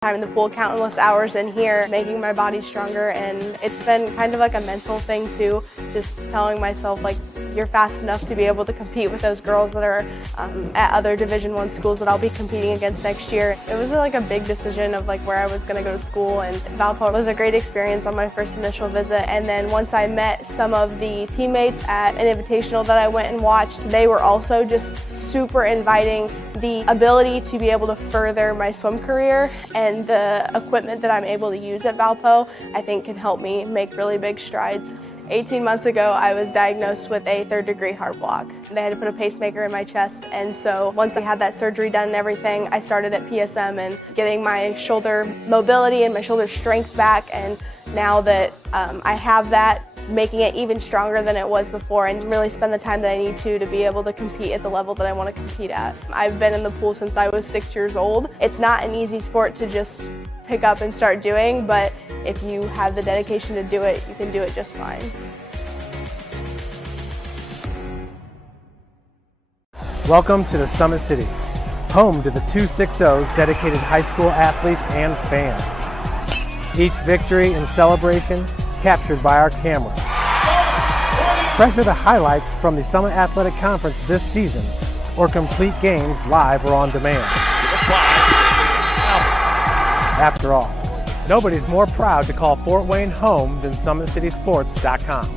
Time in the pool, countless hours in here, making my body stronger, and it's been kind of like a mental thing too, just telling myself like you're fast enough to be able to compete with those girls that are at other Division I schools that I'll be competing against next year. It was like a big decision of like where I was going to go to school, and Valpo was a great experience on my first initial visit, and then once I met some of the teammates at an invitational that I went and watched, they were also just super inviting. The ability to be able to further my swim career and the equipment that I'm able to use at Valpo, I think can help me make really big strides. 18 months ago, I was diagnosed with a third-degree heart block. They had to put a pacemaker in my chest, and so once I had that surgery done and everything, I started at PSM and getting my shoulder mobility and my shoulder strength back, and now that I have that, making it even stronger than it was before and really spend the time that I need to be able to compete at the level that I want to compete at. I've been in the pool since I was 6 years old. It's not an easy sport to just pick up and start doing, but if you have the dedication to do it, you can do it just fine. Welcome to the Summit City, home to the 260's dedicated high school athletes and fans. Each victory and celebration captured by our cameras. Treasure the highlights from the Summit Athletic Conference this season, or complete games live or on demand. After all, nobody's more proud to call Fort Wayne home than SummitCitySports.com.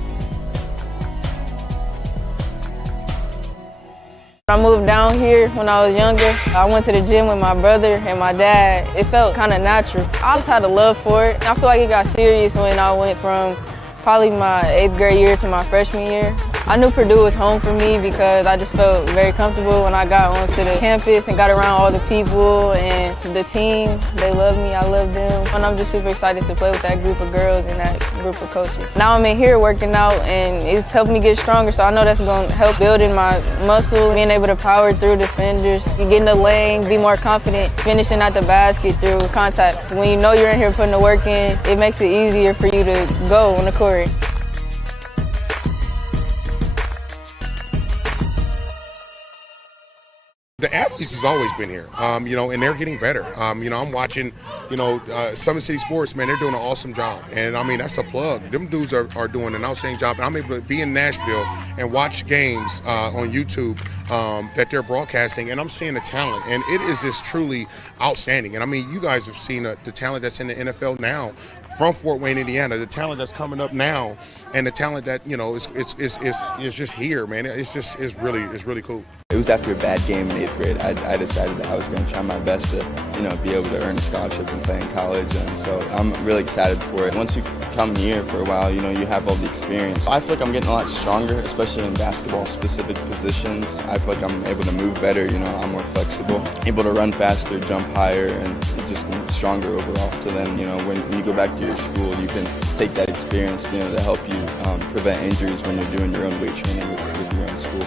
I moved down here when I was younger. I went to the gym with my brother and my dad. It felt kind of natural. I just had a love for it. I feel like it got serious when I went from probably my 8th grade year to my freshman year. I knew Purdue was home for me because I just felt very comfortable when I got onto the campus and got around all the people and the team. They love me, I love them. And I'm just super excited to play with that group of girls and that group of coaches. Now I'm in here working out and it's helping me get stronger, so I know that's going to help building my muscle, being able to power through defenders, you get in the lane, be more confident, finishing at the basket through contacts. When you know you're in here putting the work in, it makes it easier for you to go on the court. The athletes has always been here, and they're getting better. I'm watching, Summit City Sports, man, they're doing an awesome job. And, that's a plug. Them dudes are doing an outstanding job. And I'm able to be in Nashville and watch games on YouTube that they're broadcasting, and I'm seeing the talent. And it is just truly outstanding. And, you guys have seen the talent that's in the NFL now from Fort Wayne, Indiana, the talent that's coming up now, and the talent that, is just here, man. It's really cool. It was after a bad game in 8th grade. I decided that I was going to try my best to, be able to earn a scholarship and play in college. And so I'm really excited for it. Once you come here for a while, you have all the experience. I feel like I'm getting a lot stronger, especially in basketball-specific positions. I feel like I'm able to move better. I'm more flexible, able to run faster, jump higher, and just stronger overall. So then, when you go back to your school, you can take that experience, to help you prevent injuries when you're doing your own weight training with your own school.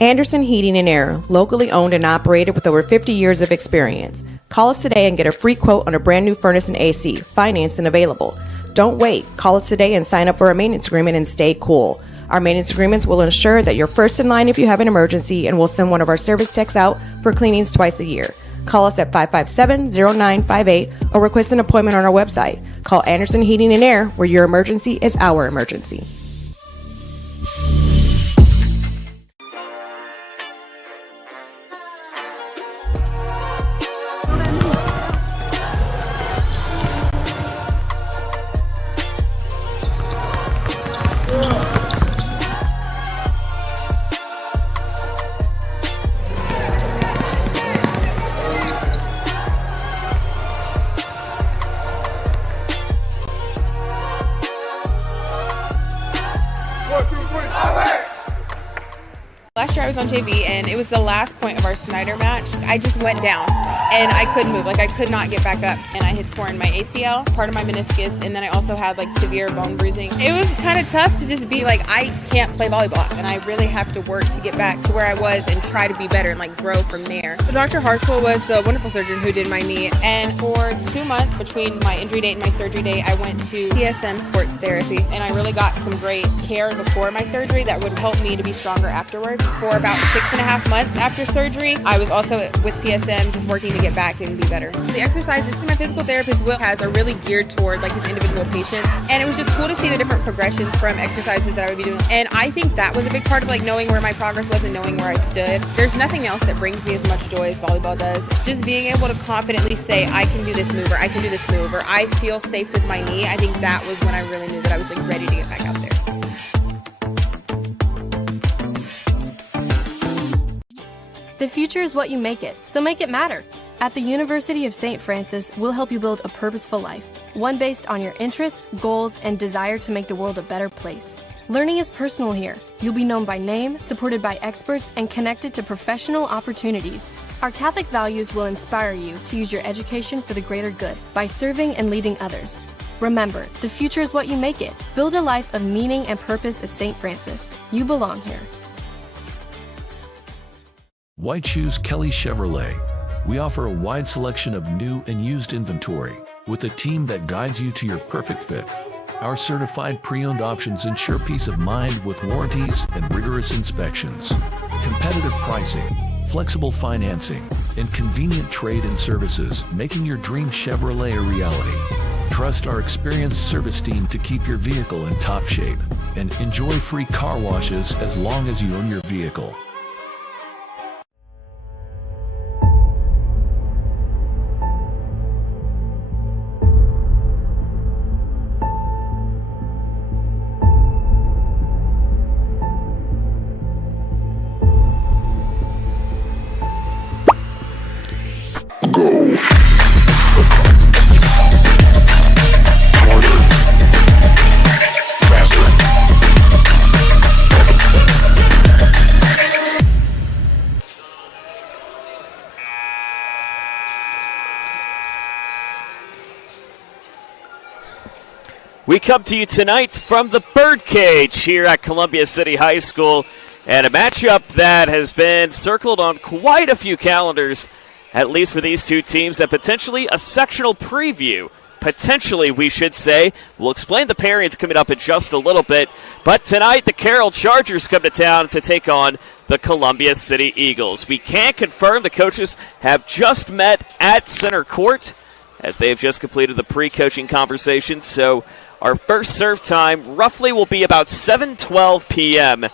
Anderson Heating and Air, locally owned and operated with over 50 years of experience. Call us today and get a free quote on a brand new furnace and AC, financed and available. Don't wait. Call us today and sign up for a maintenance agreement and stay cool. Our maintenance agreements will ensure that you're first in line if you have an emergency, and we'll send one of our service techs out for cleanings twice a year. Call us at 557-0958 or request an appointment on our website. Call Anderson Heating and Air, where your emergency is our emergency. Last year I was on JV and it was the last point of our Snyder match. I just went down and I couldn't move. Like, I could not get back up, and I had torn my ACL, part of my meniscus, and then I also had like severe bone bruising. It was kind of tough to just be like, I can't play volleyball, and I really have to work to get back to where I was and try to be better and like grow from there. Dr. Hartswell was the wonderful surgeon who did my knee, and for 2 months between my injury date and my surgery date, I went to PSM sports therapy, and I really got some great care before my surgery that would help me to be stronger afterward. For about 6.5 months after surgery, I was also with PSM just working to get back and be better. The exercises my physical therapist Will has are really geared toward like his individual patients, and it was just cool to see the different progressions from exercises that I would be doing. And I think that was a big part of like knowing where my progress was and knowing where I stood. There's nothing else that brings me as much joy as volleyball does. Just being able to confidently say, I can do this move, or I can do this move, or I feel safe with my knee. I think that was when I really knew that I was like ready to get back out there. The future is what you make it, so make it matter. At the University of St. Francis, we'll help you build a purposeful life, one based on your interests, goals, and desire to make the world a better place. Learning is personal here. You'll be known by name, supported by experts, and connected to professional opportunities. Our Catholic values will inspire you to use your education for the greater good by serving and leading others. Remember, the future is what you make it. Build a life of meaning and purpose at St. Francis. You belong here. Why choose Kelly Chevrolet? We offer a wide selection of new and used inventory with a team that guides you to your perfect fit. Our certified pre-owned options ensure peace of mind with warranties and rigorous inspections. Competitive pricing, flexible financing, and convenient trade and services, making your dream Chevrolet a reality. Trust our experienced service team to keep your vehicle in top shape and enjoy free car washes as long as you own your vehicle. We come to you tonight from the Birdcage here at Columbia City High School, and a matchup that has been circled on quite a few calendars, at least for these two teams, and potentially a sectional preview. Potentially, we should say. We'll explain the pairings coming up in just a little bit. But tonight, the Carroll Chargers come to town to take on the Columbia City Eagles. We can confirm the coaches have just met at center court as they have just completed the pre-coaching conversation. So our first serve time roughly will be about 7:12 p.m.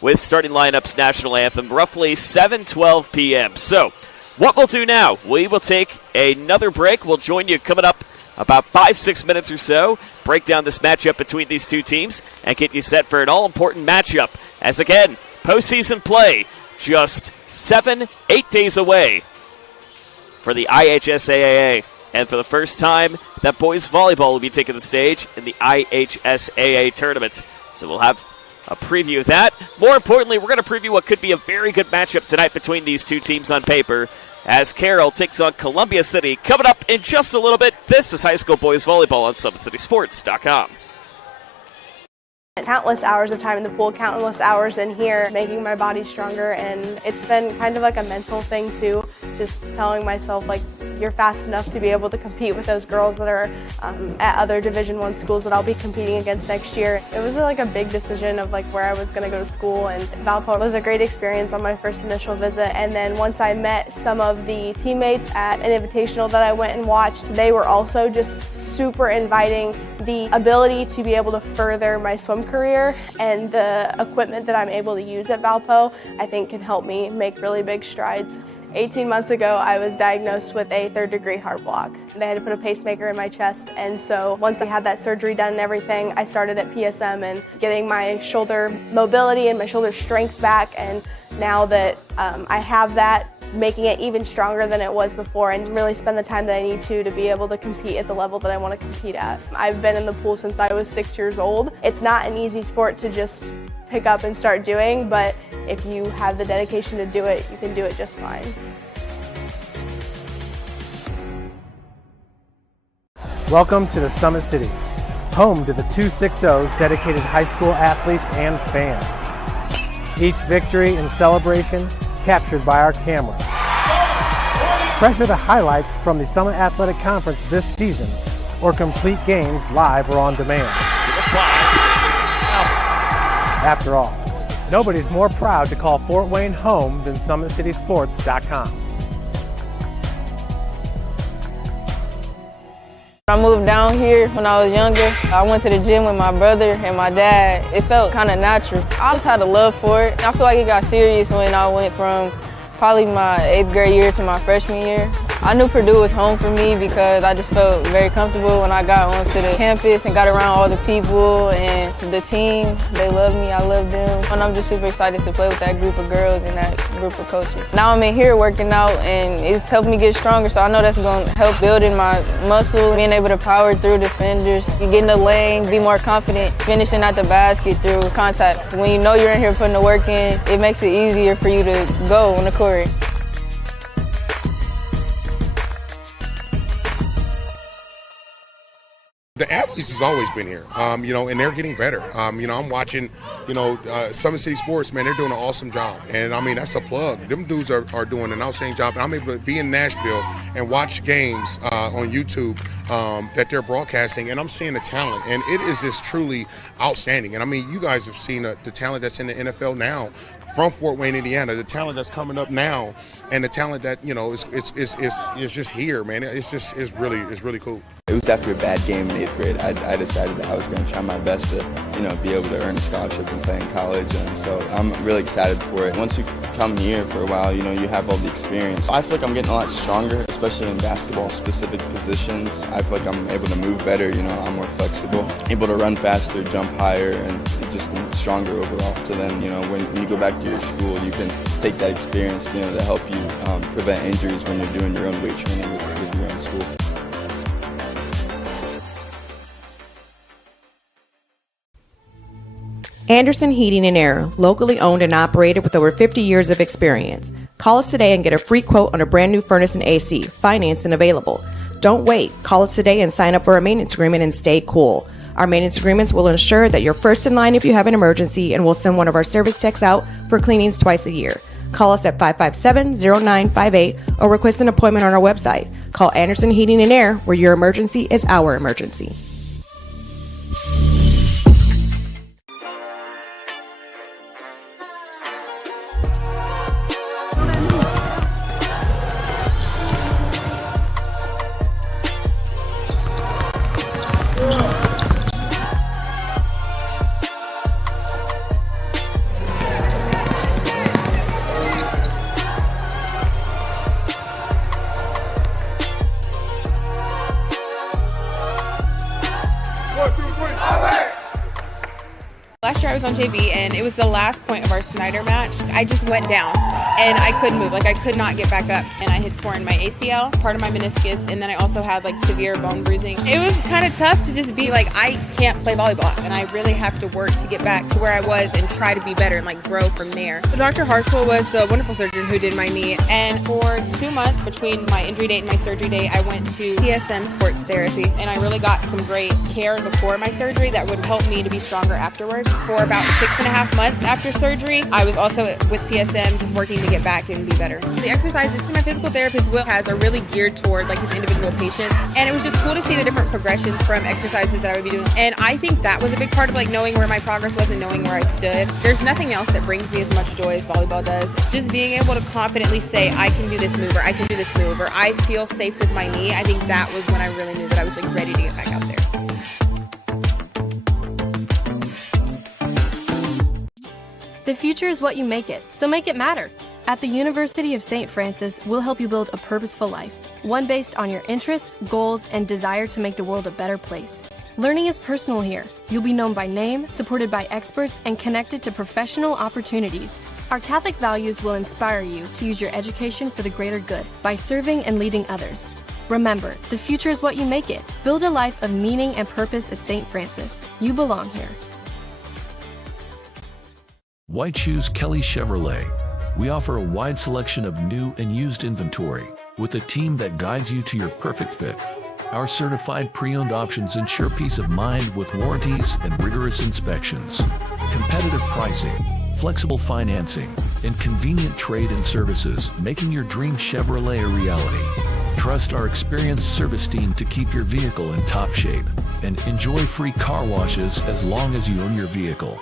with starting lineups, national anthem, roughly 7:12 p.m. So what we'll do now, we will take another break. We'll join you coming up about 5-6 minutes or so, break down this matchup between these two teams, and get you set for an all-important matchup. As again, postseason play just 7-8 days away for the IHSAA. And for the first time, that boys volleyball will be taking the stage in the IHSAA tournament. So we'll have a preview of that. More importantly, we're going to preview what could be a very good matchup tonight between these two teams on paper, as Carroll takes on Columbia City. Coming up in just a little bit, this is high school boys volleyball on SummitCitySports.com. Countless hours of time in the pool, countless hours in here, making my body stronger, and it's been kind of like a mental thing too, just telling myself like, you're fast enough to be able to compete with those girls that are at other Division I schools that I'll be competing against next year. It was like a big decision of like where I was going to go to school, and Valpo was a great experience on my first initial visit. And then once I met some of the teammates at an invitational that I went and watched, they were also just super inviting. The ability to be able to further my swim career and the equipment that I'm able to use at Valpo, I think can help me make really big strides. 18 months ago, I was diagnosed with a third-degree heart block. They had to put a pacemaker in my chest, and so once I had that surgery done and everything, I started at PSM and getting my shoulder mobility and my shoulder strength back, and now that I have that, making it even stronger than it was before, and really spend the time that I need to be able to compete at the level that I want to compete at. I've been in the pool since I was 6 years old. It's not an easy sport to just pick up and start doing, but if you have the dedication to do it, you can do it just fine. Welcome to the Summit City, home to the 260's dedicated high school athletes and fans. Each victory and celebration captured by our cameras. Treasure the highlights from the Summit Athletic Conference this season, or complete games live or on demand. After all, nobody's more proud to call Fort Wayne home than SummitCitySports.com. I moved down here when I was younger. I went to the gym with my brother and my dad. It felt kind of natural. I just had a love for it. I feel like it got serious when I went from probably my 8th grade year to my freshman year. I knew Purdue was home for me because I just felt very comfortable when I got onto the campus and got around all the people and the team. They love me, I love them. And I'm just super excited to play with that group of girls and that group of coaches. Now I'm in here working out and it's helped me get stronger, so I know that's going to help building my muscle, being able to power through defenders, you get in the lane, be more confident, finishing at the basket through contacts. When you know you're in here putting the work in, it makes it easier for you to go on the court. The athletes has always been here, and they're getting better. I'm watching, Summit City Sports, man, they're doing an awesome job. And, that's a plug. Them dudes are doing an outstanding job. And I'm able to be in Nashville and watch games on YouTube that they're broadcasting, and I'm seeing the talent. And it is just truly outstanding. And, you guys have seen the talent that's in the NFL now from Fort Wayne, Indiana, the talent that's coming up now, and the talent that, is just here, man. It's really cool. It was after a bad game in 8th grade. I decided that I was going to try my best to, be able to earn a scholarship and play in college. And so I'm really excited for it. Once you come here for a while, you have all the experience. I feel like I'm getting a lot stronger, especially in basketball-specific positions. I feel like I'm able to move better. I'm more flexible, able to run faster, jump higher, and just stronger overall. So then, when you go back to your school, you can take that experience, to help you prevent injuries when you're doing your own weight training with your own school. Anderson Heating and Air, locally owned and operated with over 50 years of experience. Call us today and get a free quote on a brand new furnace and AC, financed and available. Don't wait. Call us today and sign up for a maintenance agreement and stay cool. Our maintenance agreements will ensure that you're first in line if you have an emergency, and we'll send one of our service techs out for cleanings twice a year. Call us at 557-0958 or request an appointment on our website. Call Anderson Heating and Air, where your emergency is our emergency. Last year I was on JV, and it was the last point of our Snyder match. I just went down, and I couldn't move. I could not get back up, and I had torn my ACL, part of my meniscus, and then I also had severe bone bruising. It was kind of tough to just be I can't play volleyball, and I really have to work to get back to where I was and try to be better and grow from there. So Dr. Hartswell was the wonderful surgeon who did my knee, and for 2 months between my injury date and my surgery date, I went to PSM sports therapy, and I really got some great care before my surgery that would help me to be stronger afterwards. For about 6.5 months after surgery, I was also with PSM just working to get back and be better. The exercises my physical therapist Will has are really geared toward his individual patients, and it was just cool to see the different progressions from exercises that I would be doing. And I think that was a big part of knowing where my progress was and knowing where I stood. There's nothing else that brings me as much joy as volleyball does. Just being able to confidently say, I can do this move, or I can do this move, or I feel safe with my knee. I think that was when I really knew that I was ready to get back out there. The future is what you make it, so make it matter. At the University of St. Francis, we'll help you build a purposeful life, one based on your interests, goals, and desire to make the world a better place. Learning is personal here. You'll be known by name, supported by experts, and connected to professional opportunities. Our Catholic values will inspire you to use your education for the greater good by serving and leading others. Remember, the future is what you make it. Build a life of meaning and purpose at St. Francis. You belong here. Why choose Kelly Chevrolet? We offer a wide selection of new and used inventory with a team that guides you to your perfect fit. Our certified pre-owned options ensure peace of mind with warranties and rigorous inspections. Competitive pricing, flexible financing, and convenient trade and services, making your dream Chevrolet a reality. Trust our experienced service team to keep your vehicle in top shape, and enjoy free car washes as long as you own your vehicle.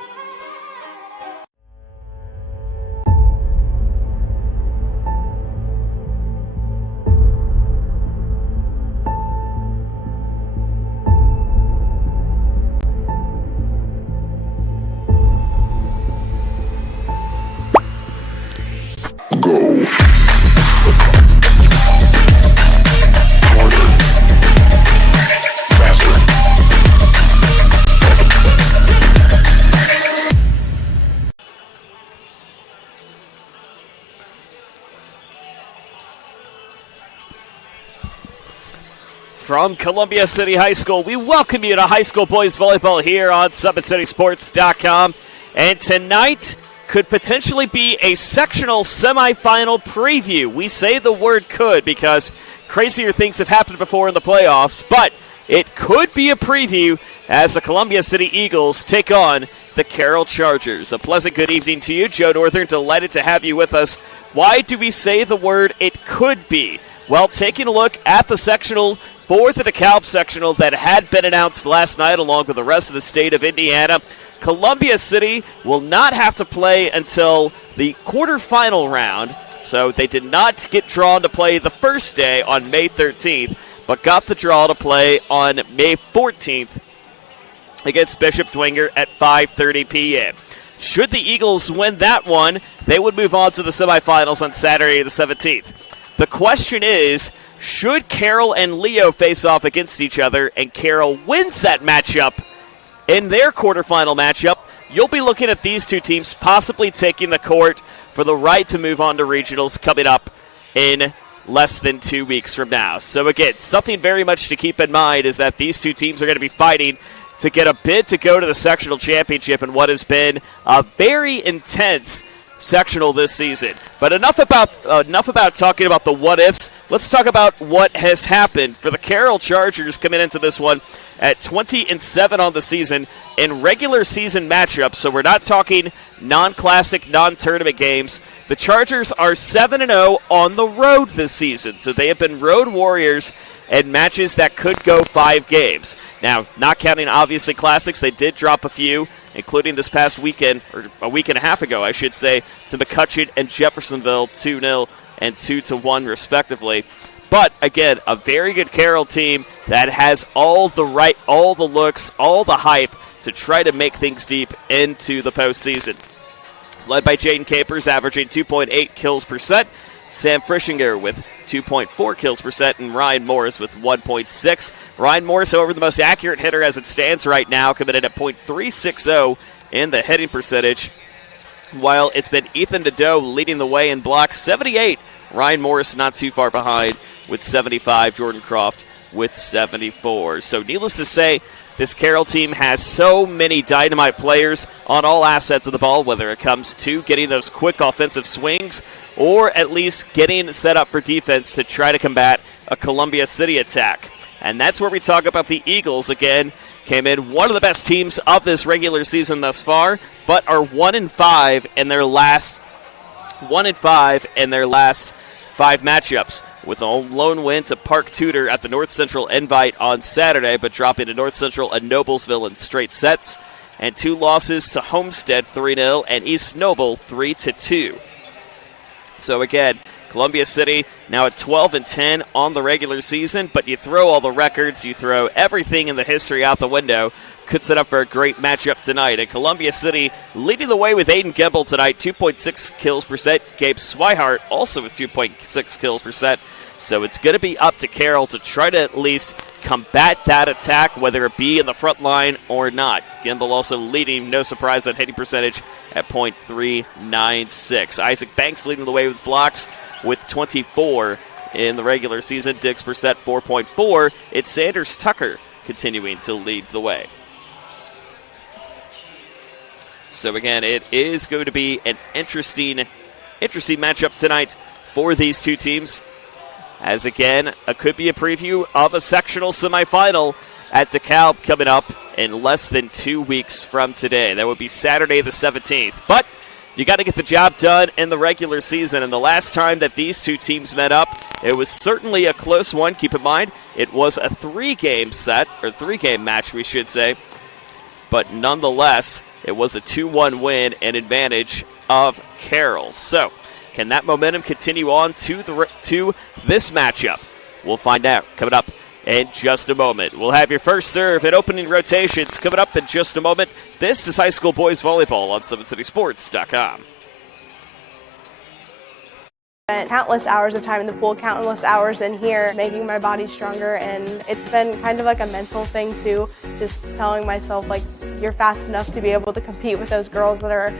From Columbia City High School, we welcome you to high school boys volleyball here on SummitCitySports.com. And tonight could potentially be a sectional semifinal preview. We say the word could because crazier things have happened before in the playoffs, but it could be a preview as the Columbia City Eagles take on the Carroll Chargers. A pleasant good evening to you. Joe Northern, delighted to have you with us. Why do we say the word it could be? Well, taking a look at the sectional for the DeKalb sectional that had been announced last night along with the rest of the state of Indiana, Columbia City will not have to play until the quarterfinal round. So they did not get drawn to play the first day on May 13th, but got the draw to play on May 14th against Bishop Dwenger at 5:30 p.m. Should the Eagles win that one, they would move on to the semifinals on Saturday the 17th. The question is, should Carroll and Leo face off against each other and Carroll wins that matchup in their quarterfinal matchup, you'll be looking at these two teams possibly taking the court for the right to move on to regionals coming up in less than 2 weeks from now. So again, something very much to keep in mind is that these two teams are going to be fighting to get a bid to go to the sectional championship in what has been a very intense sectional this season. But enough about talking about the what ifs. Let's talk about what has happened for the Carroll Chargers coming into this one at 20-7 on the season in regular season matchups. So we're not talking non-classic, non-tournament games. The Chargers are 7-0 on the road this season. So they have been road warriors in matches that could go 5 games. Now, not counting obviously classics, they did drop a few, including this past weekend, or a week and a half ago, I should say, to McCutcheon and Jeffersonville 2-0 and 2-1 respectively. But again, a very good Carroll team that has all the looks, all the hype to try to make things deep into the postseason. Led by Jaden Capers, averaging 2.8 kills per set. Sam Frischinger with 2.4 kills per set, and Ryan Morris with 1.6. Ryan Morris, however, the most accurate hitter as it stands right now, coming in at .360 in the hitting percentage. While it's been Ethan Nadeau leading the way in blocks, 78. Ryan Morris not too far behind with 75. Jordan Croft with 74. So needless to say, this Carroll team has so many dynamite players on all assets of the ball, whether it comes to getting those quick offensive swings or at least getting set up for defense to try to combat a Columbia City attack. And that's where we talk about the Eagles. Again, came in one of the best teams of this regular season thus far, but are 1-5 in their last 5 matchups, with a lone win to Park Tudor at the North Central Invite on Saturday, but dropping to North Central and Noblesville in straight sets, and 2 losses to Homestead 3-0 and East Noble 3-2. So again, Columbia City now at 12-10 on the regular season, but you throw all the records, you throw everything in the history out the window, could set up for a great matchup tonight. And Columbia City leading the way with Aiden Gemble tonight, 2.6 kills per set. Gabe Swihart also with 2.6 kills per set. So it's going to be up to Carroll to try to at least combat that attack, whether it be in the front line or not. Gemble also leading, no surprise, that hitting percentage at .396. Isaac Banks leading the way with blocks with 24 in the regular season. Digs per set 4.4. It's Sanders Tucker continuing to lead the way. So again, it is going to be an interesting matchup tonight for these two teams. as again, it could be a preview of a sectional semifinal at DeKalb coming up in less than 2 weeks from today. That would be Saturday the 17th. But you got to get the job done in the regular season, and the last time that these two teams met up, it was certainly a close one. Keep in mind, it was a three-game match, we should say. But nonetheless, it was a 2-1 win and advantage of Carroll. So, can that momentum continue on to this matchup? We'll find out coming up in just a moment. We'll have your first serve and opening rotations coming up in just a moment. This is high school boys volleyball on SummitCitySports.com. Spent countless hours of time in the pool, countless hours in here, making my body stronger, and it's been kind of like a mental thing too, just telling myself like you're fast enough to be able to compete with those girls that are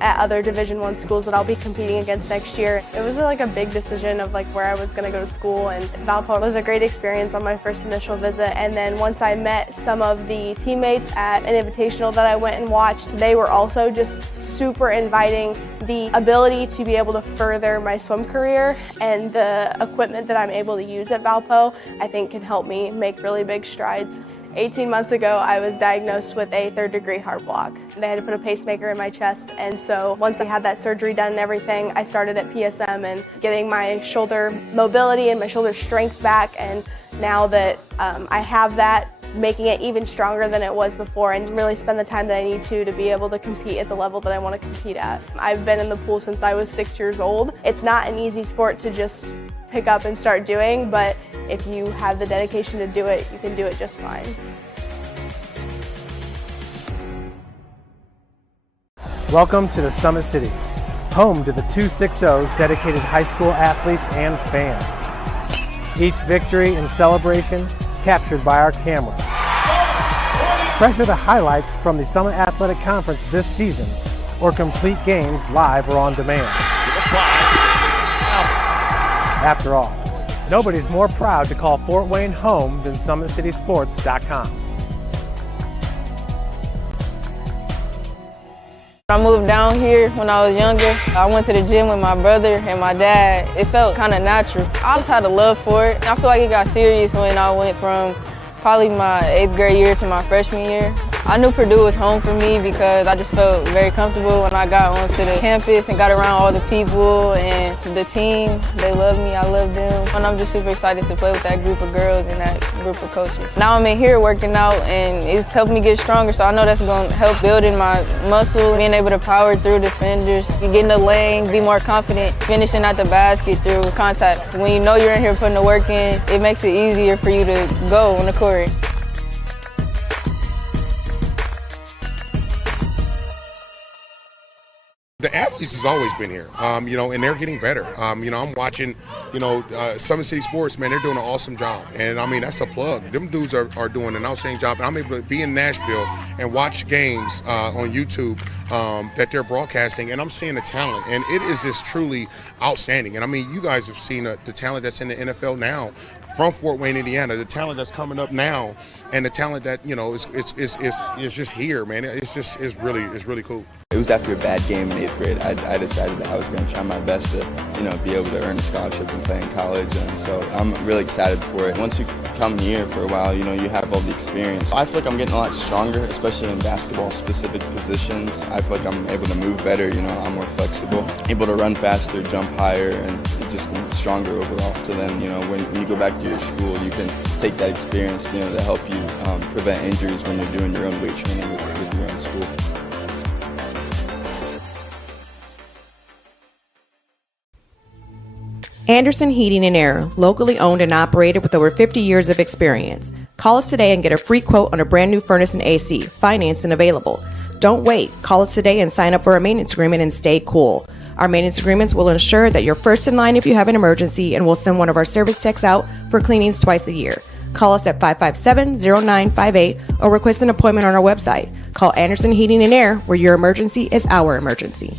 at other Division I schools that I'll be competing against next year. It was like a big decision of like where I was going to go to school, and Valpo was a great experience on my first initial visit, and then once I met some of the teammates at an invitational that I went and watched, they were also just super inviting. The ability to be able to further my swim career and the equipment that I'm able to use at Valpo, I think can help me make really big strides. 18 months ago, I was diagnosed with a third-degree heart block. They had to put a pacemaker in my chest, and so once I had that surgery done and everything, I started at PSM and getting my shoulder mobility and my shoulder strength back, and now that I have that, making it even stronger than it was before and really spend the time that I need to be able to compete at the level that I want to compete at. I've been in the pool since I was 6 years old. It's not an easy sport to just pick up and start doing, but if you have the dedication to do it, you can do it just fine. Welcome to the Summit City, home to the 260's dedicated high school athletes and fans. Each victory and celebration captured by our cameras. Treasure the highlights from the Summit Athletic Conference this season, or complete games live or on demand. After all, nobody's more proud to call Fort Wayne home than SummitCitySports.com. I moved down here when I was younger. I went to the gym with my brother and my dad. It felt kind of natural. I just had a love for it. I feel like it got serious when I went from probably my 8th grade year to my freshman year. I knew Purdue was home for me because I just felt very comfortable when I got onto the campus and got around all the people and the team. They love me, I love them. And I'm just super excited to play with that group of girls and that group of coaches. Now I'm in here working out and it's helped me get stronger, so I know that's going to help building my muscle, being able to power through defenders, get in the lane, be more confident, finishing at the basket through contacts. When you know you're in here putting the work in, it makes it easier for you to go on the court. The athletes has always been here, and they're getting better. I'm watching, SummitCitySports, man, they're doing an awesome job. And, I mean, that's a plug. Them dudes are doing an outstanding job. And I'm able to be in Nashville and watch games on YouTube that they're broadcasting, and I'm seeing the talent. And it is just truly outstanding. And, I mean, you guys have seen the talent that's in the NFL now from Fort Wayne, Indiana, the talent that's coming up now, and the talent that, is just here, man. It's really cool. It was after a bad game in 8th grade. I decided that I was going to try my best to, be able to earn a scholarship and play in college. And so I'm really excited for it. Once you come here for a while, you have all the experience. I feel like I'm getting a lot stronger, especially in basketball-specific positions. I feel like I'm able to move better. I'm more flexible, able to run faster, jump higher, and just stronger overall. So then, when you go back to your school, you can take that experience, to help you prevent injuries when you're doing your own weight training with your own school. Anderson Heating and Air, locally owned and operated with over 50 years of experience. Call us today and get a free quote on a brand new furnace and AC, financed and available. Don't wait. Call us today and sign up for a maintenance agreement and stay cool. Our maintenance agreements will ensure that you're first in line if you have an emergency, and we'll send one of our service techs out for cleanings twice a year. Call us at 557-0958 or request an appointment on our website. Call Anderson Heating and Air, where your emergency is our emergency.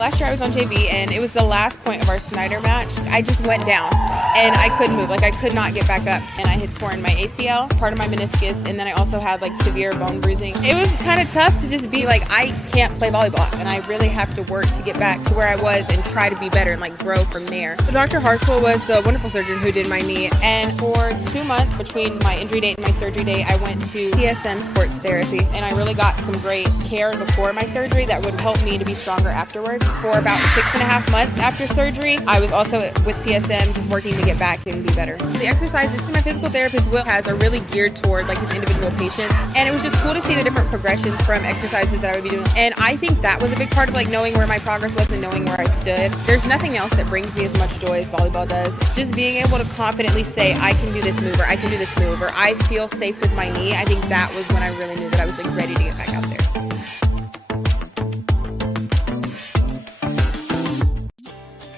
Last year I was on JV, and it was the last point of our Snyder match. I just went down, and I couldn't move. Like, I could not get back up, and I had torn my ACL, part of my meniscus, and then I also had, like, severe bone bruising. It was kind of tough to just be like, I can't play volleyball, and I really have to work to get back to where I was and try to be better and, like, grow from there. So Dr. Hartswell was the wonderful surgeon who did my knee, and for 2 months between my injury date and my surgery date, I went to PSM sports therapy, and I really got some great care before my surgery that would help me to be stronger afterwards. For about 6.5 months after surgery, I was also with PSM just working to get back and be better. The exercises my physical therapist Will has are really geared toward like his individual patients, and it was just cool to see the different progressions from exercises that I would be doing. And I think that was a big part of like knowing where my progress was and knowing where I stood. There's nothing else that brings me as much joy as volleyball does. Just being able to confidently say I can do this move, or I can do this move, or I feel safe with my knee. I think that was when I really knew that I was like ready to get back out there.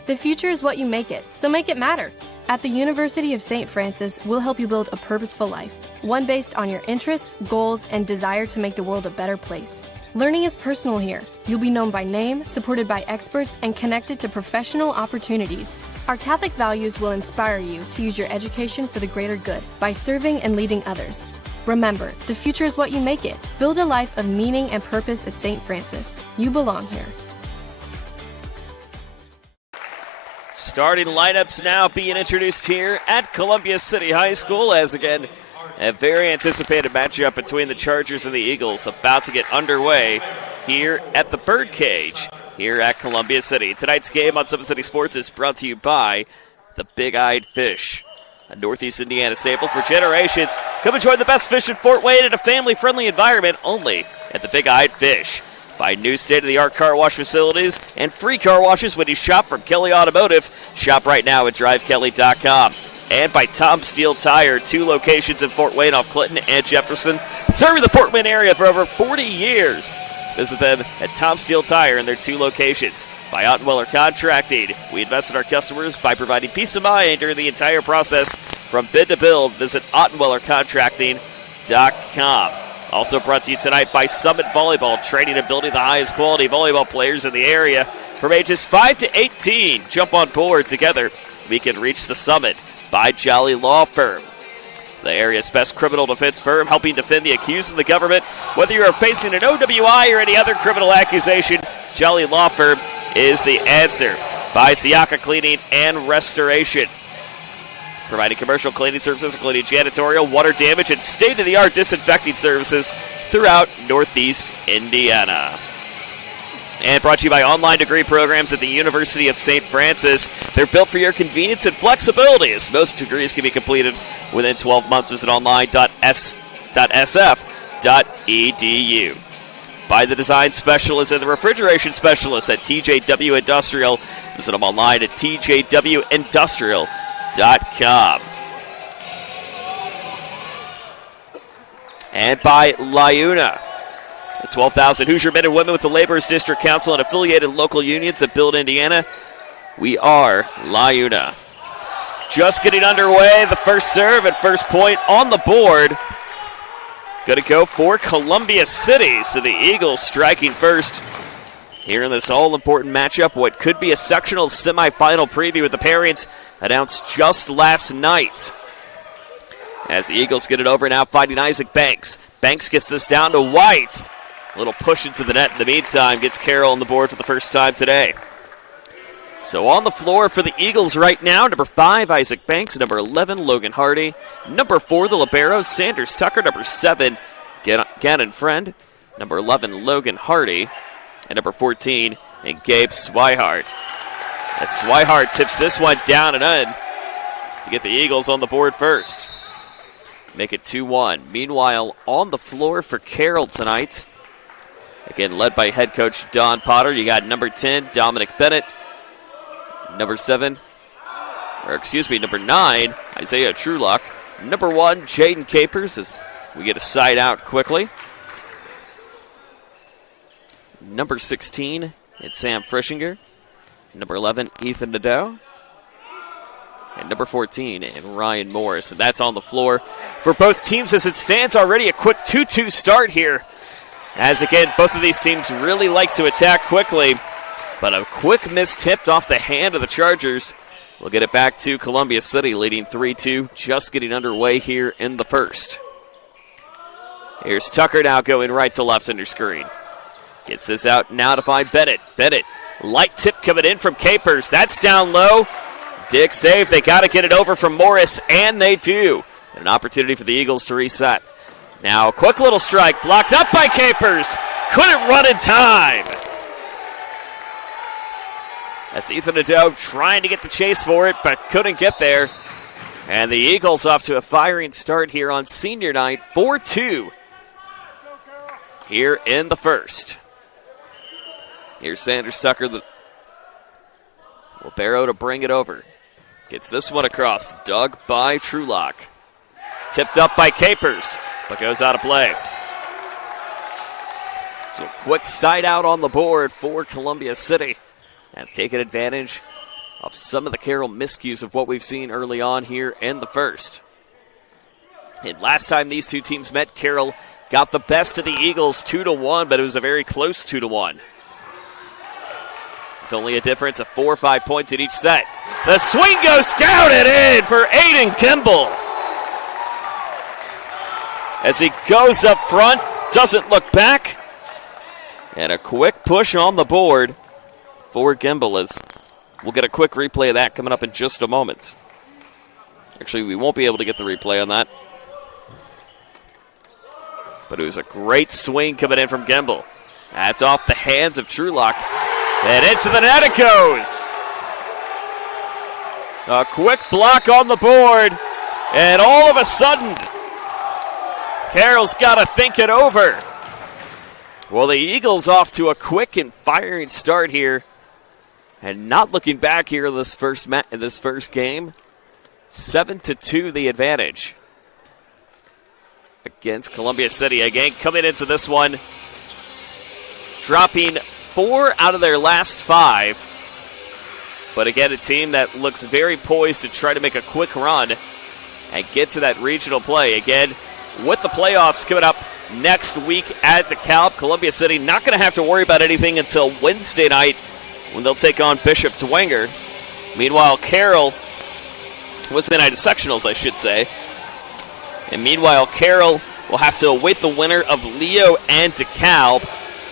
The future is what you make it, so make it matter. At the University of St. Francis, we'll help you build a purposeful life, one based on your interests, goals, and desire to make the world a better place. Learning is personal here. You'll be known by name, supported by experts, and connected to professional opportunities. Our Catholic values will inspire you to use your education for the greater good by serving and leading others. Remember, the future is what you make it. Build a life of meaning and purpose at St. Francis. You belong here. Starting lineups now being introduced here at Columbia City High School, as again, a very anticipated matchup between the Chargers and the Eagles about to get underway here at the Birdcage here at Columbia City. Tonight's game on Summit City Sports is brought to you by the Big-Eyed Fish, a Northeast Indiana staple for generations. Come enjoy the best fish in Fort Wayne in a family-friendly environment only at the Big-Eyed Fish. By new state-of-the-art car wash facilities and free car washes when you shop from Kelly Automotive. Shop right now at drivekelly.com. And by Tom Steel Tire, 2 locations in Fort Wayne off Clinton and Jefferson, serving the Fort Wayne area for over 40 years. Visit them at Tom Steel Tire in their 2 locations. By Ottenweller Contracting, we invest in our customers by providing peace of mind during the entire process. From bid to build, visit OttenwellerContracting.com. Also brought to you tonight by Summit Volleyball, training and building the highest quality volleyball players in the area from ages 5 to 18. Jump on board together. We can reach the summit. By Jolly Law Firm, the area's best criminal defense firm, helping defend the accused and the government. Whether you are facing an OWI or any other criminal accusation, Jolly Law Firm is the answer. By Siaka Cleaning and Restoration, providing commercial cleaning services, including janitorial, water damage, and state-of-the-art disinfecting services throughout Northeast Indiana. And brought to you by online degree programs at the University of St. Francis. They're built for your convenience and flexibility, as most degrees can be completed within 12 months. Visit online.sf.edu. By the design specialists and the refrigeration specialists at TJW Industrial. Visit them online at tjwindustrial.com. And by LiUNA, the 12,000 Hoosier men and women with the Laborers District Council and affiliated local unions that build Indiana. We are LiUNA. Just getting underway, the first serve and first point on the board. Going to go for Columbia City. So the Eagles striking first here in this all-important matchup. What could be a sectional semifinal preview with the pairings announced just last night. As the Eagles get it over now, finding Isaac Banks. Banks gets this down to White. A little push into the net in the meantime. Gets Carroll on the board for the first time today. So on the floor for the Eagles right now, number 5, Isaac Banks. Number 11, Logan Hardy. Number 4, the Liberos, Sanders Tucker. Number 7, Gannon Friend. Number 11, Logan Hardy. And number 14, and Gabe Swihart. As Swihart tips this one down and in to get the Eagles on the board first. Make it 2-1. Meanwhile, on the floor for Carroll tonight, again, led by head coach Don Potter. You got number 10, Dominic Bennett. Number 9, Isaiah Trulock. Number 1, Jaden Capers, as we get a side out quickly. Number 16, it's Sam Frischinger. Number 11, Ethan Nadeau. And number 14, and Ryan Morris. And that's on the floor for both teams as it stands already. A quick 2-2 start here As again, both of these teams really like to attack quickly, but a quick miss tipped off the hand of the Chargers. We'll get it back to Columbia City, leading 3-2, just getting underway here in the first. Here's Tucker now going right to left under screen. Gets this out now to find Bennett. Bennett, light tip coming in from Capers. That's down low. Dig save. They got to get it over from Morris, and they do. An opportunity for the Eagles to reset. Now, quick little strike, blocked up by Capers. Couldn't run in time. That's Ethan Nadeau trying to get the chase for it, but couldn't get there. And the Eagles off to a firing start here on senior night, 4-2 here in the first. Here's Sanders Tucker, Barrow to bring it over. Gets this one across, dug by Trulock. Tipped up by Capers, but goes out of play. So quick side out on the board for Columbia City. And taking advantage of some of the Carroll miscues of what we've seen early on here in the first. And last time these two teams met, Carroll got the best of the Eagles 2-1, but it was a very close 2-1. With only a difference of 4 or 5 points in each set. The swing goes down and in for Aiden Kimball. As he goes up front, doesn't look back. And a quick push on the board for Gimbel. As we'll get a quick replay of that coming up in just a moment. Actually, we won't be able to get the replay on that. But it was a great swing coming in from Gimbel. That's off the hands of Trulock. And into the net it goes. A quick block on the board. And all of a sudden, Carroll's got to think it over. Well, the Eagles off to a quick and firing start here. And not looking back here in this first game. 7-2 the advantage against Columbia City. Again, coming into this one, dropping 4 out of their last 5. But again, a team that looks very poised to try to make a quick run and get to that regional play. Again, with the playoffs coming up next week at DeKalb, Columbia City not going to have to worry about anything until Wednesday night, when they'll take on Bishop Dwenger. Meanwhile, Carroll, Wednesday night of sectionals, I should say. And meanwhile, Carroll will have to await the winner of Leo and DeKalb.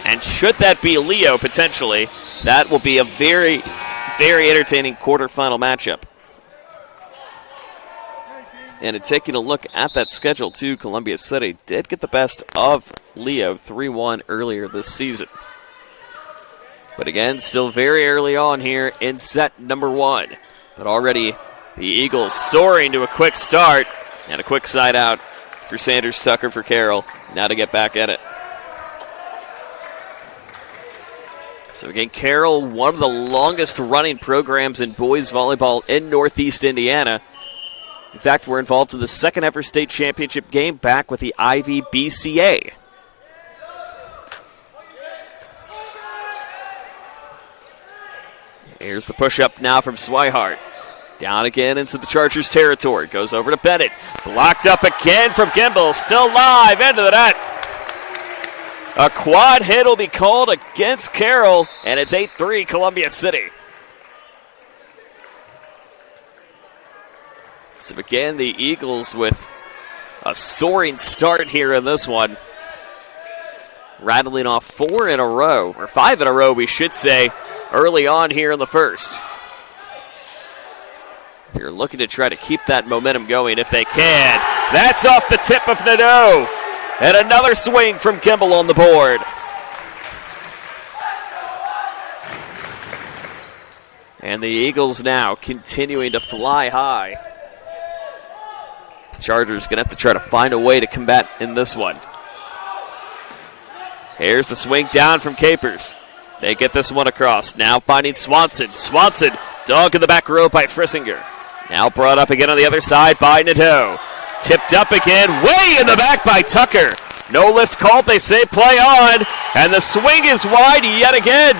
And should that be Leo, potentially, that will be a very, very entertaining quarterfinal matchup. And in taking a look at that schedule, too, Columbia City did get the best of Leo 3-1 earlier this season. But again, still very early on here in set number 1. But already the Eagles soaring to a quick start and a quick side out for Sanders Tucker for Carroll. Now to get back at it. So again, Carroll, one of the longest running programs in boys volleyball in Northeast Indiana. In fact, we're involved in the second ever state championship game back with the Ivy BCA. Here's the push-up now from Swihart. Down again into the Chargers' territory. Goes over to Bennett. Blocked up again from Gimbel. Still live into the net. A quad hit will be called against Carroll, and it's 8-3 Columbia City. So again, the Eagles with a soaring start here in this one. Rattling off 4 in a row, or 5 in a row, we should say, early on here in the first. They're looking to try to keep that momentum going if they can. That's off the tip of Nadeau. And another swing from Kimball on the board. And the Eagles now continuing to fly high. The Chargers going to have to try to find a way to combat in this one. Here's the swing down from Capers. They get this one across. Now finding Swanson. Swanson dug in the back row by Frissinger. Now brought up again on the other side by Nadeau. Tipped up again, way in the back by Tucker. No lift called, they say play on. And the swing is wide yet again.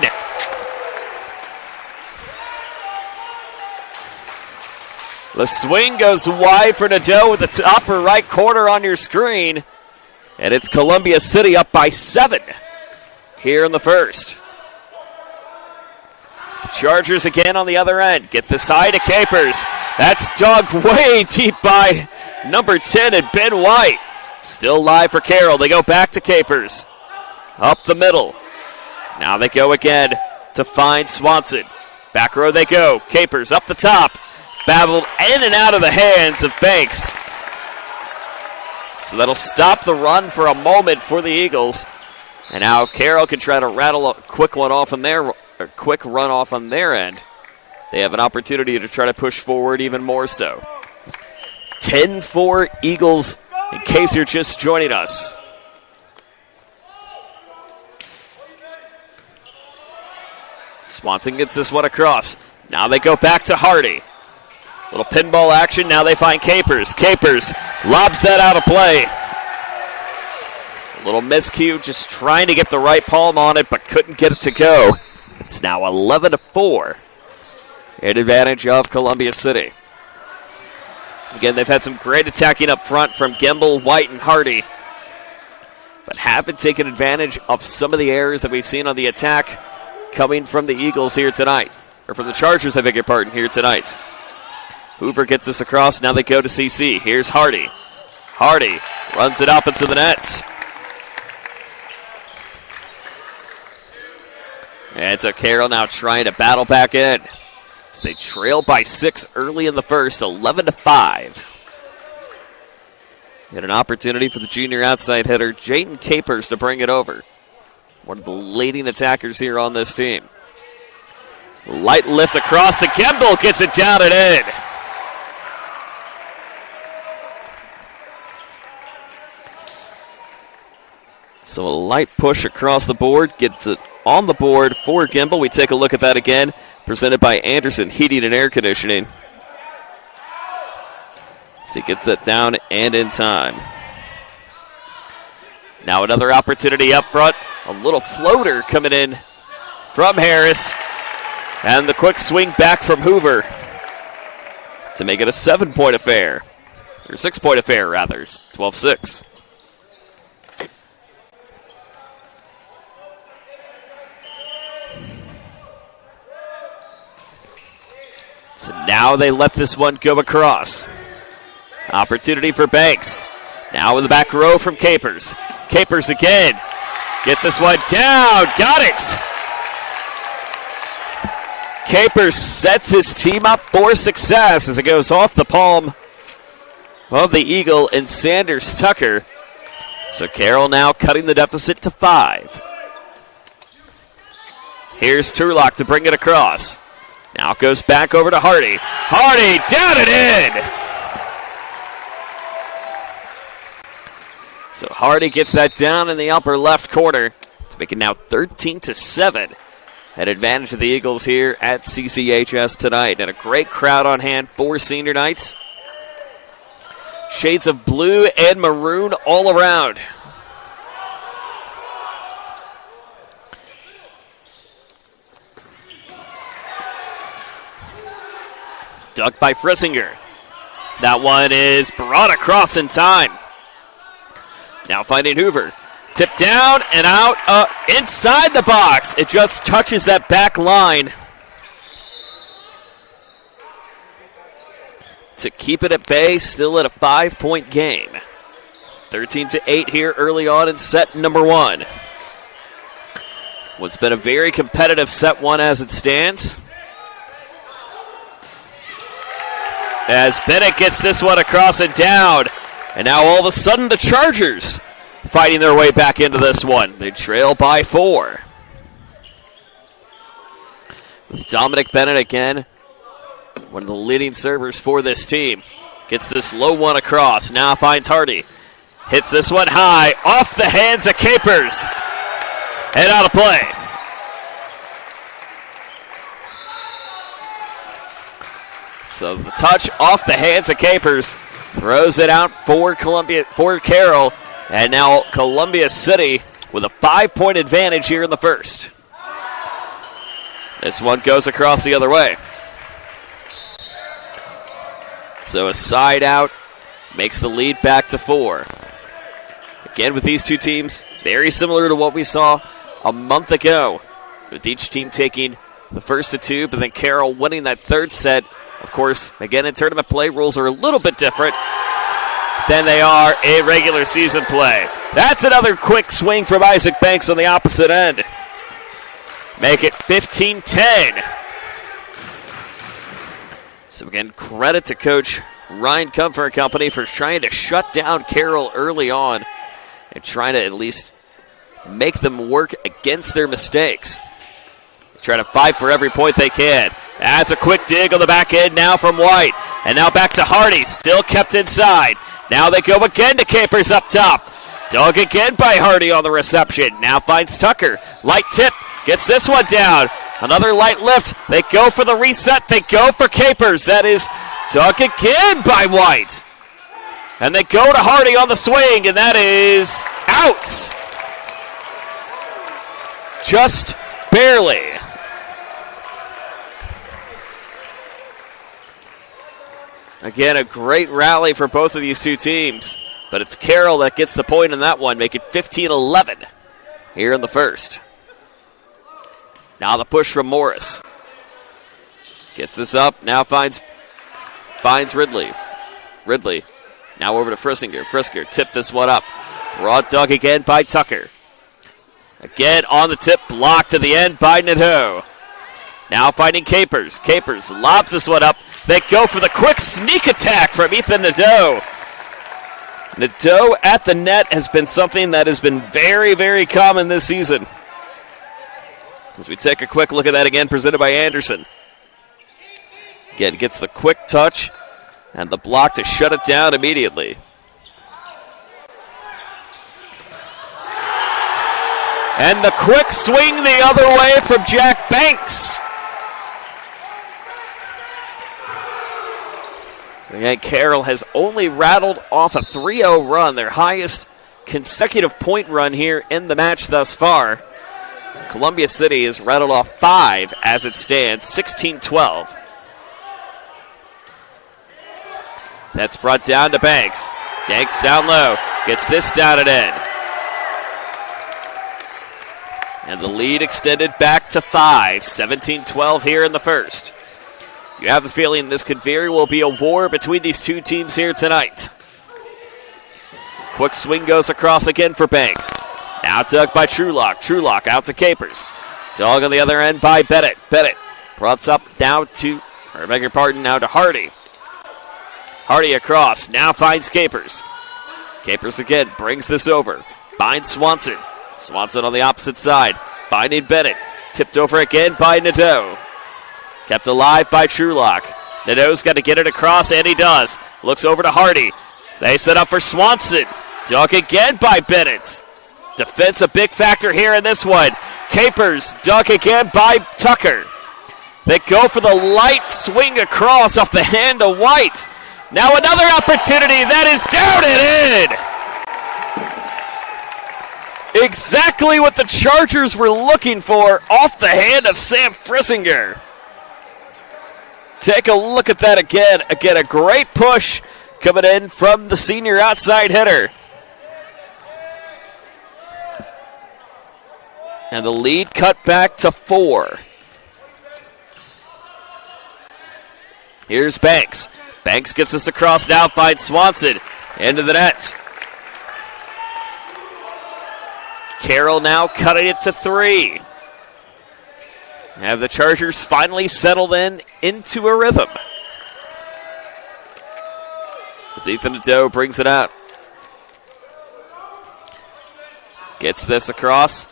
The swing goes wide for Nadeau with the upper right corner on your screen. And it's Columbia City up by 7 here in the first. The Chargers again on the other end. Get this high to Capers. That's dug way deep by number 10 and Ben White. Still live for Carroll. They go back to Capers. Up the middle. Now they go again to find Swanson. Back row they go. Capers up the top. Babbled in and out of the hands of Banks. So that'll stop the run for a moment for the Eagles. And now if Carroll can try to rattle a quick run off on their end, they have an opportunity to try to push forward even more so. 10-4 Eagles, in case you're just joining us. Swanson gets this one across. Now they go back to Hardy. Little pinball action. Now they find Capers. Capers lobs that out of play. A little miscue, just trying to get the right palm on it, but couldn't get it to go. It's now 11-4. In advantage of Columbia City. Again, they've had some great attacking up front from Gimbel, White, and Hardy, but haven't taken advantage of some of the errors that we've seen on the attack coming from the Eagles here tonight. Or from the Chargers, I beg your pardon, here tonight. Hoover gets this across. Now they go to CC. Here's Hardy. Hardy runs it up into the net. And so Carroll now trying to battle back in. So they trail by 6 early in the first, 11-5. And an opportunity for the junior outside hitter, Jayden Capers, to bring it over. One of the leading attackers here on this team. Light lift across to Gimbel, gets it down and in. So a light push across the board, gets it on the board for Gimbel. We take a look at that again, presented by Anderson Heating and Air Conditioning. So he gets that down and in time. Now another opportunity up front. A little floater coming in from Harris. And the quick swing back from Hoover to make it a 7-point affair. Or 6-point affair, rather. 12-6. So now they let this one go across. Opportunity for Banks. Now in the back row from Capers. Capers again. Gets this one down. Got it. Capers sets his team up for success as it goes off the palm of the Eagle and Sanders Tucker. So Carroll now cutting the deficit to 5. Here's Turlock to bring it across. Now it goes back over to Hardy. Hardy down and in. So Hardy gets that down in the upper left corner to make it now 13-7. An advantage of the Eagles here at CCHS tonight. And a great crowd on hand for senior nights. Shades of blue and maroon all around. Ducked by Frissinger. That one is brought across in time. Now finding Hoover. Tipped down and out inside the box. It just touches that back line to keep it at bay, still at a 5-point game. 13-8 here early on in set number 1. What's been a very competitive set 1 as it stands. As Bennett gets this one across and down. And now all of a sudden the Chargers fighting their way back into this one. They trail by 4. With Dominic Bennett again, one of the leading servers for this team. Gets this low one across. Now finds Hardy. Hits this one high. Off the hands of Capers. And out of play. So the touch off the hands of Capers. Throws it out for Carroll. And now Columbia City with a 5-point advantage here in the first. This one goes across the other way. So a side out makes the lead back to 4. Again, with these two teams, very similar to what we saw a month ago, with each team taking the first of two, but then Carroll winning that third set. Of course, again, in tournament play, rules are a little bit different than they are in regular season play. That's another quick swing from Isaac Banks on the opposite end. Make it 15-10. So again, credit to Coach Ryan Comfort and company for trying to shut down Carroll early on and trying to at least make them work against their mistakes. Trying to fight for every point they can. That's a quick dig on the back end now from White. And now back to Hardy, still kept inside. Now they go again to Capers up top. Dug again by Hardy on the reception. Now finds Tucker. Light tip, gets this one down. Another light lift. They go for the reset. They go for Capers. That is dug again by White. And they go to Hardy on the swing, and that is out. Just barely. Again, a great rally for both of these two teams. But it's Carroll that gets the point in that one, make it 15-11 here in the first. Now the push from Morris. Gets this up, now finds Ridley. Ridley now over to Frissinger. Frisker tipped this one up. Broad dug again by Tucker. Again on the tip, blocked to the end by Nadeau. Now finding Capers. Capers lobs this one up. They go for the quick sneak attack from Ethan Nadeau. Nadeau at the net has been something that has been very, very common this season. As we take a quick look at that again, presented by Anderson. Again, gets the quick touch and the block to shut it down immediately. And the quick swing the other way from Jack Banks. So again, Carroll has only rattled off a 3-0 run, their highest consecutive point run here in the match thus far. Columbia City has rattled off 5 as it stands, 16-12. That's brought down to Banks. Banks down low, gets this down and in. And the lead extended back to 5, 17-12 here in the first. You have the feeling this could very well be a war between these two teams here tonight. Quick swing goes across again for Banks. Now dug by Trulock. Trulock out to Capers. Dug on the other end by Bennett. Bennett brought up now to, or beg your pardon, now to Hardy. Hardy across, now finds Capers. Capers again brings this over. Finds Swanson. Swanson on the opposite side. Finding Bennett. Tipped over again by Nadeau. Kept alive by Trulock. Nadeau's got to get it across, and he does. Looks over to Hardy. They set up for Swanson. Dug again by Bennett. Defense a big factor here in this one. Capers dug again by Tucker. They go for the light swing across off the hand of White. Now another opportunity that is down and in. Exactly what the Chargers were looking for off the hand of Sam Frissinger. Take a look at that again. Again, a great push coming in from the senior outside hitter. And the lead cut back to 4. Here's Banks. Banks gets this across now, finds Swanson. Into the net. Carroll now cutting it to 3. Have the Chargers finally settled into a rhythm. As Ethan Nadeau brings it out. Gets this across.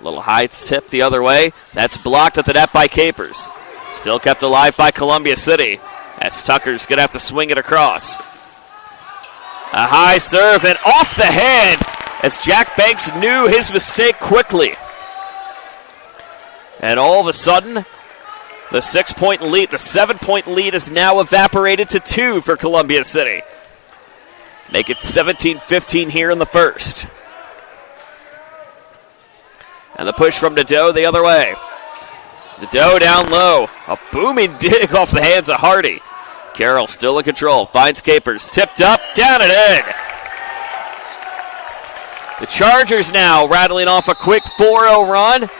Little high tip the other way. That's blocked at the net by Capers. Still kept alive by Columbia City. As Tucker's going to have to swing it across. A high serve and off the hand as Jack Banks knew his mistake quickly. And all of a sudden, the 6-point lead, the 7-point lead is now evaporated to 2 for Columbia City. Make it 17-15 here in the first. And the push from Nadeau the other way. Nadeau down low. A booming dig off the hands of Hardy. Carroll still in control. Finds Capers. Tipped up. Down and in. The Chargers now rattling off a quick 4-0 run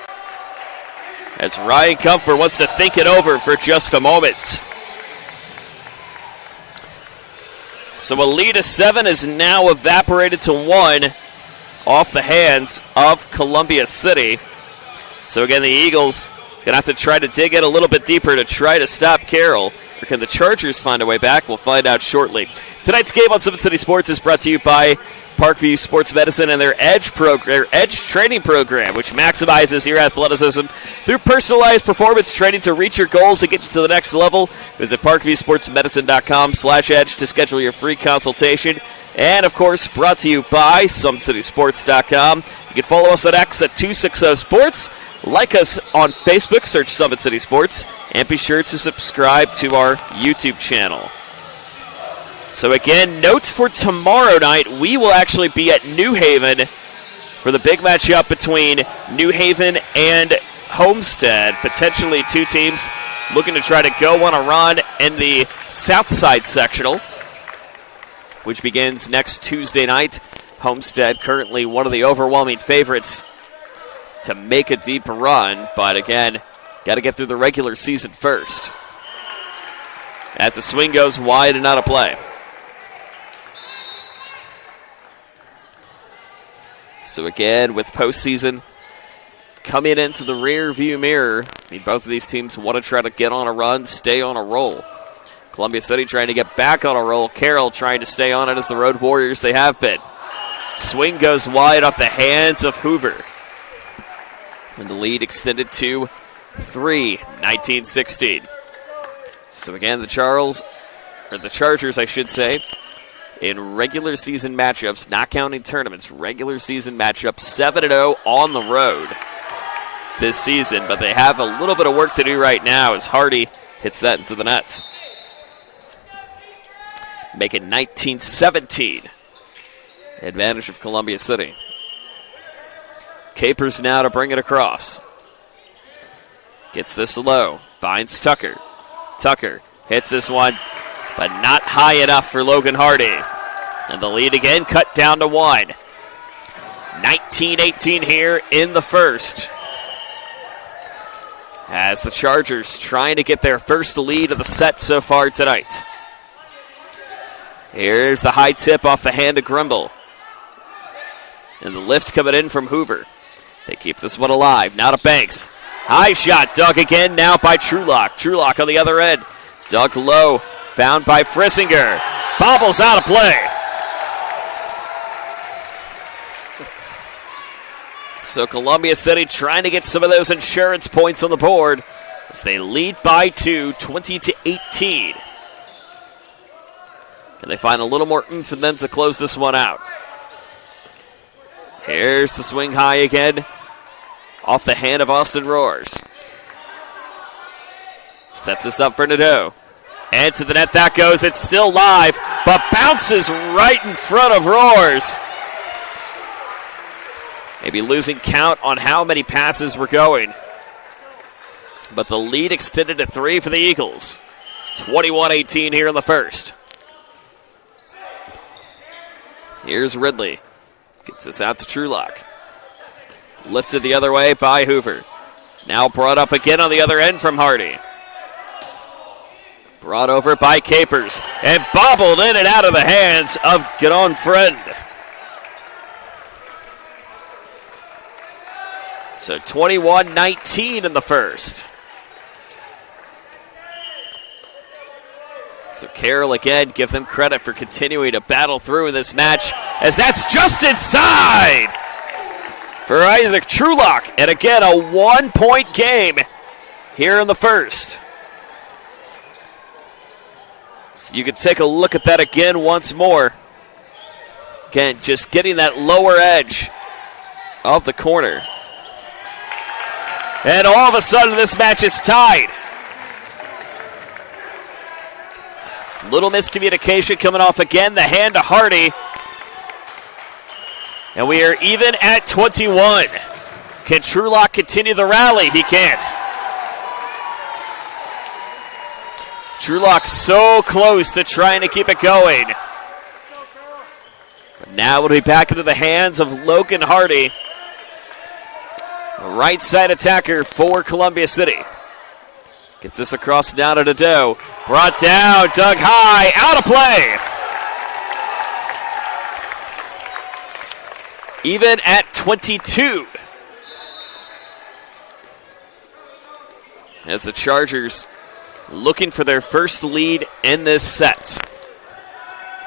as Ryan Comfort wants to think it over for just a moment. So a lead of 7 is now evaporated to 1 off the hands of Columbia City. So again, the Eagles going to have to try to dig in a little bit deeper to try to stop Carroll. Or can the Chargers find a way back? We'll find out shortly. Tonight's game on Summit City Sports is brought to you by Parkview Sports Medicine and their Edge training program, which maximizes your athleticism through personalized performance training to reach your goals and get you to the next level. Visit parkviewsportsmedicine.com/edge to schedule your free consultation. And, of course, brought to you by SummitCitySports.com. You can follow us at X at 260 Sports. Like us on Facebook, search Summit City Sports, and be sure to subscribe to our YouTube channel. So again, notes for tomorrow night, we will actually be at New Haven for the big matchup between New Haven and Homestead. Potentially two teams looking to try to go on a run in the Southside sectional, which begins next Tuesday night. Homestead currently one of the overwhelming favorites to make a deep run, but again, got to get through the regular season first. As the swing goes wide and out of play. So again, with postseason coming into the rear view mirror, I mean, both of these teams want to try to get on a run, stay on a roll. Columbia City trying to get back on a roll. Carroll trying to stay on it as the Road Warriors they have been. Swing goes wide off the hands of Hoover. And the lead extended to 3, 19-16. So again, the Chargers, I should say, in regular season matchups, not counting tournaments, regular season matchups, 7-0 on the road this season. But they have a little bit of work to do right now as Hardy hits that into the net. Make it 19-17. Advantage of Columbia City. Capers now to bring it across. Gets this low. Finds Tucker. Tucker hits this one, but not high enough for Logan Hardy. And the lead again cut down to 1. 19-18 here in the first. As the Chargers trying to get their first lead of the set so far tonight. Here's the high tip off the hand of Grimble. And the lift coming in from Hoover. They keep this one alive. Now to Banks. High shot dug again now by Trulock. Trulock on the other end. Dug low. Found by Frissinger. Bobbles out of play. So Columbia City trying to get some of those insurance points on the board as they lead by 2, 20-18. Can they find a little more oomph in them to close this one out? Here's the swing high again. Off the hand of Austin Roars. Sets this up for Nadeau. And to the net that goes. It's still live, but bounces right in front of Roars. Maybe losing count on how many passes were going. But the lead extended to 3 for the Eagles. 21-18 here in the first. Here's Ridley. Gets this out to Trulock. Lifted the other way by Hoover. Now brought up again on the other end from Hardy. Brought over by Capers. And bobbled in and out of the hands of Gadon Friend. So 21-19 in the first. So Carroll again, give them credit for continuing to battle through in this match, as that's just inside for Isaac Trulock. And again, a 1-point game here in the first. So you can take a look at that again once more. Again, just getting that lower edge of the corner. And all of a sudden, this match is tied. Little miscommunication coming off again. The hand to Hardy. And we are even at 21. Can Trulock continue the rally? He can't. Trulock so close to trying to keep it going. But Now it'll be back into the hands of Logan Hardy. Right side attacker for Columbia City. Gets this across now to Nadeau. Brought down, dug high, out of play. Even at 22. As the Chargers looking for their first lead in this set.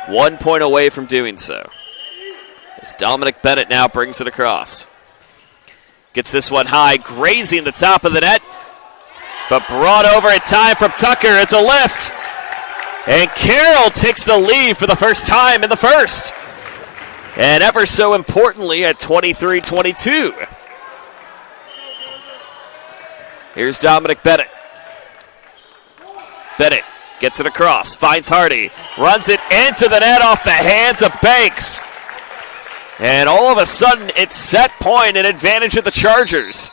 1 point away from doing so. As Dominic Bennett now brings it across. Gets this one high, grazing the top of the net. But brought over in time from Tucker. It's a lift. And Carroll takes the lead for the first time in the first. And ever so importantly at 23-22. Here's Dominic Bennett. Bennett gets it across, finds Hardy, runs it into the net off the hands of Banks. And all of a sudden, it's set point and advantage of the Chargers.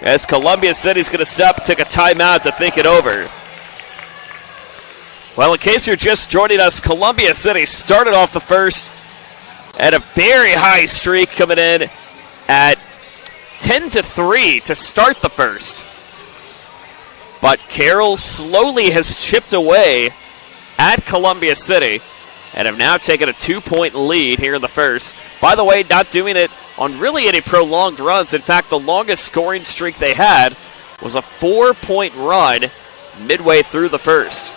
As Columbia City's going to stop and take a timeout to think it over. Well, in case you're just joining us, Columbia City started off the first at a very high streak, coming in at 10-3 to start the first. But Carroll slowly has chipped away at Columbia City and have now taken a 2-point lead here in the first. By the way, not doing it on really any prolonged runs. In fact, the longest scoring streak they had was a 4-point run midway through the first.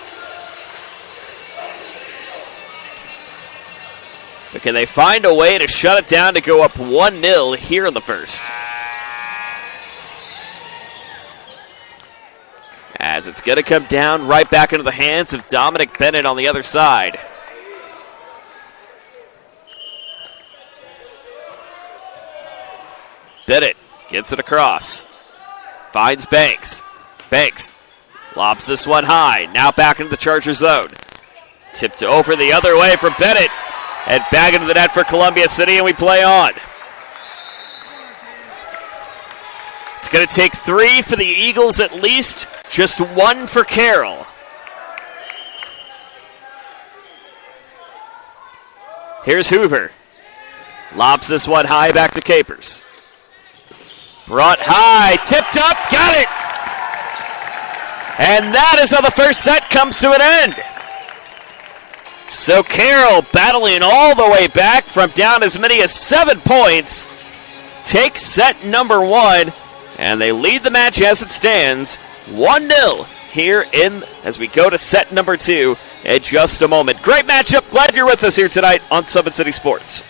But can they find a way to shut it down to go up 1-0 here in the first? As it's going to come down right back into the hands of Dominic Bennett on the other side. Bennett gets it across. Finds Banks. Banks lobs this one high. Now back into the Charger zone. Tipped over the other way from Bennett. And back into the net for Columbia City, and we play on. It's going to take 3 for the Eagles at least. Just 1 for Carroll. Here's Hoover. Lobs this one high back to Capers. Brought high, tipped up, got it! And that is how the first set comes to an end. So Carroll battling all the way back from down as many as 7 points. Takes set number 1, and they lead the match as it stands. 1-0 here as we go to set number 2 in just a moment. Great matchup. Glad you're with us here tonight on Summit City Sports.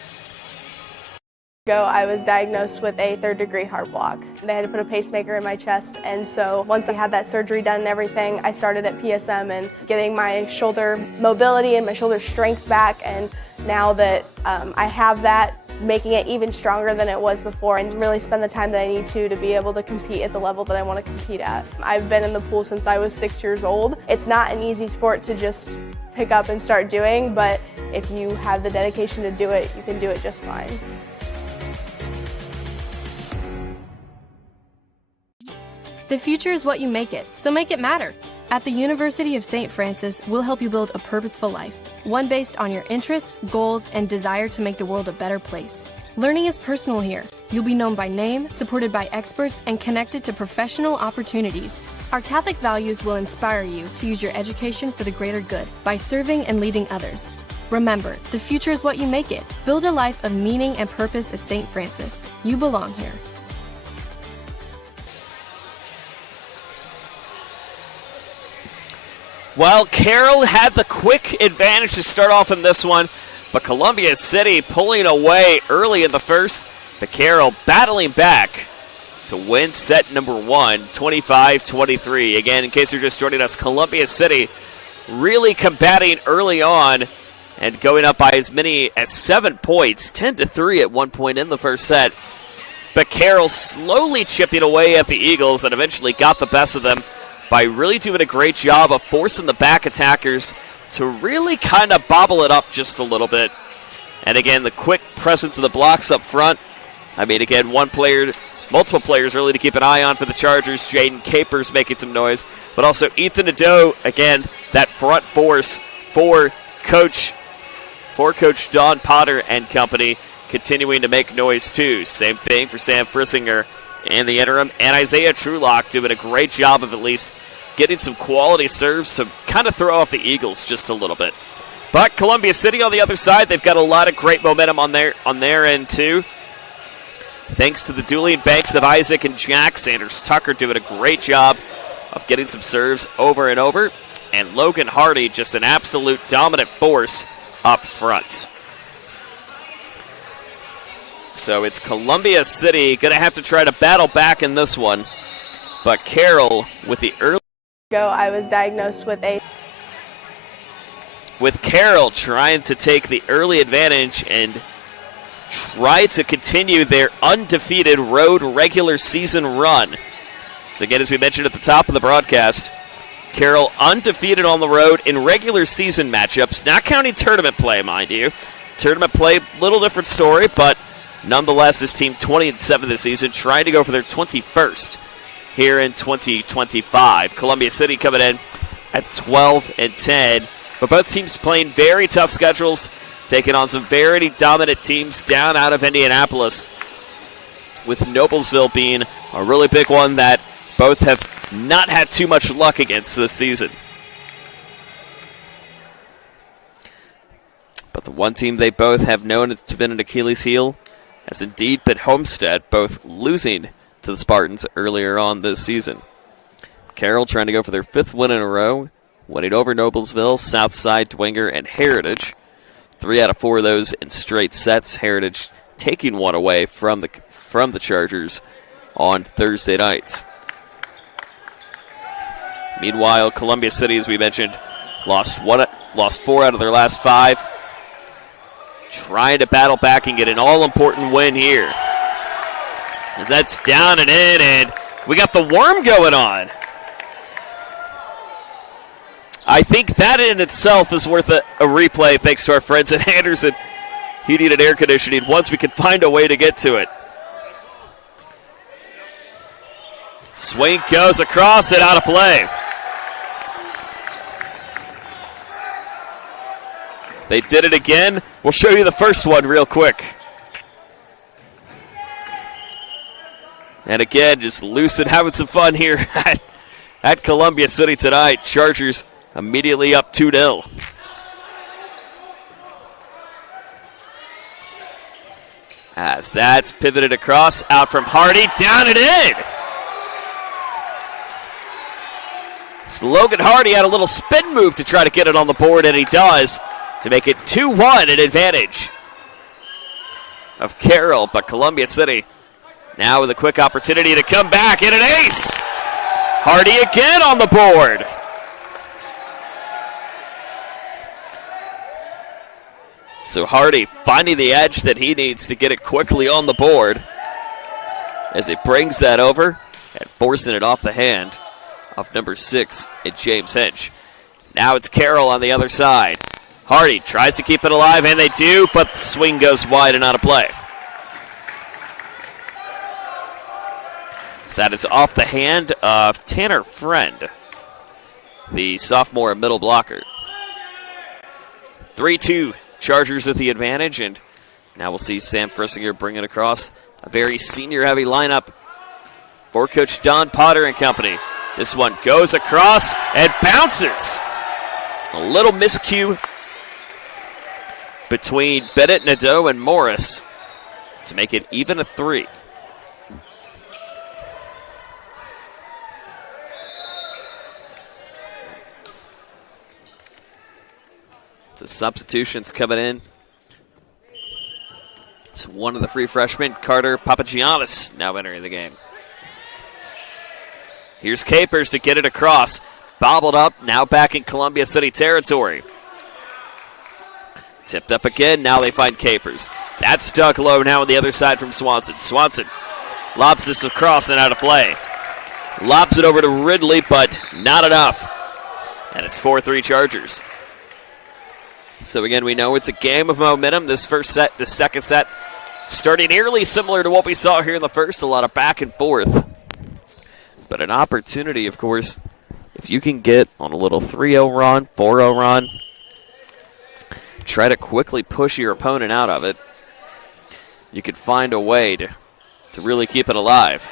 I was diagnosed with a 3rd-degree heart block. They had to put a pacemaker in my chest, and so once I had that surgery done and everything, I started at PSM and getting my shoulder mobility and my shoulder strength back, and now that I have that, making it even stronger than it was before and really spend the time that I need to be able to compete at the level that I want to compete at. I've been in the pool since I was 6 years old. It's not an easy sport to just pick up and start doing, but if you have the dedication to do it, you can do it just fine. The future is what you make it, so make it matter. At the University of St. Francis, we'll help you build a purposeful life, one based on your interests, goals, and desire to make the world a better place. Learning is personal here. You'll be known by name, supported by experts, and connected to professional opportunities. Our Catholic values will inspire you to use your education for the greater good by serving and leading others. Remember, the future is what you make it. Build a life of meaning and purpose at St. Francis. You belong here. Well, Carroll had the quick advantage to start off in this one, but Columbia City pulling away early in the first, but Carroll battling back to win set number 1, 25-23. Again, in case you're just joining us, Columbia City really combating early on and going up by as many as 7 points, 10-3 at one point in the first set. But Carroll slowly chipping away at the Eagles and eventually got the best of them by really doing a great job of forcing the back attackers to really kind of bobble it up just a little bit. And again, the quick presence of the blocks up front. I mean, again, multiple players really to keep an eye on for the Chargers. Jaden Capers making some noise, but also Ethan Nadeau, again, that front force for Coach for Coach Don Potter and company, continuing to make noise too. Same thing for Sam Frissinger in the interim, and Isaiah Trulock doing a great job of at least getting some quality serves to kind of throw off the Eagles just a little bit. But Columbia City on the other side, they've got a lot of great momentum on their end too. Thanks to the dueling banks of Isaac and Jack, Sanders Tucker doing a great job of getting some serves over and over. And Logan Hardy just an absolute dominant force up front. So it's Columbia City going to have to try to battle back in this one. But Carroll with the early... I was diagnosed with Carroll trying to take the early advantage and try to continue their undefeated road regular season run. So again, as we mentioned at the top of the broadcast, Carroll undefeated on the road in regular season matchups, not counting tournament play, mind you. Tournament play, little different story, but nonetheless, this team 20-7 this season, trying to go for their 21st here in 2025. Columbia City coming in at 12-10. But both teams playing very tough schedules, taking on some very dominant teams down out of Indianapolis, with Noblesville being a really big one that both have not had too much luck against this season. But the one team they both have known to have been an Achilles heel has indeed been Homestead, both losing to the Spartans earlier on this season. Carroll trying to go for their 5th win in a row, winning over Noblesville, Southside, Dwenger, and Heritage. 3 out of 4 of those in straight sets. Heritage taking one away from the Chargers on Thursday nights. Meanwhile, Columbia City, as we mentioned, lost 4 out of their last 5. Trying to battle back and get an all-important win here. As that's down and in, and we got the worm going on. I think that in itself is worth a replay, thanks to our friends at Anderson Heating and Air Conditioning, once we can find a way to get to it. Swing goes across and out of play. They did it again. We'll show you the first one real quick. And again, just loose and having some fun here at Columbia City tonight. Chargers immediately up 2-0. As that's pivoted across, out from Hardy, down and in. So Logan Hardy had a little spin move to try to get it on the board, and he does, to make it 2-1, an advantage of Carroll. But Columbia City now with a quick opportunity to come back, and an ace. Hardy again on the board. So Hardy finding the edge that he needs to get it quickly on the board as he brings that over and forcing it off the hand of number 6 at James Hinch. Now it's Carroll on the other side. Hardy tries to keep it alive, and they do, but the swing goes wide and out of play. So that is off the hand of Tanner Friend, the sophomore middle blocker. 3-2. Chargers with the advantage, and now we'll see Sam Frissinger bring it across a very senior-heavy lineup for Coach Don Potter and company. This one goes across and bounces. A little miscue between Bennett, Nadeau, and Morris to make it even a 3. So substitutions coming in. It's one of the free freshmen, Carter Papagiannis, now entering the game. Here's Capers to get it across. Bobbled up, now back in Columbia City territory. Tipped up again, now they find Capers. That's stuck low now on the other side from Swanson. Swanson lobs this across and out of play. Lobs it over to Ridley, but not enough. And it's 4-3 Chargers. So again, we know it's a game of momentum. This first set, the second set, starting eerily similar to what we saw here in the first. A lot of back and forth. But an opportunity, of course, if you can get on a little 3-0 run, 4-0 run, try to quickly push your opponent out of it, you could find a way to really keep it alive.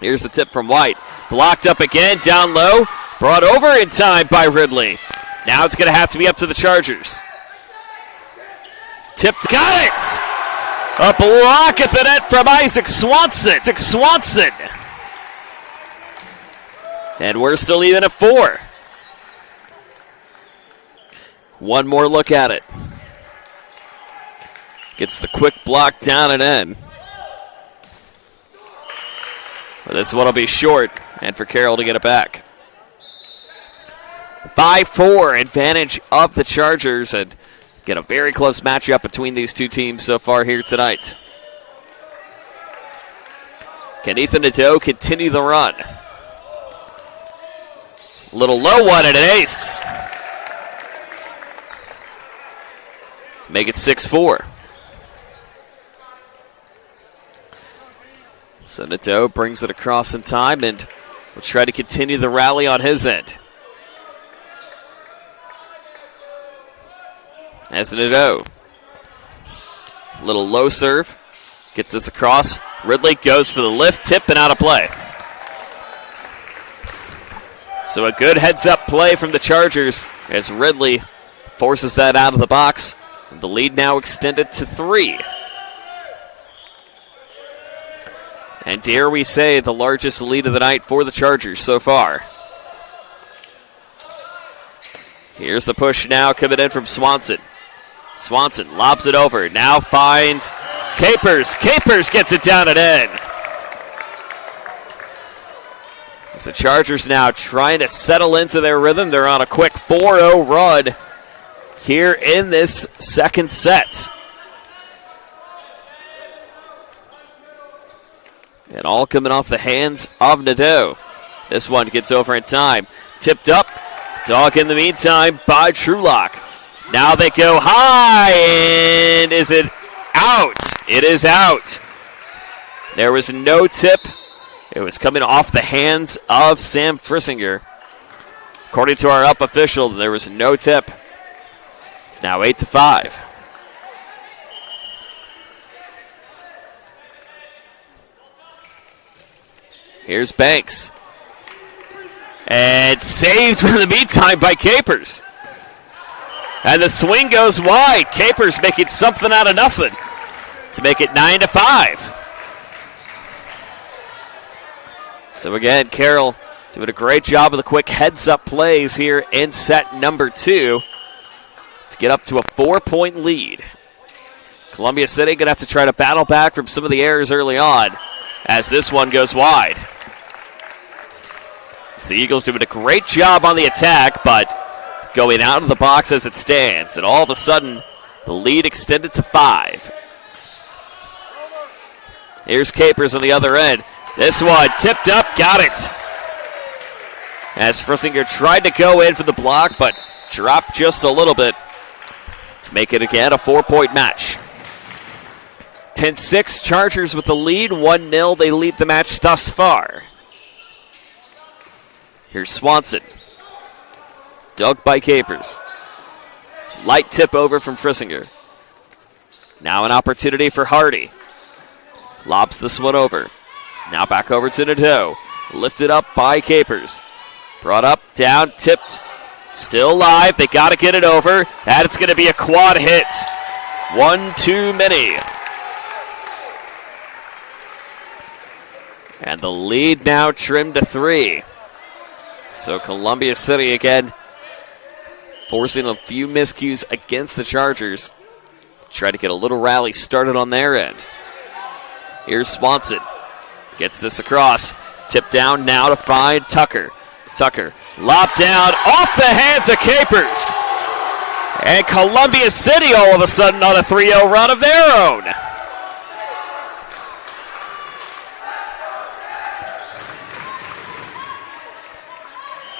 Here's the tip from White. Blocked up again, down low. Brought over in time by Ridley. Now it's going to have to be up to the Chargers. Tipped, got it! A block at the net from Isaac Swanson. And we're still even at 4. One more look at it. Gets the quick block down and in. Well, this one will be short, and for Carroll to get it back. 5-4 advantage of the Chargers, and get a very close matchup between these two teams so far here tonight. Can Ethan Nadeau continue the run? Little low one and an ace. Make it 6-4. So Nadeau brings it across in time and will try to continue the rally on his end. As Nadeau. Little low serve. Gets this across. Ridley goes for the lift, tip, and out of play. So a good heads-up play from the Chargers as Ridley forces that out of the box. And the lead now extended to 3. And dare we say, the largest lead of the night for the Chargers so far. Here's the push now coming in from Swanson. Swanson lobs it over. Now finds Capers. Capers gets it down and in. As the Chargers now trying to settle into their rhythm. They're on a quick 4-0 run here in this second set. And all coming off the hands of Nadeau. This one gets over in time. Tipped up. Dog in the meantime by Trulock. Now they go high, and is it out? It is out. There was no tip. It was coming off the hands of Sam Frissinger. According to our up official, there was no tip. It's now 8-5. Here's Banks. And saved in the meantime by Capers. And the swing goes wide. Capers making something out of nothing to make it 9-5. So again, Carroll doing a great job of the quick heads-up plays here in set number 2 to get up to a 4-point lead. Columbia City going to have to try to battle back from some of the errors early on as this one goes wide. So the Eagles doing a great job on the attack, but going out of the box as it stands. And all of a sudden, the lead extended to 5. Here's Capers on the other end. This one tipped up, got it. As Frissinger tried to go in for the block, but dropped just a little bit to make it again a 4-point match. 10-6, Chargers with the lead, 1-0. They lead the match thus far. Here's Swanson. Dug by Capers. Light tip over from Frissinger. Now an opportunity for Hardy. Lobs this one over. Now back over to Nadeau. Lifted up by Capers. Brought up, down, tipped. Still live. They got to get it over. And it's going to be a quad hit. One too many. And the lead now trimmed to 3. So Columbia City again forcing a few miscues against the Chargers. Try to get a little rally started on their end. Here's Swanson. Gets this across. Tip down now to find Tucker. Tucker lopped down off the hands of Capers. And Columbia City all of a sudden on a 3-0 run of their own.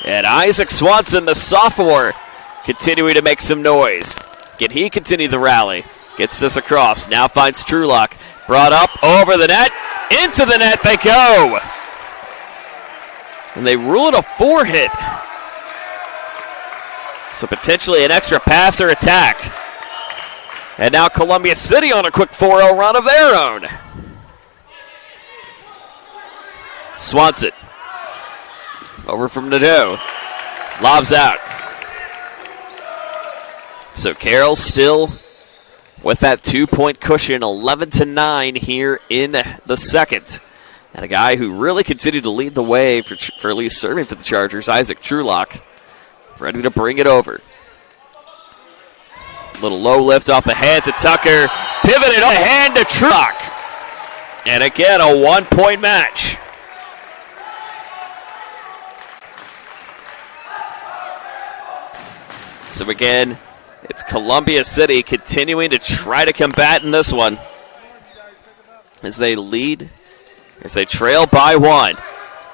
And Isaac Swanson, the sophomore, continuing to make some noise. Can he continue the rally? Gets this across. Now finds Trulock. Brought up over the net. Into the net they go. And they rule it a 4 hit. So potentially an extra pass or attack. And now Columbia City on a quick 4-0 run of their own. Swanson. Over from Nadeau. Lobs out. So Carroll still with that 2-point cushion, 11-9 here in the second. And a guy who really continued to lead the way for at least serving for the Chargers, Isaac Trulock, ready to bring it over. Little low lift off the hands of Tucker. Pivoted on the hand to Trulock. And again, a 1-point match. So again, it's Columbia City continuing to try to combat in this one. As they lead, as they trail by 1.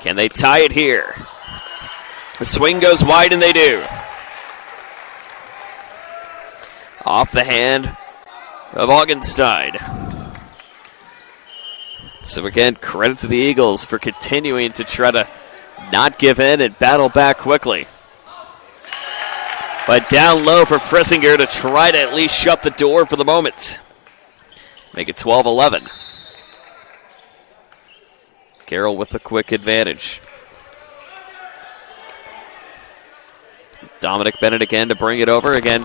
Can they tie it here? The swing goes wide, and they do. Off the hand of Augenstein. So again, credit to the Eagles for continuing to try to not give in and battle back quickly. But down low for Frissinger to try to at least shut the door for the moment. Make it 12-11. Carroll with the quick advantage. Dominic Bennett again to bring it over. Again,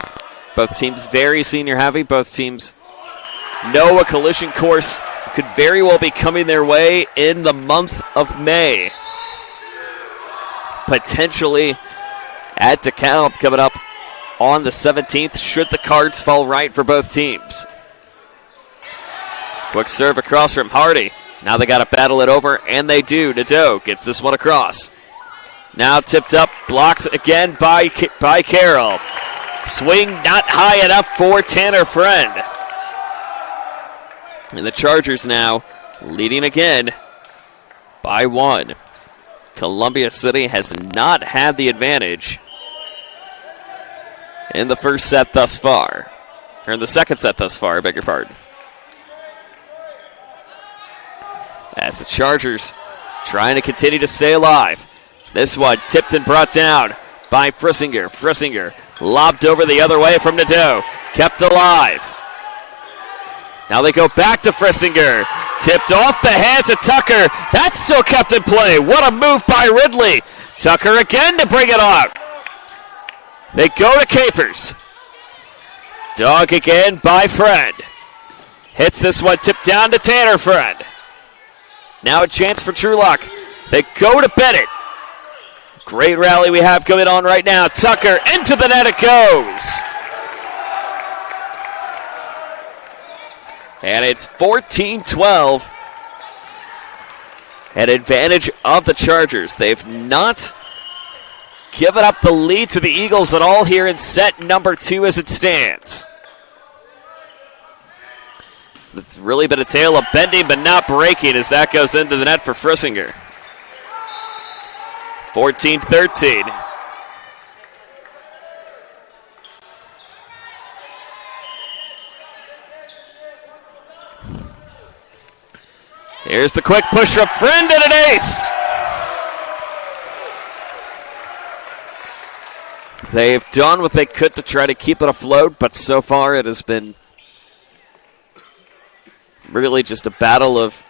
both teams very senior heavy. Both teams know a collision course could very well be coming their way in the month of May. Potentially at DeKalb coming up on the 17th, should the cards fall right for both teams. Quick serve across from Hardy. Now they got to battle it over, and they do. Nadeau gets this one across. Now tipped up, blocked again by Carroll. Swing not high enough for Tanner Friend. And the Chargers now leading again by 1. Columbia City has not had the advantage in the first set thus far. Or in the second set thus far, I beg your pardon. As the Chargers trying to continue to stay alive. This one tipped and brought down by Frissinger. Frissinger lobbed over the other way from Nadeau. Kept alive. Now they go back to Frissinger. Tipped off the hands of Tucker. That's still kept in play. What a move by Ridley. Tucker again to bring it out. They go to Capers. Dog again by Friend. Hits this one, tipped down to Tanner Friend. Now a chance for Trulock. They go to Bennett. Great rally we have going on right now. Tucker into the net it goes. And it's 14-12. An advantage of the Chargers. They've not given up the lead to the Eagles at all here in set number 2 as it stands. It's really been a tale of bending but not breaking as that goes into the net for Frissinger. 14-13. Here's the quick push from Friend and an ace. They've done what they could to try to keep it afloat, but so far it has been really just a battle of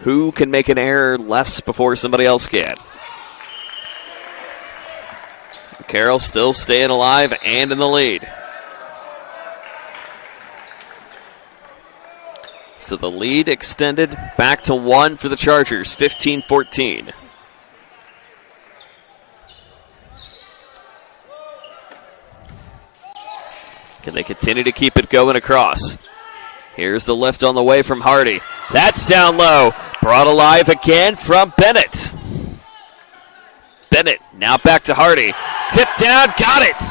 who can make an error less before somebody else can. Carroll still staying alive and in the lead. So the lead extended back to 1 for the Chargers, 15-14. Can they continue to keep it going across? Here's the lift on the way from Hardy. That's down low. Brought alive again from Bennett. Bennett now back to Hardy. Tip down, got it.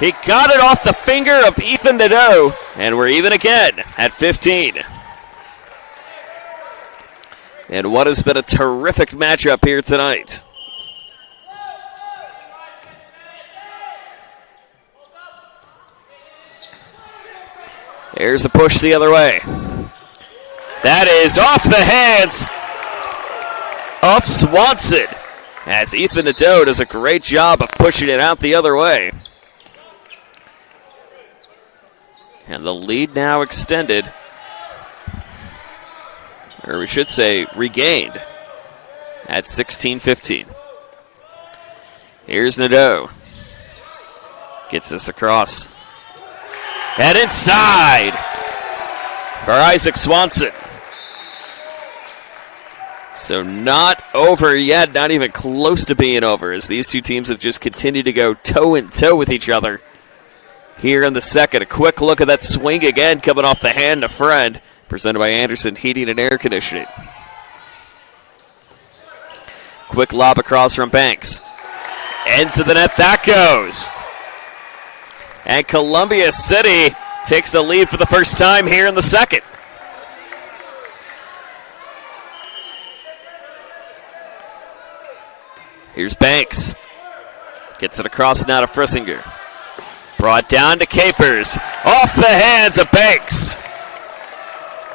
He got it off the finger of Ethan Nadeau. And we're even again at 15. And what has been a terrific matchup here tonight. Here's a push the other way. That is off the hands of Swanson. as Ethan Nadeau does a great job of pushing it out the other way. And the lead now extended, or we should say regained, at 16-15. Here's Nadeau. Gets this across. And inside for Isaac Swanson. So not over yet, not even close to being over, as these two teams have just continued to go toe-in-toe with each other here in the second. A quick look at that swing again, coming off the hand of Friend, presented by Anderson Heating and Air Conditioning. Quick lob across from Banks. Into the net, that goes. And Columbia City takes the lead for the first time here in the second. Here's Banks. Gets it across now to Frissinger. Brought down to Capers. Off the hands of Banks.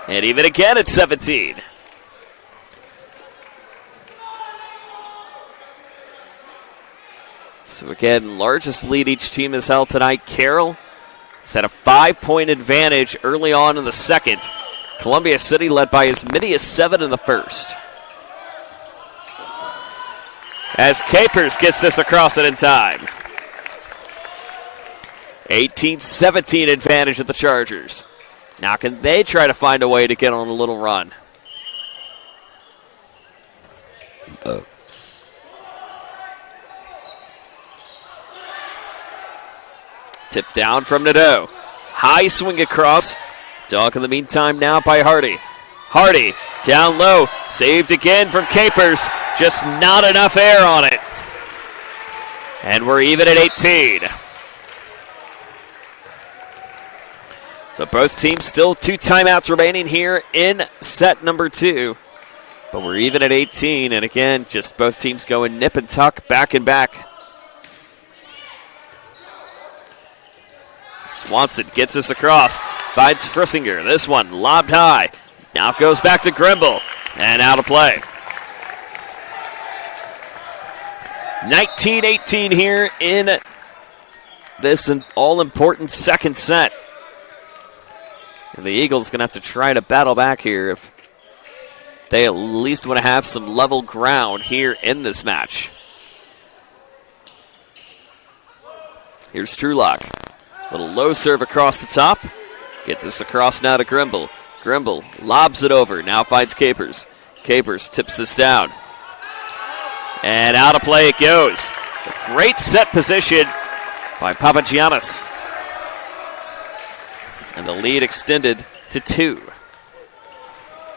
And even again at 17. So again, largest lead each team has held tonight. Carroll has had a 5-point advantage early on in the second. Columbia City led by as many as 7 in the first. As Capers gets this across it in time. 18-17 advantage of the Chargers. Now can they try to find a way to get on a little run? Tip down from Nadeau. High swing across. Dog in the meantime now by Hardy. Hardy down low. Saved again from Capers. Just not enough air on it. And we're even at 18. So both teams still 2 timeouts remaining here in set number 2. But we're even at 18. And again, just both teams going nip and tuck, back and back. Swanson gets this across. Finds Frissinger. This one lobbed high. Now goes back to Grimble. And out of play. 19-18 here in this all-important second set. And the Eagles going to have to try to battle back here if they at least want to have some level ground here in this match. Here's Trulock. Little low serve across the top. Gets this across now to Grimble. Grimble lobs it over. Now finds Capers. Capers tips this down. And out of play it goes. A great set position by Papagiannis. And the lead extended to 2.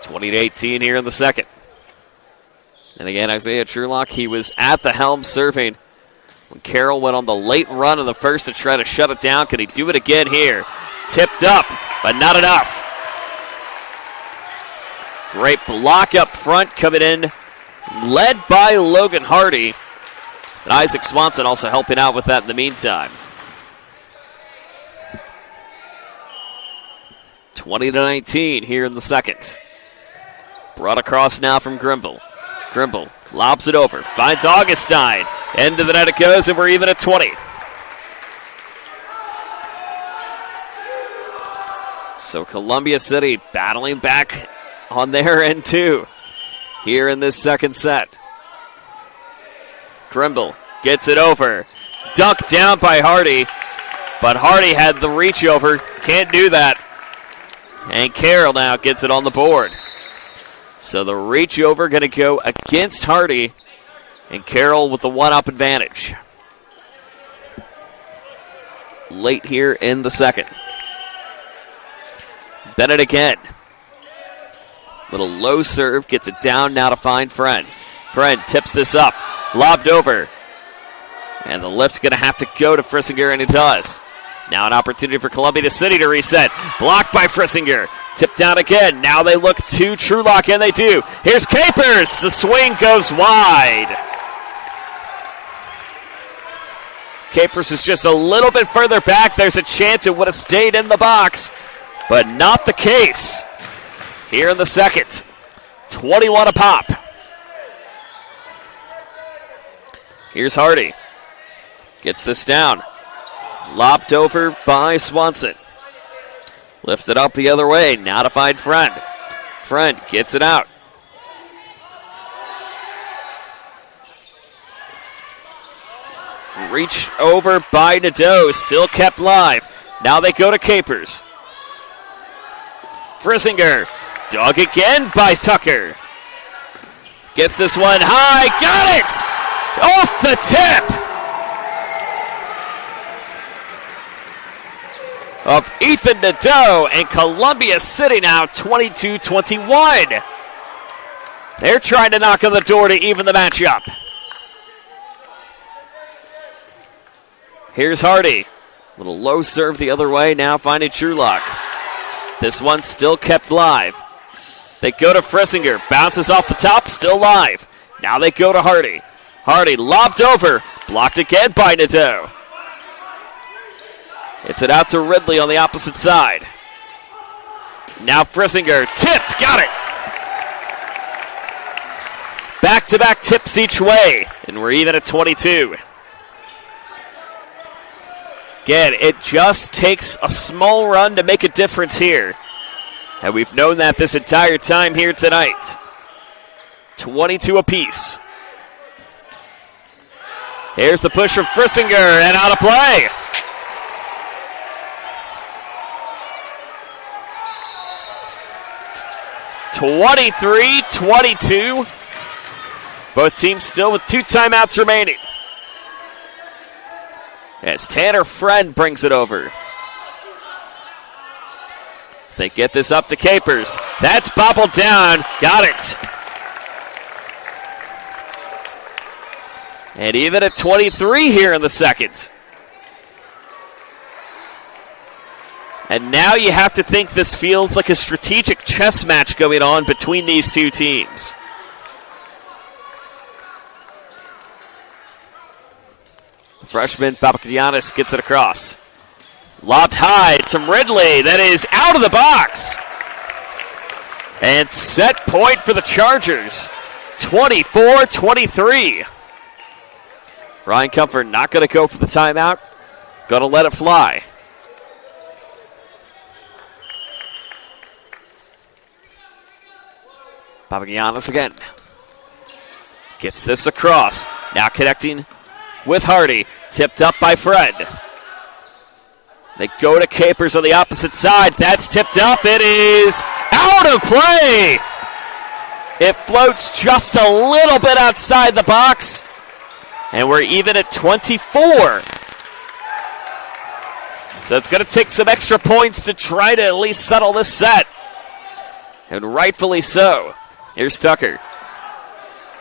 20-18 here in the second. And again, Isaiah Trulock, he was at the helm serving when Carroll went on the late run in the first to try to shut it down. Can he do it again here? Tipped up, but not enough. Great block up front coming in, led by Logan Hardy. And Isaac Swanson also helping out with that in the meantime. 20-19 here in the second. Brought across now from Grimble. Grimble lobs it over, finds Augustine. End of the net it goes, and we're even at 20. So Columbia City battling back on their end too here in this second set. Grimble gets it over. Dunked down by Hardy, but Hardy had the reach over. Can't do that. And Carroll now gets it on the board. So the reach over going to go against Hardy, and Carroll with the one-up advantage. Late here in the second. Bennett again. Little low serve, gets it down now to find Friend. Friend tips this up, lobbed over. And the lift's going to have to go to Frissinger, and it does. Now an opportunity for Columbia City to reset. Blocked by Frissinger. Tipped down again. Now they look to Trulock, and they do. Here's Capers. The swing goes wide. Capers is just a little bit further back. There's a chance it would have stayed in the box, but not the case. Here in the second, 21 a pop. Here's Hardy. Gets this down. Lopped over by Swanson. Lifted up the other way. Now to find Friend. Friend gets it out. Reach over by Nadeau. Still kept live. Now they go to Capers. Frisinger. Dug again by Tucker. Gets this one high. Got it! Off the tip of Ethan Nadeau, and Columbia City now 22-21. They're trying to knock on the door to even the matchup. Here's Hardy. Little low serve the other way, now finding Trulock. This one still kept live. They go to Frisinger, bounces off the top, still live. Now they go to Hardy. Hardy lobbed over, blocked again by Nadeau. It's it out to Ridley on the opposite side. Now Frisinger, tipped, got it. Back-to-back tips each way, and we're even at 22. Again, it just takes a small run to make a difference here. And we've known that this entire time here tonight. 22 apiece. Here's the push from Frisinger, and out of play. (23-22). Both teams still with 2 timeouts remaining. As Tanner Friend brings it over. As they get this up to Capers. That's bobbled down. Got it. And even at 23 here in the second. And now you have to think this feels like a strategic chess match going on between these two teams. The freshman Papakianis gets it across. Lobbed high to Ridley. That is out of the box. And set point for the Chargers. 24-23. Ryan Comfort not going to go for the timeout. Going to let it fly. Papagiannis again. Gets this across. Now connecting with Hardy. Tipped up by Fred. They go to Capers on the opposite side. That's tipped up. It is out of play. It floats just a little bit outside the box. And we're even at 24. So it's going to take some extra points to try to at least settle this set. And rightfully so. Here's Tucker.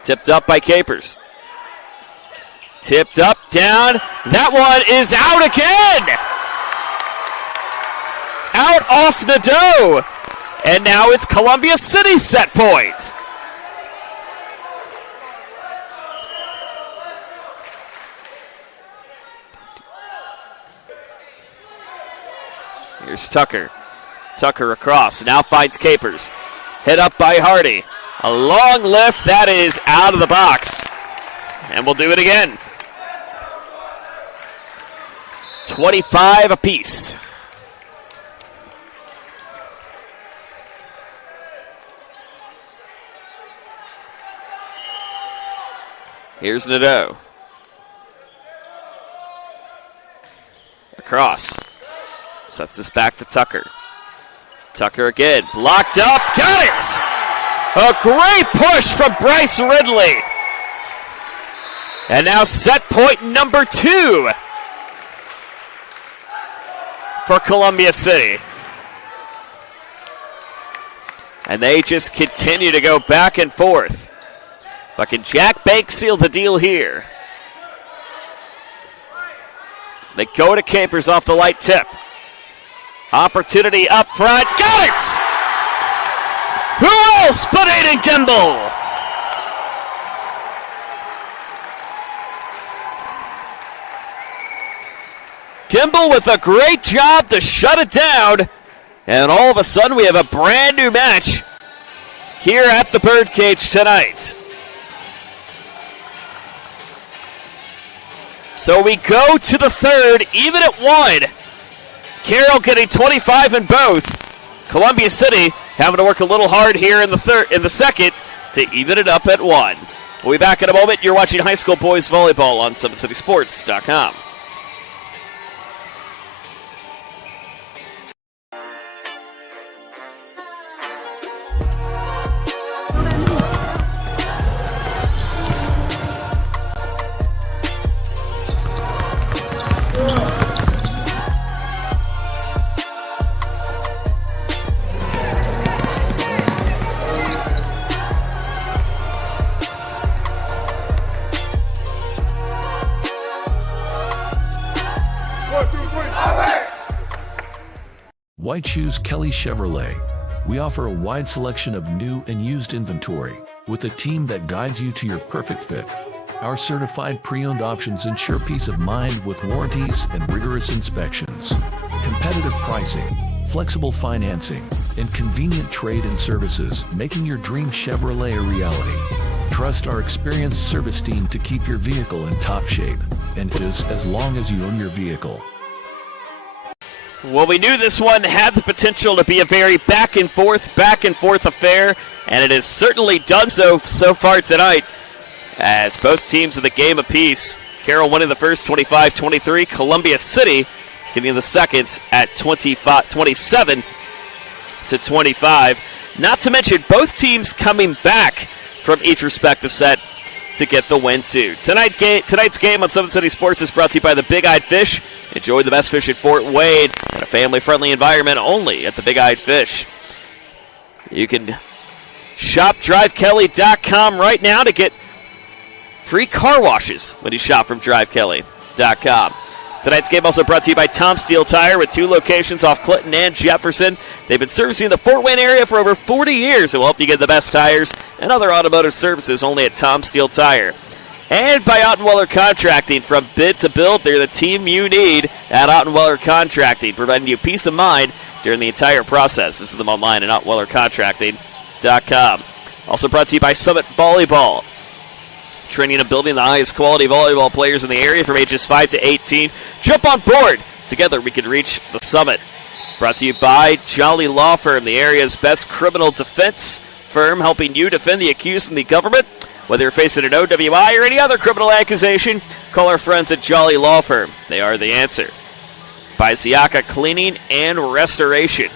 Tipped up by Capers. Tipped up, down. That one is out again. Out off Nadeau. And now it's Columbia City set point. Here's Tucker. Tucker across. Now finds Capers. Hit up by Hardy. A long lift. That is out of the box. And we'll do it again. 25 apiece. Here's Nadeau. Across. Sets this back to Tucker. Tucker again. Blocked up. Got it! A great push from Bryce Ridley. And now set point number 2 for Columbia City. And they just continue to go back and forth. But can Jack Banks seal the deal here? They go to Capers off the light tip. Opportunity up front. Got it! Who else but Aiden Gimbel? Gimbel with a great job to shut it down. And all of a sudden we have a brand new match here at the Birdcage tonight. So we go to the third, even at 1. Carroll getting 25 in both. Columbia City having to work a little hard here in the second to even it up at 1. We'll be back in a moment. You're watching high school boys volleyball on SummitCitySports.com. Why choose Kelly Chevrolet? We offer a wide selection of new and used inventory with a team that guides you to your perfect fit. Our certified pre-owned options ensure peace of mind with warranties and rigorous inspections. Competitive pricing, flexible financing, and convenient trade and services, making your dream Chevrolet a reality. Trust our experienced service team to keep your vehicle in top shape, and just as long as you own your vehicle. Well, we knew this one had the potential to be a very back and forth affair, and it has certainly done so far tonight, as both teams in the game apiece. Carroll winning the first 25-23, Columbia City getting the second at 27-25. Not to mention both teams coming back from each respective set to get the win, too. Tonight's game on Summit City Sports is brought to you by the Big Eyed Fish. Enjoy the best fish in Fort Wade in a family-friendly environment only at the Big Eyed Fish. You can shop DriveKelly.com right now to get free car washes when you shop from DriveKelly.com. Tonight's game also brought to you by Tom Steel Tire with 2 locations off Clinton and Jefferson. They've been servicing the Fort Wayne area for over 40 years and will help you get the best tires and other automotive services only at Tom Steel Tire. And by Ottenweller Contracting. From bid to build, they're the team you need at Ottenweller Contracting, providing you peace of mind during the entire process. Visit them online at OttenwellerContracting.com. Also brought to you by Summit Volleyball. Training and building the highest quality volleyball players in the area from ages 5 to 18. Jump on board. Together we can reach the summit. Brought to you by Jolly Law Firm, the area's best criminal defense firm, helping you defend the accused from the government. Whether you're facing an OWI or any other criminal accusation, call our friends at Jolly Law Firm. They are the answer. By Siaka Cleaning and Restoration,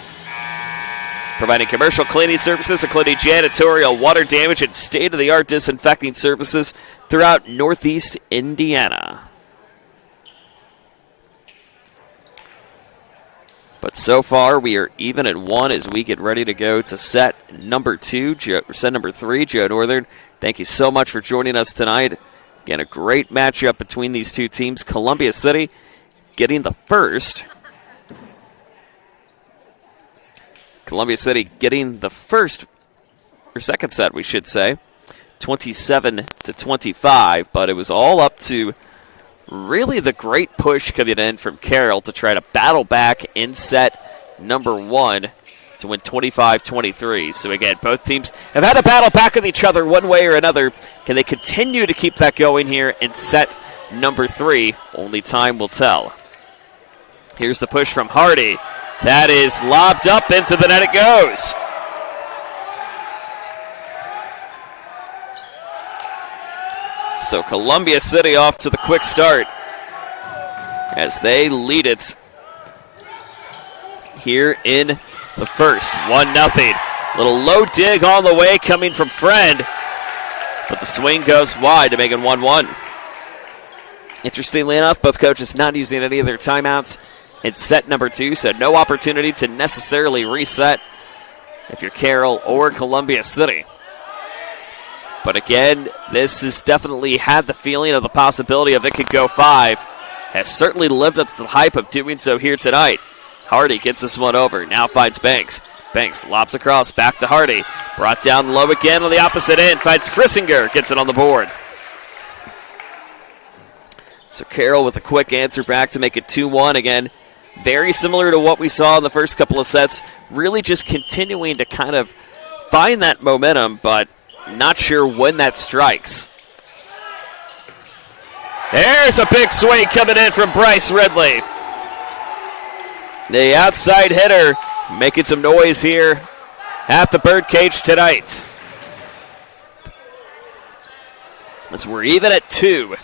providing commercial cleaning services, including janitorial, water damage, and state-of-the-art disinfecting services throughout Northeast Indiana. But so far, we are even at 1 as we get ready to go to set number 3. Joe Northern, thank you so much for joining us tonight. Again, a great matchup between these two teams. Columbia City getting the first. Columbia City getting the first, or second set, we should say, 27-25. But it was all up to really the great push coming in from Carroll to try to battle back in set number 1 to win 25-23. So again, both teams have had a battle back with each other one way or another. Can they continue to keep that going here in set number 3? Only time will tell. Here's the push from Hardy. That is lobbed up into the net it goes. So Columbia City off to the quick start as they lead it here in the first. 1-0. Little low dig on the way coming from Friend, but the swing goes wide to make it 1-1. Interestingly enough, both coaches not using any of their timeouts in set number 2, so no opportunity to necessarily reset if you're Carroll or Columbia City. But again, this has definitely had the feeling of the possibility of it could go 5. Has certainly lived up to the hype of doing so here tonight. Hardy gets this one over, now finds Banks. Banks lobs across, back to Hardy. Brought down low again on the opposite end, finds Frissinger, gets it on the board. So Carroll with a quick answer back to make it 2-1 again. Very similar to what we saw in the first couple of sets. Really just continuing to kind of find that momentum, but not sure when that strikes. There's a big swing coming in from Bryce Ridley. The outside hitter making some noise here at the Birdcage tonight. As we're even at 2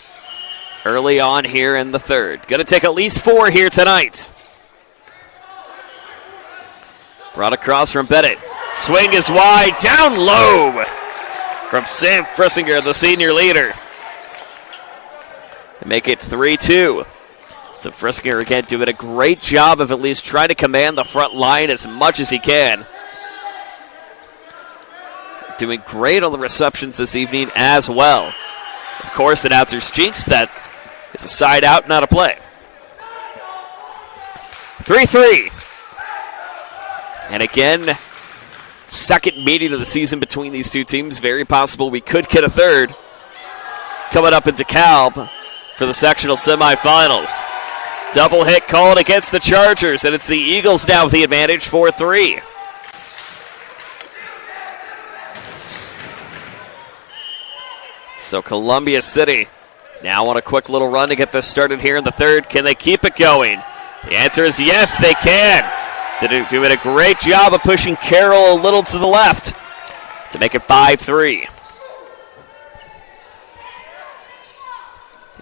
early on here in the third. Going to take at least 4 here tonight. Brought across from Bennett. Swing is wide, down low from Sam Frissinger, the senior leader. And make it 3-2. So Frissinger again doing a great job of at least trying to command the front line as much as he can. Doing great on the receptions this evening as well. Of course, announcers jinx that it's a side out, not a play. 3-3. And again, second meeting of the season between these two teams. Very possible we could get a third coming up in DeKalb for the sectional semifinals. Double hit called against the Chargers, and it's the Eagles now with the advantage, 4-3. So Columbia City now on a quick little run to get this started here in the third. Can they keep it going? The answer is yes, they can. Doing a great job of pushing Carroll a little to the left to make it 5-3.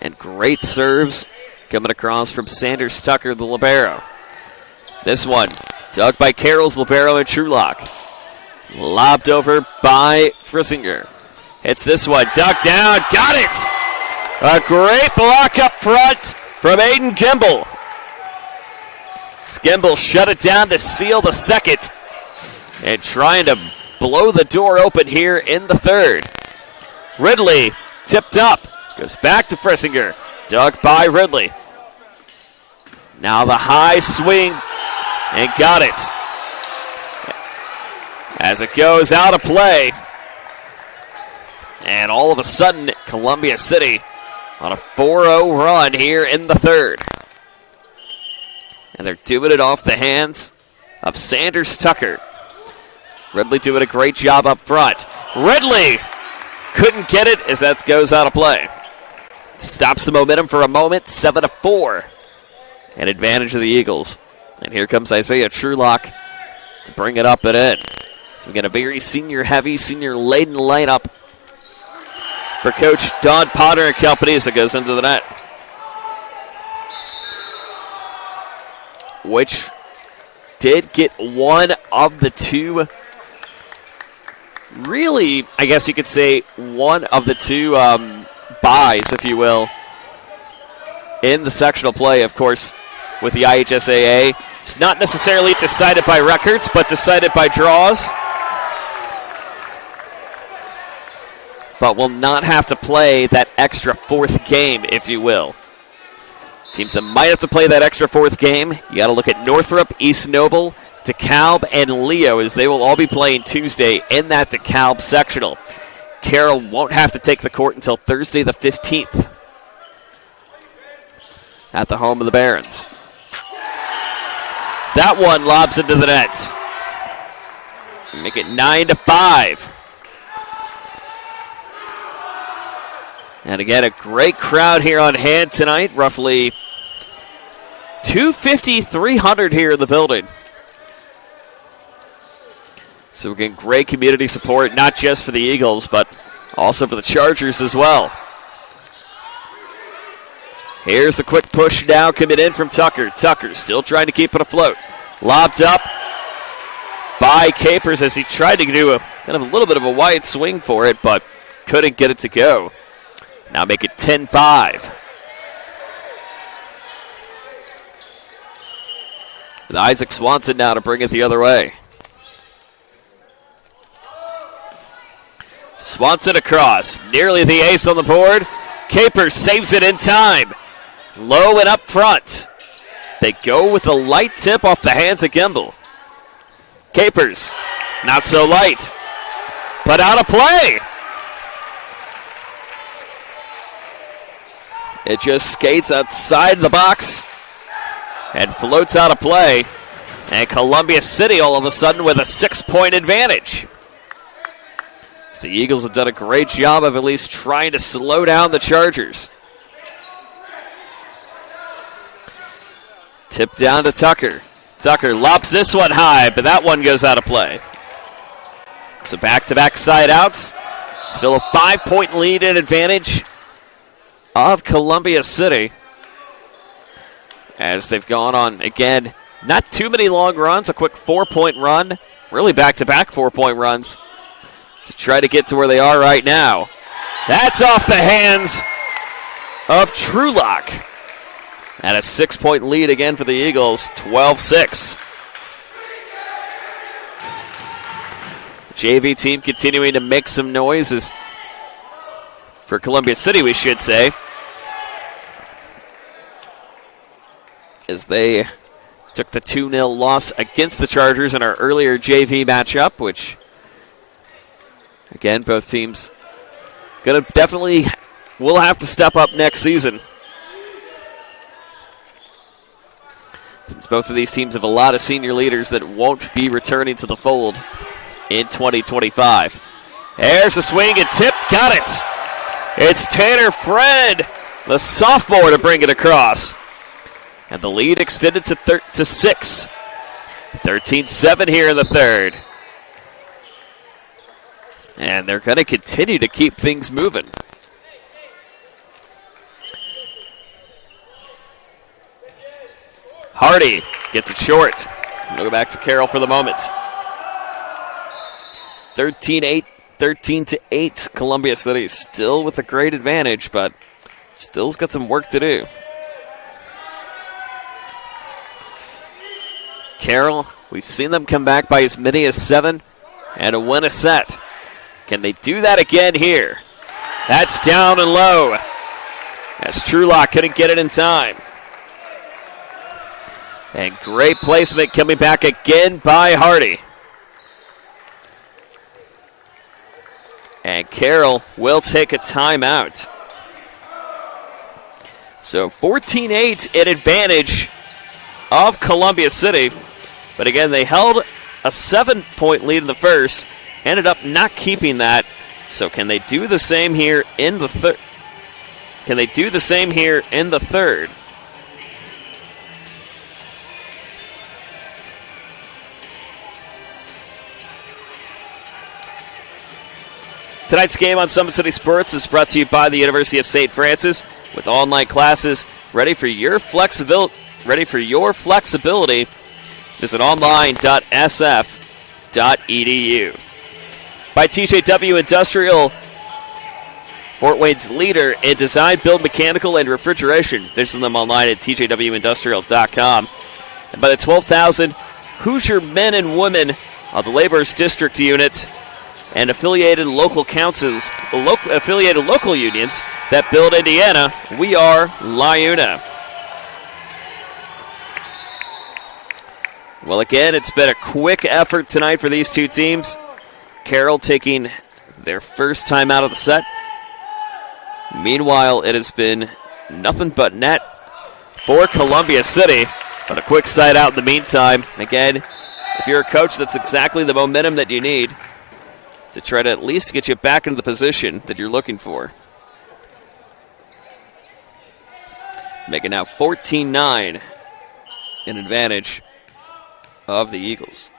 And great serves coming across from Sanders Tucker, the libero. This one dug by Carroll's libero and Trulock. Lobbed over by Frissinger. Hits this one, dug down, got it! A great block up front from Aiden Gimbel. Skimble shut it down to seal the second. And trying to blow the door open here in the third. Ridley tipped up. Goes back to Frissinger. Dug by Ridley. Now the high swing. And got it. As it goes out of play. And all of a sudden, Columbia City on a 4-0 run here in the third. And they're doing it off the hands of Sanders Tucker. Ridley doing a great job up front. Ridley couldn't get it as that goes out of play. Stops the momentum for a moment, 7-4. An advantage of the Eagles. And here comes Isaiah Trulock to bring it up and in. So we get a very senior-heavy, senior-laden lineup for Coach Don Potter and company as it goes into the net. Which did get one of the two, really, I guess you could say one of the two buys, if you will, in the sectional play, of course, with the IHSAA. It's not necessarily decided by records, but decided by draws. But will not have to play that extra fourth game, if you will. Teams that might have to play that extra fourth game, you got to look at Northrop, East Noble, DeKalb, and Leo, as they will all be playing Tuesday in that DeKalb sectional. Carroll won't have to take the court until Thursday the 15th at the home of the Barons. So that one lobs into the nets. Make it 9-5. And again, a great crowd here on hand tonight. Roughly 250, 300 here in the building. So we're getting great community support, not just for the Eagles, but also for the Chargers as well. Here's the quick push now coming in from Tucker. Tucker still trying to keep it afloat. Lobbed up by Capers as he tried to do a kind of a little bit of a wide swing for it, but couldn't get it to go. Now make it 10-5. With Isaac Swanson now to bring it the other way. Swanson across. Nearly the ace on the board. Capers saves it in time. Low and up front. They go with a light tip off the hands of Gimbel. Capers, not so light. But out of play. It just skates outside the box and floats out of play. And Columbia City all of a sudden with a 6-point advantage. So the Eagles have done a great job of at least trying to slow down the Chargers. Tip down to Tucker. Tucker lobs this one high, but that one goes out of play. So back-to-back side outs. Still a 5-point lead and advantage of Columbia City. As they've gone on, again, not too many long runs, a quick 4-point run. Really back-to-back 4-point runs to try to get to where they are right now. That's off the hands of Trulock. And a 6-point lead again for the Eagles, 12-6. JV team continuing to make some noises for Columbia City, we should say, as they took the 2-0 loss against the Chargers in our earlier JV matchup, which, again, both teams gonna definitely will have to step up next season, since both of these teams have a lot of senior leaders that won't be returning to the fold in 2025. There's a swing and tip, got it. It's Tanner Fred, the sophomore, to bring it across. And the lead extended to 6. 13-7 here in the third. And they're going to continue to keep things moving. Hardy gets it short. We'll go back to Carroll for the moment. 13-8, Columbia City still with a great advantage, but still's got some work to do. Carroll, we've seen them come back by as many as 7 and win a set. Can they do that again here? That's down and low, as Trulock couldn't get it in time. And great placement coming back again by Hardy. And Carroll will take a timeout. So 14-8 in advantage of Columbia City. But again, they held a 7-point lead in the first, ended up not keeping that. So can they do the same here in the third? Can they do the same here in the third? Tonight's game on Summit City Sports is brought to you by the University of St. Francis, with online classes ready for your flexibility. Visit online.sf.edu. By TJW Industrial, Fort Wayne's leader in design, build, mechanical, and refrigeration. Visit them online at tjwindustrial.com. And by the 12,000 Hoosier men and women of the Laborers District Unit and affiliated local councils, affiliated local unions that build Indiana, we are LIUNA. Well, again, it's been a quick effort tonight for these two teams. Carroll taking their first time out of the set. Meanwhile, it has been nothing but net for Columbia City. But a quick side out in the meantime. Again, if you're a coach, that's exactly the momentum that you need to try to at least get you back into the position that you're looking for. Making now 14-9 in advantage of the Eagles.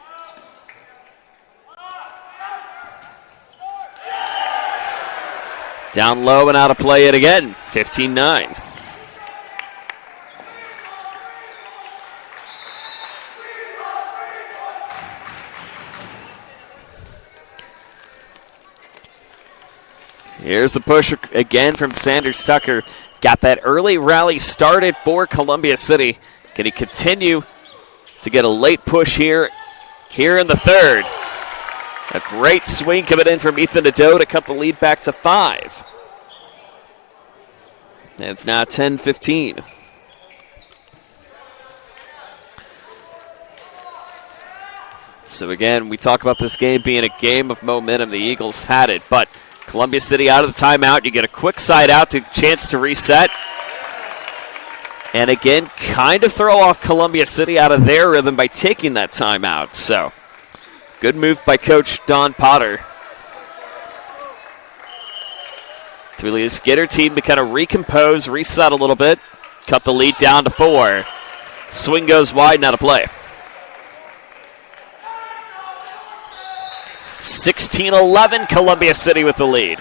Down low and out of play it again, 15-9. Here's the push again from Sanders Tucker. Got that early rally started for Columbia City. Can he continue to get a late push here in the third? A great swing coming in from Ethan Nadeau to cut the lead back to 5. And it's now 10-15. So again, we talk about this game being a game of momentum. The Eagles had it, but Columbia City out of the timeout. You get a quick side out to chance to reset. And again, kind of throw off Columbia City out of their rhythm by taking that timeout. So good move by Coach Don Potter to really just get her team to kind of recompose, reset a little bit, cut the lead down to 4. Swing goes wide, not a play. 16-11, Columbia City with the lead.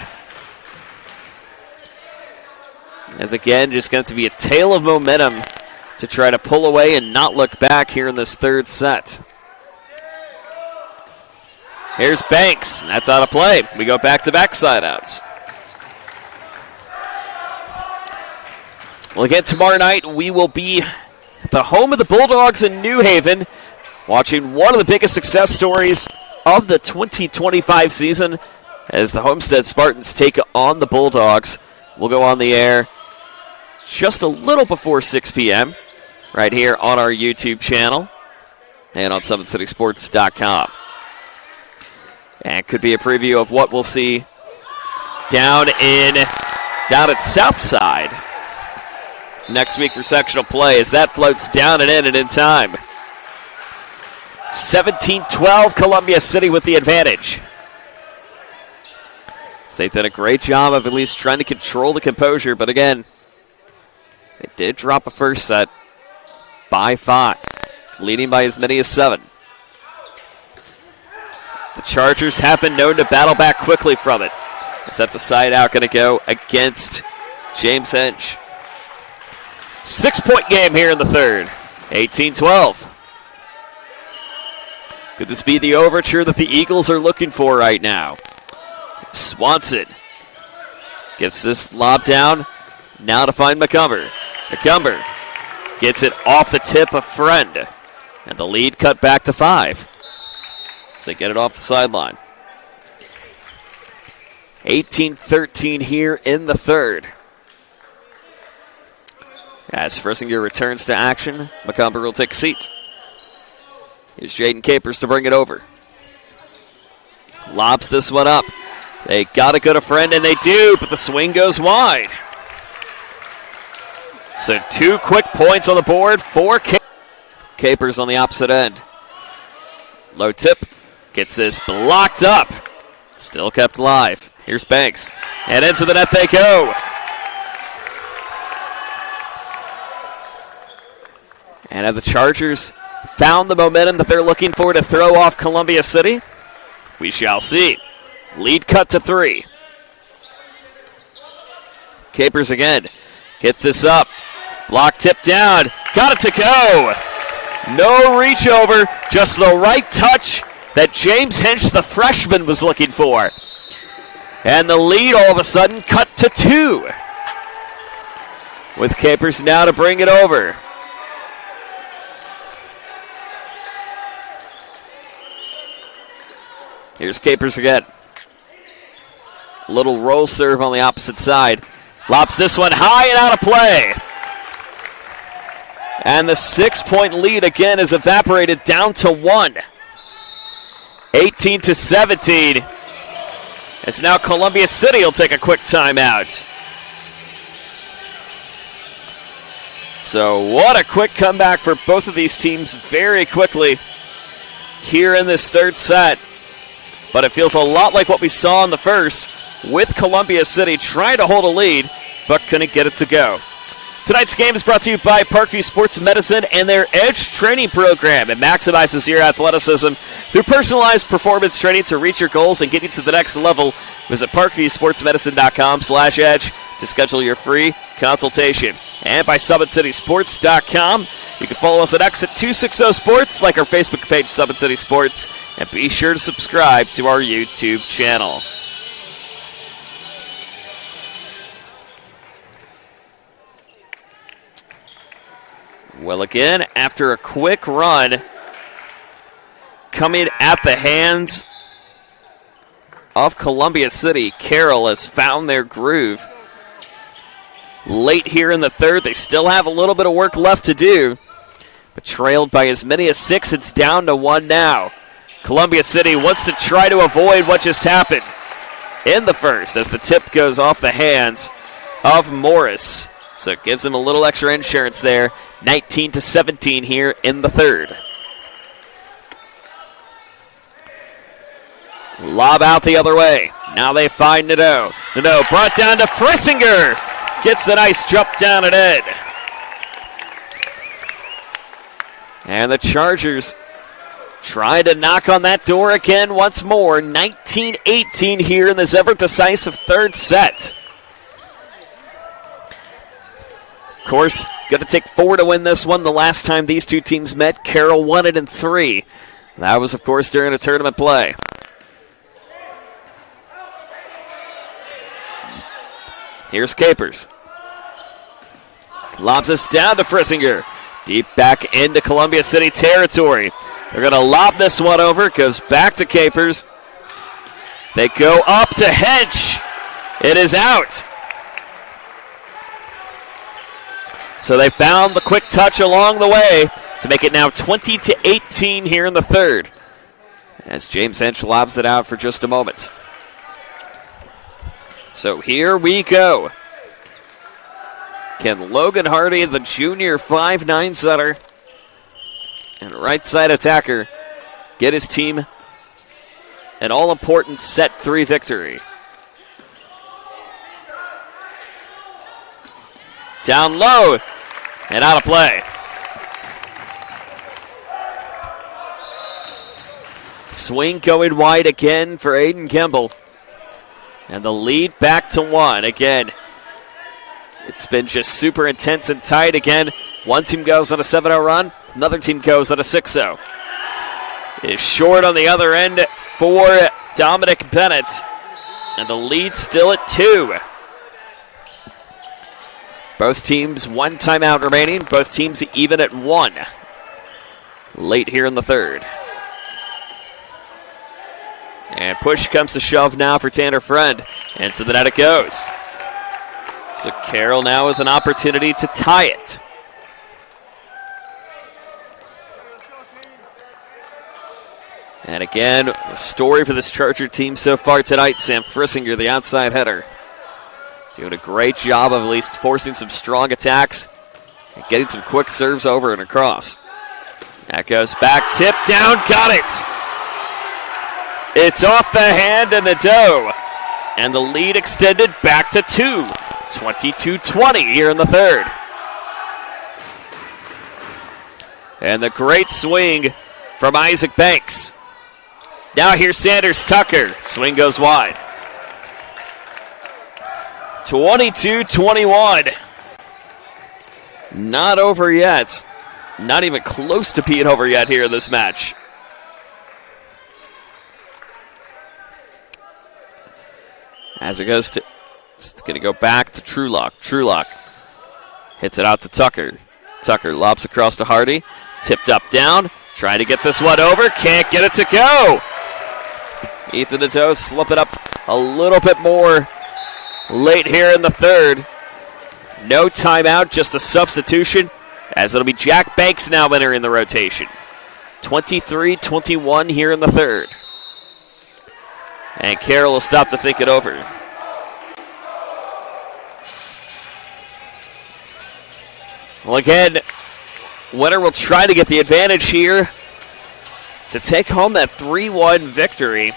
As again, just going to be a tale of momentum to try to pull away and not look back here in this third set. Here's Banks. That's out of play. We go back-to-back side-outs. Well, again, tomorrow night we will be at the home of the Bulldogs in New Haven, watching one of the biggest success stories of the 2025 season as the Homestead Spartans take on the Bulldogs. We'll go on the air just a little before 6 p.m. right here on our YouTube channel and on SummitCitySports.com. And it could be a preview of what we'll see down at Southside next week for sectional play as that floats down and in time. 17-12, Columbia City with the advantage. So they've done a great job of at least trying to control the composure, but again, they did drop a first set by 5, leading by as many as 7. The Chargers have been known to battle back quickly from it. Is that the side out going to go against James Hench? 6-point game here in the third. 18-12. Could this be the overture that the Eagles are looking for right now? Swanson gets this lob down. Now to find McCumber. McCumber gets it off the tip of Friend. And the lead cut back to 5. As they get it off the sideline. 18-13 here in the third. As Frissinger returns to action, McCumber will take a seat. Here's Jaden Capers to bring it over. Lobs this one up. They got to go to Friend, and they do, but the swing goes wide. So 2 quick points on the board for Capers on the opposite end. Low tip. Gets this blocked up. Still kept alive. Here's Banks. And into the net they go. And have the Chargers found the momentum that they're looking for to throw off Columbia City? We shall see. Lead cut to 3. Capers again. Gets this up. Block tip down. Got it to go. No reach over. Just the right touch that James Hench, the freshman, was looking for. And the lead all of a sudden cut to 2. With Capers now to bring it over. Here's Capers again. Little roll serve on the opposite side. Lobs this one high and out of play. And the 6-point lead again is evaporated down to 1. 18-17. As now Columbia City will take a quick timeout. So what a quick comeback for both of these teams very quickly here in this third set. But it feels a lot like what we saw in the first, with Columbia City trying to hold a lead, but couldn't get it to go. Tonight's game is brought to you by Parkview Sports Medicine and their Edge training program. It maximizes your athleticism through personalized performance training to reach your goals and get you to the next level. Visit parkviewsportsmedicine.com/edge to schedule your free consultation. And by SummitCitySports.com. You can follow us at X at 260 Sports, like our Facebook page, Summit City Sports, and be sure to subscribe to our YouTube channel. Well, again, after a quick run, coming at the hands of Columbia City, Carroll has found their groove. Late here in the third, they still have a little bit of work left to do, but trailed by as many as 6, it's down to 1 now. Columbia City wants to try to avoid what just happened in the first as the tip goes off the hands of Morris. So it gives them a little extra insurance there. 19-17 here in the third. Lob out the other way. Now they find Nadeau. Nadeau brought down to Frissinger. Gets a nice jump down and in. And the Chargers trying to knock on that door again once more. 19-18 here in this ever-decisive third set. Of course, going to take 4 to win this one. The last time these two teams met, Carroll won it in 3. That was, of course, during a tournament play. Here's Capers. Lobs us down to Frissinger. Deep back into Columbia City territory. They're going to lob this one over. It goes back to Capers. They go up to Hench. It is out. So they found the quick touch along the way to make it now 20-18 here in the third. As James Hench lobs it out for just a moment. So here we go. Can Logan Hardy, the junior 5'9" setter and right side attacker, get his team an all-important set 3 victory? Down low and out of play. Swing going wide again for Aiden Kimball. And the lead back to 1 again. It's been just super intense and tight again. One team goes on a 7-0 run. Another team goes on a 6-0. Is short on the other end for Dominic Bennett. And the lead still at 2. Both teams 1 timeout remaining. Both teams even at 1. Late here in the third. And push comes to shove now for Tanner Friend. And to the net it goes. So Carroll now with an opportunity to tie it. And again, the story for this Charger team so far tonight, Sam Frissinger, the outside header. Doing a great job of at least forcing some strong attacks and getting some quick serves over and across. That goes back, tip down, got it! It's off the hand and the dough. And the lead extended back to 2. 22-20 here in the third. And the great swing from Isaac Banks. Now here's Sanders Tucker. Swing goes wide. 22-21. Not over yet. Not even close to being over yet here in this match. As it goes to, it's going to go back to Trulock. Trulock hits it out to Tucker. Tucker lobs across to Hardy. Tipped up down. Trying to get this one over. Can't get it to go. Ethan Nadeau slipping up a little bit more late here in the third. No timeout, just a substitution, as it'll be Jack Banks now entering the rotation. 23-21 here in the third. And Carroll will stop to think it over. Well, again, winner will try to get the advantage here to take home that 3-1 victory.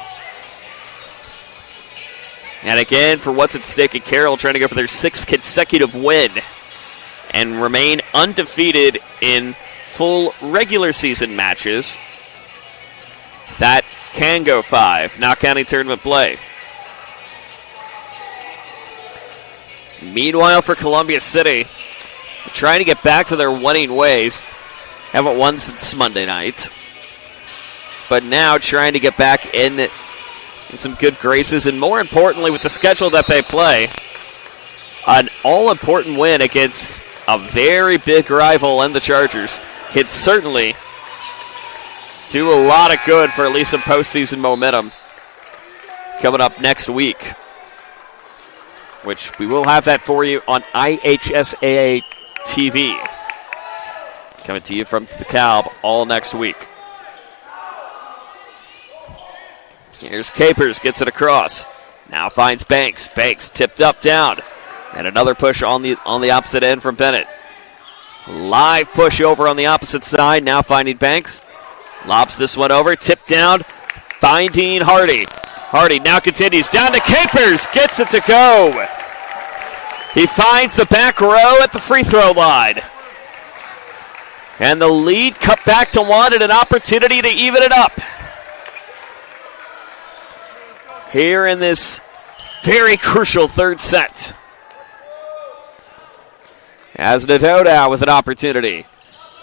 And again, for what's at stake at Carroll, trying to go for their 6th consecutive win and remain undefeated in full regular season matches. That can go 5, not counting tournament play. Meanwhile, for Columbia City, trying to get back to their winning ways. Haven't won since Monday night. But now trying to get back in some good graces, and more importantly, with the schedule that they play, an all-important win against a very big rival in the Chargers could certainly do a lot of good for at least some postseason momentum coming up next week, which we will have that for you on IHSAA TV. Coming to you from the Calb all next week. Here's Capers, gets it across. Now finds Banks. Banks tipped up down. And another push on the opposite end from Bennett. Live push over on the opposite side. Now finding Banks. Lobs this one over. Tipped down. Finding Hardy. Hardy now continues down to Capers. Gets it to go. He finds the back row at the free throw line. And the lead cut back to one and an opportunity to even it up. Here in this very crucial third set. As Nadeau now with an opportunity.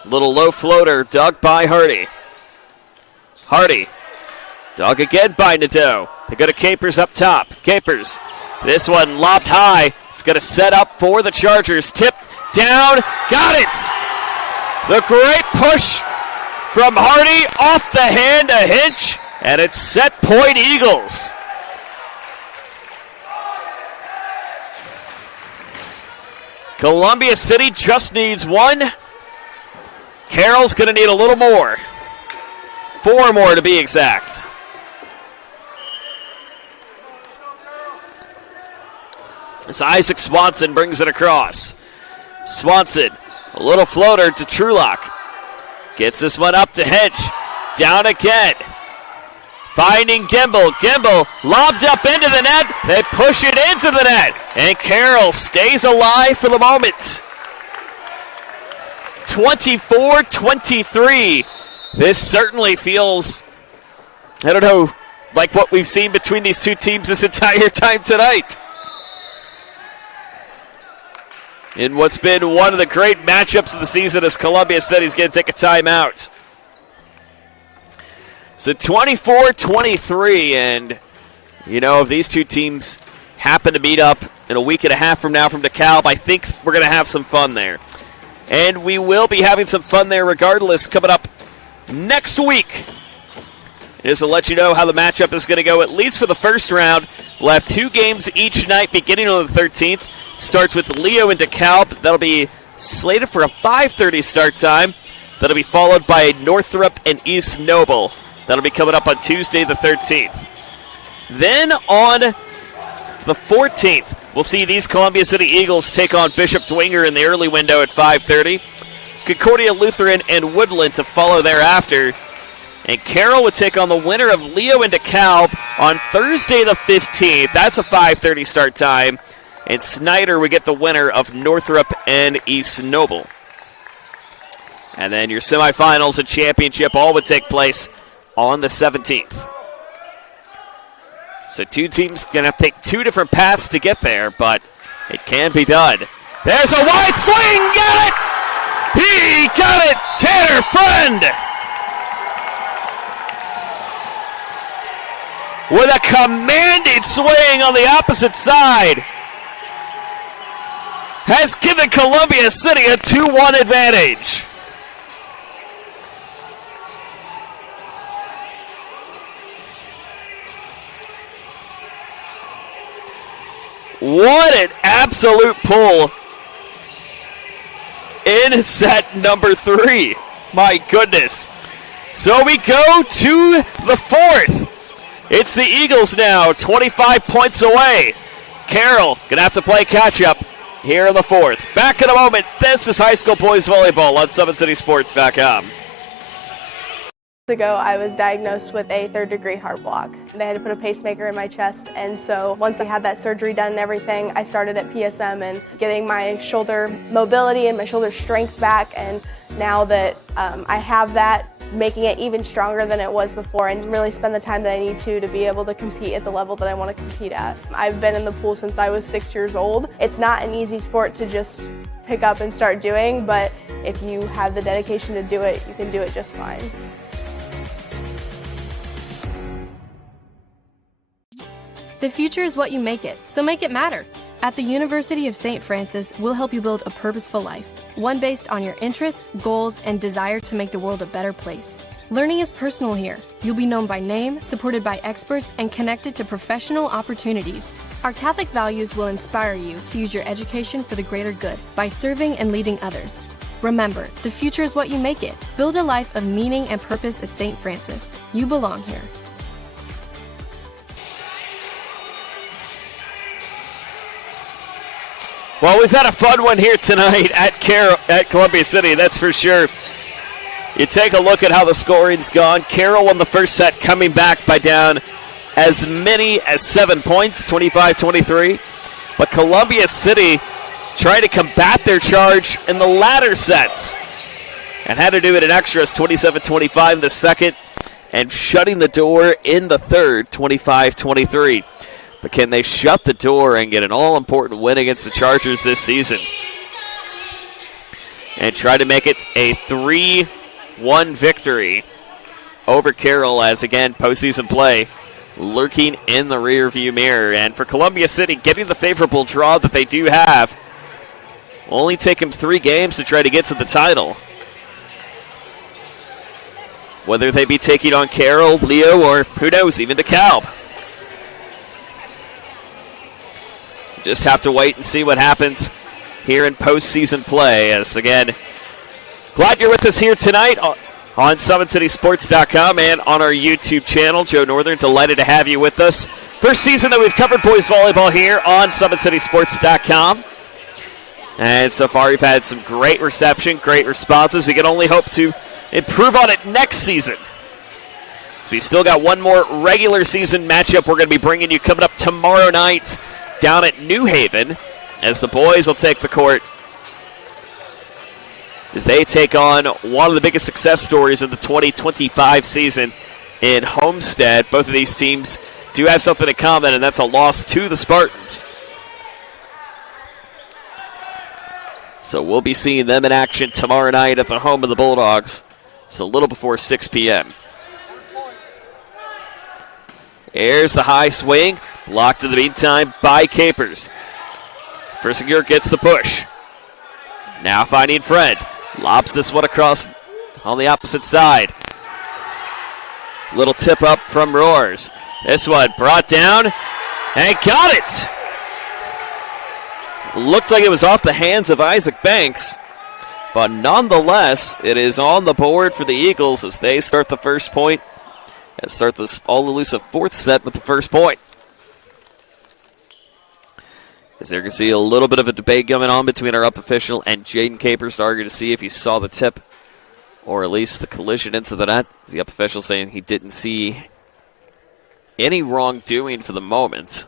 Little low floater dug by Hardy. Hardy dug again by Nadeau. They go to Capers up top. Capers, this one lobbed high. It's going to set up for the Chargers. Tip down, got it! The great push from Hardy off the hand of Hinch, and it's set point Eagles. Columbia City just needs one. Carroll's going to need a little more. 4 more to be exact. As Isaac Swanson brings it across. Swanson, a little floater to Trulock. Gets this one up to Hedge. Down again. Finding Gimbel. Gimbel lobbed up into the net. They push it into the net. And Carroll stays alive for the moment. 24-23. This certainly feels, I don't know, like what we've seen between these two teams this entire time tonight. In what's been one of the great matchups of the season as Columbia City's going to take a timeout. So 24-23, and, you know, if these two teams happen to meet up in a week and a half from now from DeKalb, I think we're going to have some fun there. And we will be having some fun there regardless coming up next week. Just to let you know how the matchup is going to go, at least for the first round. We'll have 2 games each night beginning on the 13th. Starts with Leo and DeKalb. That'll be slated for a 5:30 start time. That'll be followed by Northrop and East Noble. That'll be coming up on Tuesday the 13th. Then on the 14th, we'll see these Columbia City Eagles take on Bishop Dwenger in the early window at 5:30. Concordia Lutheran and Woodland to follow thereafter. And Carroll would take on the winner of Leo and DeKalb on Thursday the 15th. That's a 5:30 start time. And Snyder would get the winner of Northrop and East Noble. And then your semifinals and championship all would take place on the 17th. So 2 teams going to have to take 2 different paths to get there, but it can be done. There's a wide swing, got it! He got it, Tanner Friend! With a commanding swing on the opposite side. Has given Columbia City a 2-1 advantage. What an absolute pull in set number 3. My goodness. So we go to the 4th. It's the Eagles now, 25 points away. Carroll gonna have to play catch up here in the 4th. Back in a moment. This is high school boys volleyball on SummitCitySports.com. Ago, I was diagnosed with a 3rd-degree heart block. They had to put a pacemaker in my chest, and so once I had that surgery done and everything, I started at PSM and getting my shoulder mobility and my shoulder strength back, and now that I have that, making it even stronger than it was before and really spend the time that I need to be able to compete at the level that I want to compete at. I've been in the pool since I was 6 years old. It's not an easy sport to just pick up and start doing, but if you have the dedication to do it, you can do it just fine. The future is what you make it, so make it matter. At the University of St. Francis, we'll help you build a purposeful life, one based on your interests, goals, and desire to make the world a better place. Learning is personal here. You'll be known by name, supported by experts, and connected to professional opportunities. Our Catholic values will inspire you to use your education for the greater good by serving and leading others. Remember, the future is what you make it. Build a life of meaning and purpose at St. Francis. You belong here. Well, we've had a fun one here tonight at Columbia City, that's for sure. You take a look at how the scoring's gone. Carroll won the first set, coming back by down as many as 7 points, 25-23. But Columbia City trying to combat their charge in the latter sets and had to do it in extras, 27-25 in the second, and shutting the door in the third, 25-23. But can they shut the door and get an all-important win against the Chargers this season? And try to make it a 3-1 victory over Carroll, as, again, postseason play lurking in the rearview mirror. And for Columbia City, getting the favorable draw that they do have, only take them 3 games to try to get to the title. Whether they be taking on Carroll, Leo, or who knows, even DeKalb. Just have to wait and see what happens here in postseason play. As, again, glad you're with us here tonight on SummitCitySports.com and on our YouTube channel. Joe Northern, delighted to have you with us. First season that we've covered boys volleyball here on SummitCitySports.com. And so far we've had some great reception, great responses. We can only hope to improve on it next season. So we still got one more regular season matchup we're going to be bringing you coming up tomorrow night down at New Haven, as the boys will take the court as they take on one of the biggest success stories of the 2025 season in Homestead. Both of these teams do have something in common, and that's a loss to the Spartans. So we'll be seeing them in action tomorrow night at the home of the Bulldogs. It's a little before 6 p.m. Here's the high swing. Blocked in the meantime by Capers. Frissinger gets the push. Now finding Fred. Lobs this one across on the opposite side. Little tip up from Roars. This one brought down and got it. Looked like it was off the hands of Isaac Banks, but nonetheless, it is on the board for the Eagles as they start the first point and start this all-elusive fourth set with the first point. As there can see a little bit of a debate going on between our up official and Jaden Capers to argue to see if he saw the tip or at least the collision into the net. The up official saying he didn't see any wrongdoing for the moment.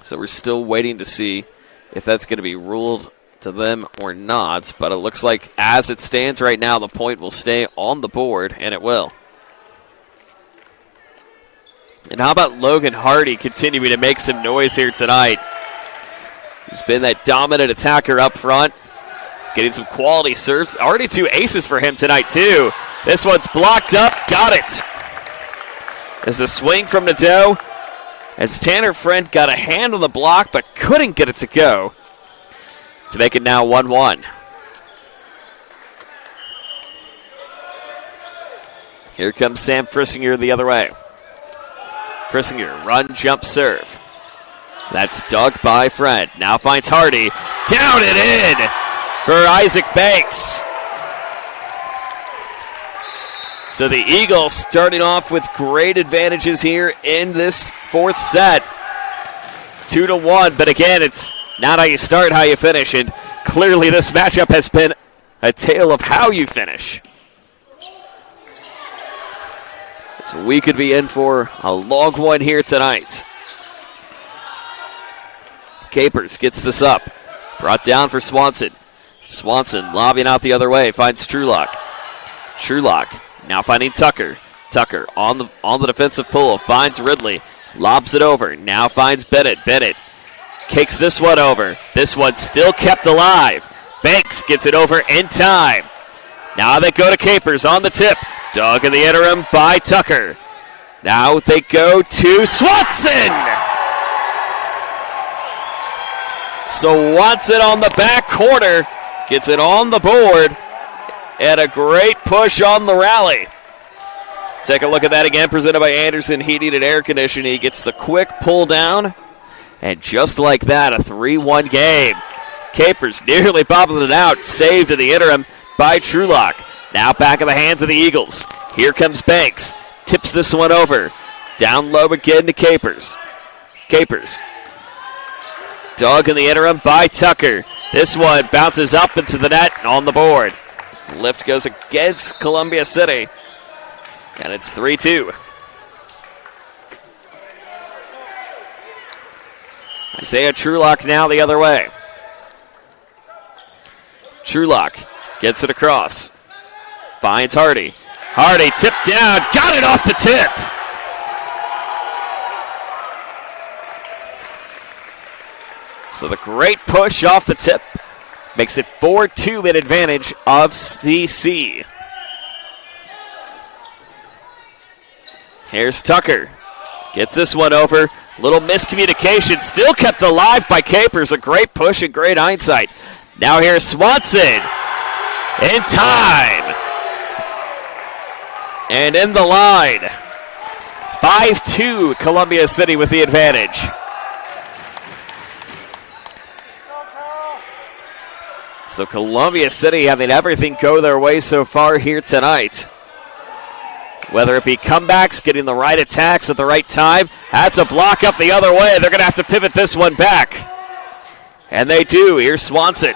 So we're still waiting to see if that's going to be ruled to them or not. But it looks like as it stands right now, the point will stay on the board, and it will. And how about Logan Hardy continuing to make some noise here tonight? He's been that dominant attacker up front, getting some quality serves. Already 2 aces for him tonight, too. This one's blocked up. Got it. There's a swing from Nadeau, as Tanner Friend got a hand on the block but couldn't get it to go, to make it now 1-1. Here comes Sam Frissinger the other way. Frissinger, run, jump, serve. That's dug by Friend. Now finds Hardy. Down and in for Isaac Banks. So the Eagles starting off with great advantages here in this fourth set. 2-1, but again, it's not how you start, how you finish, and clearly this matchup has been a tale of how you finish. So we could be in for a long one here tonight. Capers gets this up. Brought down for Swanson. Swanson lobbing out the other way, finds Trulock. Trulock now finding Tucker. Tucker on the defensive pull, finds Ridley. Lobs it over, now finds Bennett. Bennett kicks this one over. This one still kept alive. Banks gets it over in time. Now they go to Capers on the tip. Dug in the interim by Tucker. Now they go to Swanson. So Watson on the back corner gets it on the board, and a great push on the rally. Take a look at that again, presented by Anderson Heating and Air Conditioning. He gets the quick pull down, and just like that, a 3-1 game. Capers nearly bobbling it out, saved in the interim by Trulock. Now back in the hands of the Eagles. Here comes Banks. Tips this one over. Down low again to Capers. Capers. Dug in the interim by Tucker. This one bounces up into the net and on the board. Lift goes against Columbia City. And it's 3-2. Isaiah Trulock now the other way. Trulock Gets it across. Finds Hardy. Hardy tipped down. Got it off the tip. So the great push off the tip makes it 4-2 in advantage of CC. Here's Tucker. Gets this one over. Little miscommunication. Still kept alive by Capers. A great push and great hindsight. Now here's Swanson. In time. And in the line. 5-2, Columbia City with the advantage. So Columbia City having everything go their way so far here tonight. Whether it be comebacks, getting the right attacks at the right time. That's a block up the other way. They're going to have to pivot this one back. And they do. Here's Swanson.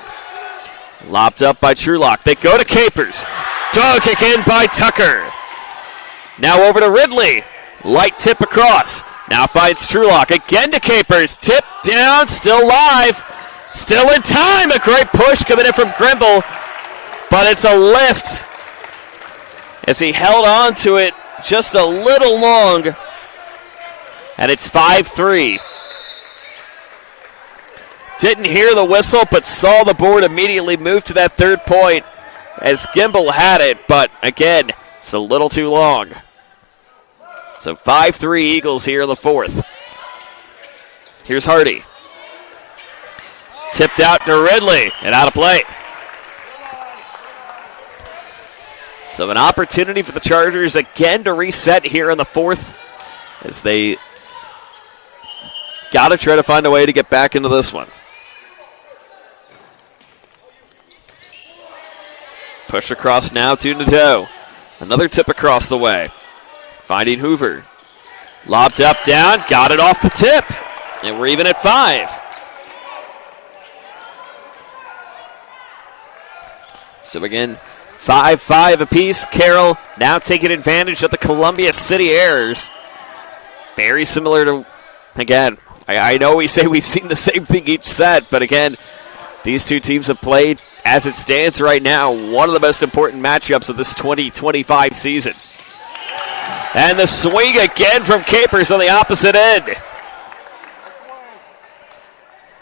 Lopped up by Trulock. They go to Capers. Dog kick in by Tucker. Now over to Ridley. Light tip across. Now finds Trulock. Again to Capers. Tip down. Still live. Still in time. A great push coming in from Grimble. But it's a lift as he held on to it just a little long. And it's 5-3. Didn't hear the whistle, but saw the board immediately move to that third point as Gimble had it. But again, it's a little too long. So 5-3 Eagles here in the fourth. Here's Hardy. Tipped out to Ridley and out of play. So an opportunity for the Chargers again to reset here in the fourth as they got to try to find a way to get back into this one. Push across now to Nadeau. Another tip across the way. Finding Hoover. Lobbed up, down, got it off the tip. And we're even at 5. So again, 5-5 apiece. Carroll now taking advantage of the Columbia City errors. Very similar to, again, I know we say we've seen the same thing each set, but again, these two teams have played, as it stands right now, one of the most important matchups of this 2025 season. And the swing again from Capers on the opposite end.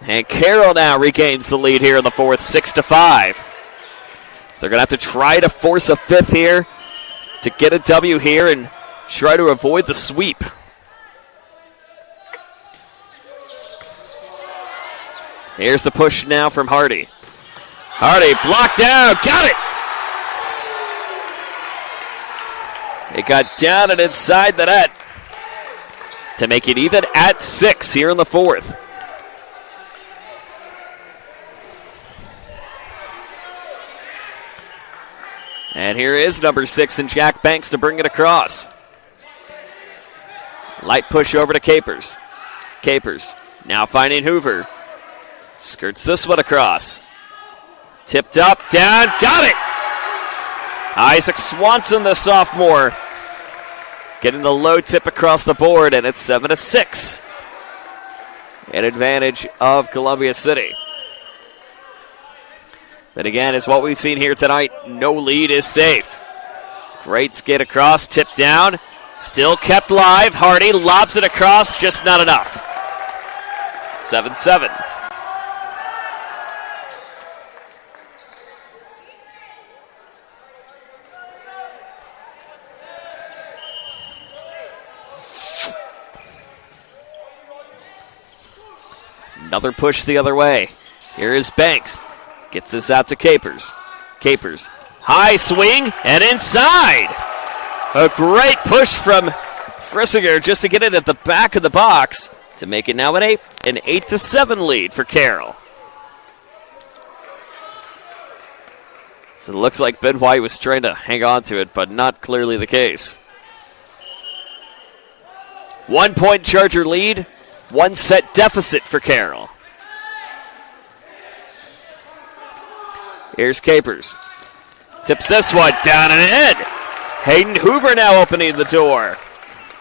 And Carroll now regains the lead here in the fourth, 6-5. So they're going to have to try to force a fifth here to get a W here and try to avoid the sweep. Here's the push now from Hardy. Hardy blocked down, got it! It got down and inside the net to make it even at 6 here in the fourth. And here is number 6 and Jack Banks to bring it across. Light push over to Capers. Capers now finding Hoover. Skirts this one across. Tipped up, down, got it! Isaac Swanson, the sophomore, getting the low tip across the board, and it's 7-6. An advantage of Columbia City. But again, as what we've seen here tonight, no lead is safe. Great skate across, tipped down, still kept live. Hardy lobs it across, just not enough. 7-7. Another push the other way. Here is Banks. Gets this out to Capers. Capers. High swing and inside. A great push from Frissinger just to get it at the back of the box to make it now an 8-7 lead for Carroll. So it looks like Ben White was trying to hang on to it, but not clearly the case. 1 point Charger lead. 1 set deficit for Carroll. Here's Capers. Tips this one down and in. Hayden Hoover now opening the door.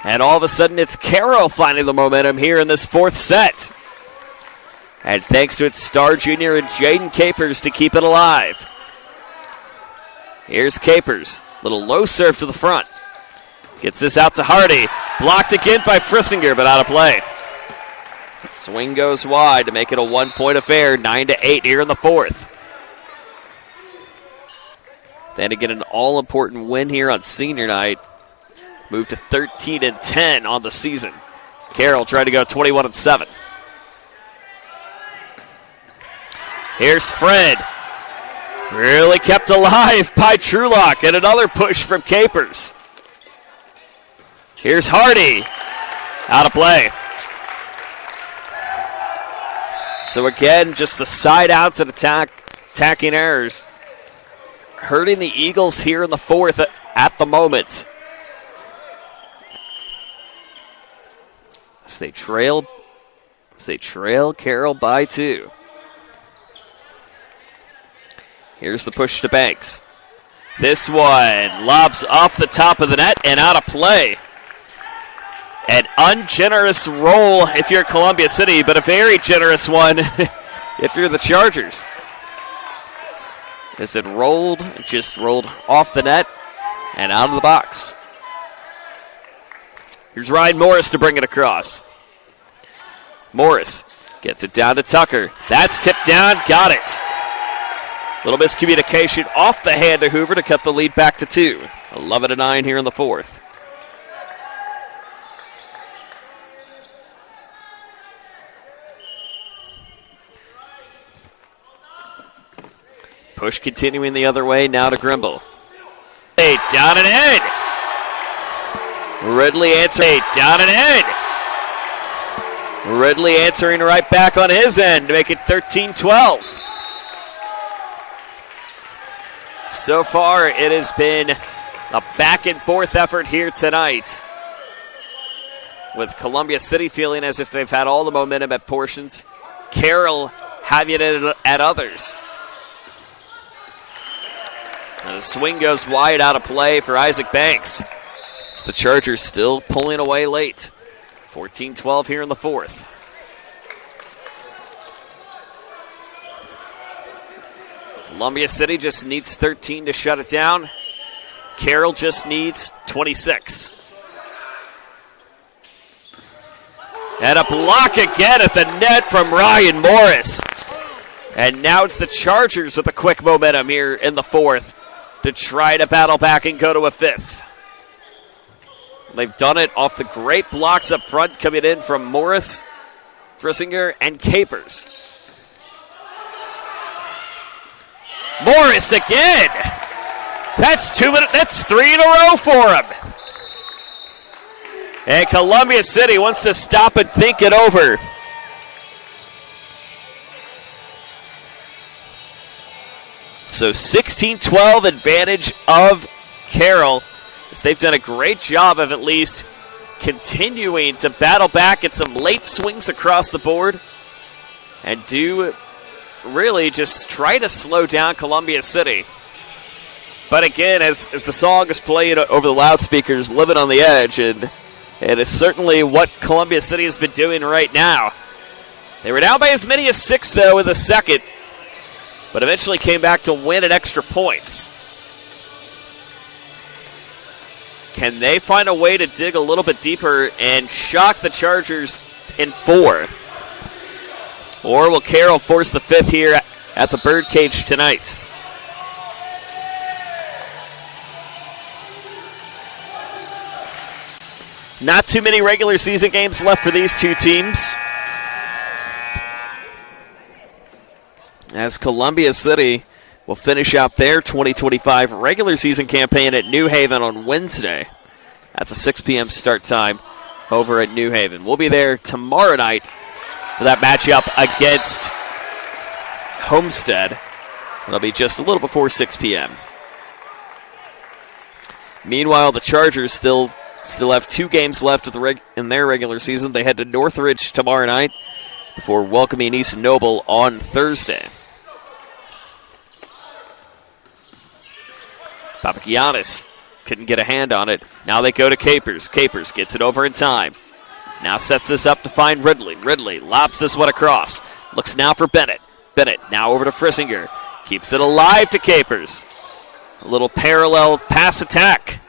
And all of a sudden it's Carroll finding the momentum here in this fourth set. And thanks to its star junior and Jaden Capers to keep it alive. Here's Capers. Little low serve to the front. Gets this out to Hardy. Blocked again by Frissinger, but out of play. Swing goes wide to make it a 1-point affair. 9-8 here in the fourth. Then to get an all-important win here on senior night. Move to 13-10 on the season. Carroll tried to go 21-7. Here's Fred. Really kept alive by Trulock, and another push from Capers. Here's Hardy. Out of play. So again, just the side outs and attacking errors. Hurting the Eagles here in the fourth at the moment. As they trail Carroll by 2. Here's the push to Banks. This one lobs off the top of the net and out of play. An ungenerous roll if you're Columbia City, but a very generous one if you're the Chargers. As it just rolled off the net and out of the box. Here's Ryan Morris to bring it across. Morris gets it down to Tucker. That's tipped down, got it. Little miscommunication off the hand of Hoover to cut the lead back to 2. 11-9 here in the fourth. Push continuing the other way, now to Grimble. Hey, down and in. Ridley answering, down and in. Ridley answering right back on his end to make it 13-12. So far, it has been a back and forth effort here tonight, with Columbia City feeling as if they've had all the momentum at portions, Carroll having it at others. And the swing goes wide, out of play for Isaac Banks. It's the Chargers still pulling away late. 14-12 here in the fourth. Columbia City just needs 13 to shut it down. Carroll just needs 26. And a block again at the net from Ryan Morris. And now it's the Chargers with a quick momentum here in the fourth to try to battle back and go to a fifth. They've done it off the great blocks up front coming in from Morris, Frissinger, and Capers. Morris again. That's 2 minutes. That's 3 in a row for him. And Columbia City wants to stop and think it over. So 16-12 advantage of Carroll, as they've done a great job of at least continuing to battle back at some late swings across the board and do really just try to slow down Columbia City. But again, as the song is played over the loudspeakers, Living on the Edge, and it is certainly what Columbia City has been doing right now. They were down by as many as 6, though, in the second, but eventually came back to win at extra points. Can they find a way to dig a little bit deeper and shock the Chargers in 4? Or will Carroll force the 5th here at the Birdcage tonight? Not too many regular season games left for these two teams, as Columbia City will finish out their 2025 regular season campaign at New Haven on Wednesday. That's a 6 p.m. start time over at New Haven. We'll be there tomorrow night for that matchup against Homestead. It'll be just a little before 6 p.m. Meanwhile, the Chargers still have 2 games left in their regular season. They head to Northridge tomorrow night before welcoming East Noble on Thursday. Papagiannis couldn't get a hand on it. Now they go to Capers. Capers gets it over in time. Now sets this up to find Ridley. Ridley lobs this one across. Looks now for Bennett. Bennett now over to Frissinger. Keeps it alive to Capers. A little parallel pass attack.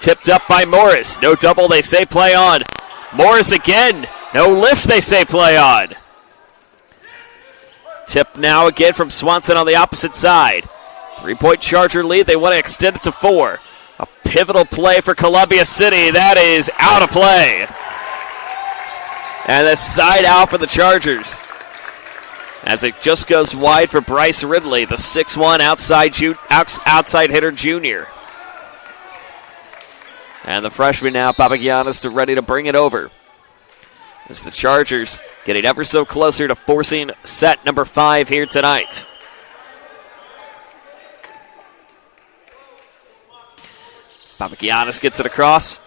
Tipped up by Morris. No double, they say play on. Morris again. No lift, they say play on. Tip now again from Swanson on the opposite side. 3-point Charger lead. They want to extend it to 4. A pivotal play for Columbia City. That is out of play. And the side out for the Chargers. As it just goes wide for Bryce Ridley, the 6'1" outside hitter junior. And the freshman now, Papagiannis, ready to bring it over. As the Chargers getting ever so closer to forcing set number 5 here tonight. Papagiannis gets it across.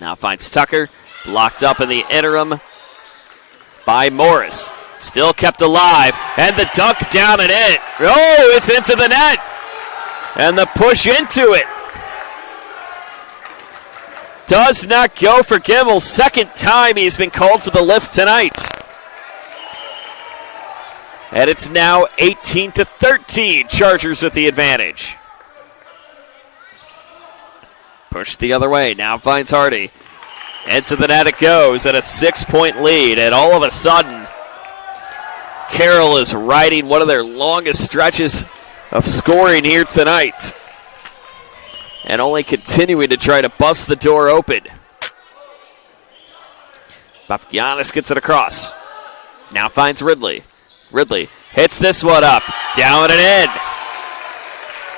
Now finds Tucker. Blocked up in the interim by Morris. Still kept alive. And the dunk down and in. Oh, it's into the net. And the push into it. Does not go for Gimmel. Second time he's been called for the lift tonight. And it's now 18-13. Chargers with the advantage. Pushed the other way. Now finds Hardy. Into the net it goes at a 6-point lead. And all of a sudden, Carroll is riding one of their longest stretches of scoring here tonight. And only continuing to try to bust the door open. Papagiannis gets it across. Now finds Ridley. Ridley hits this one up. Down and in.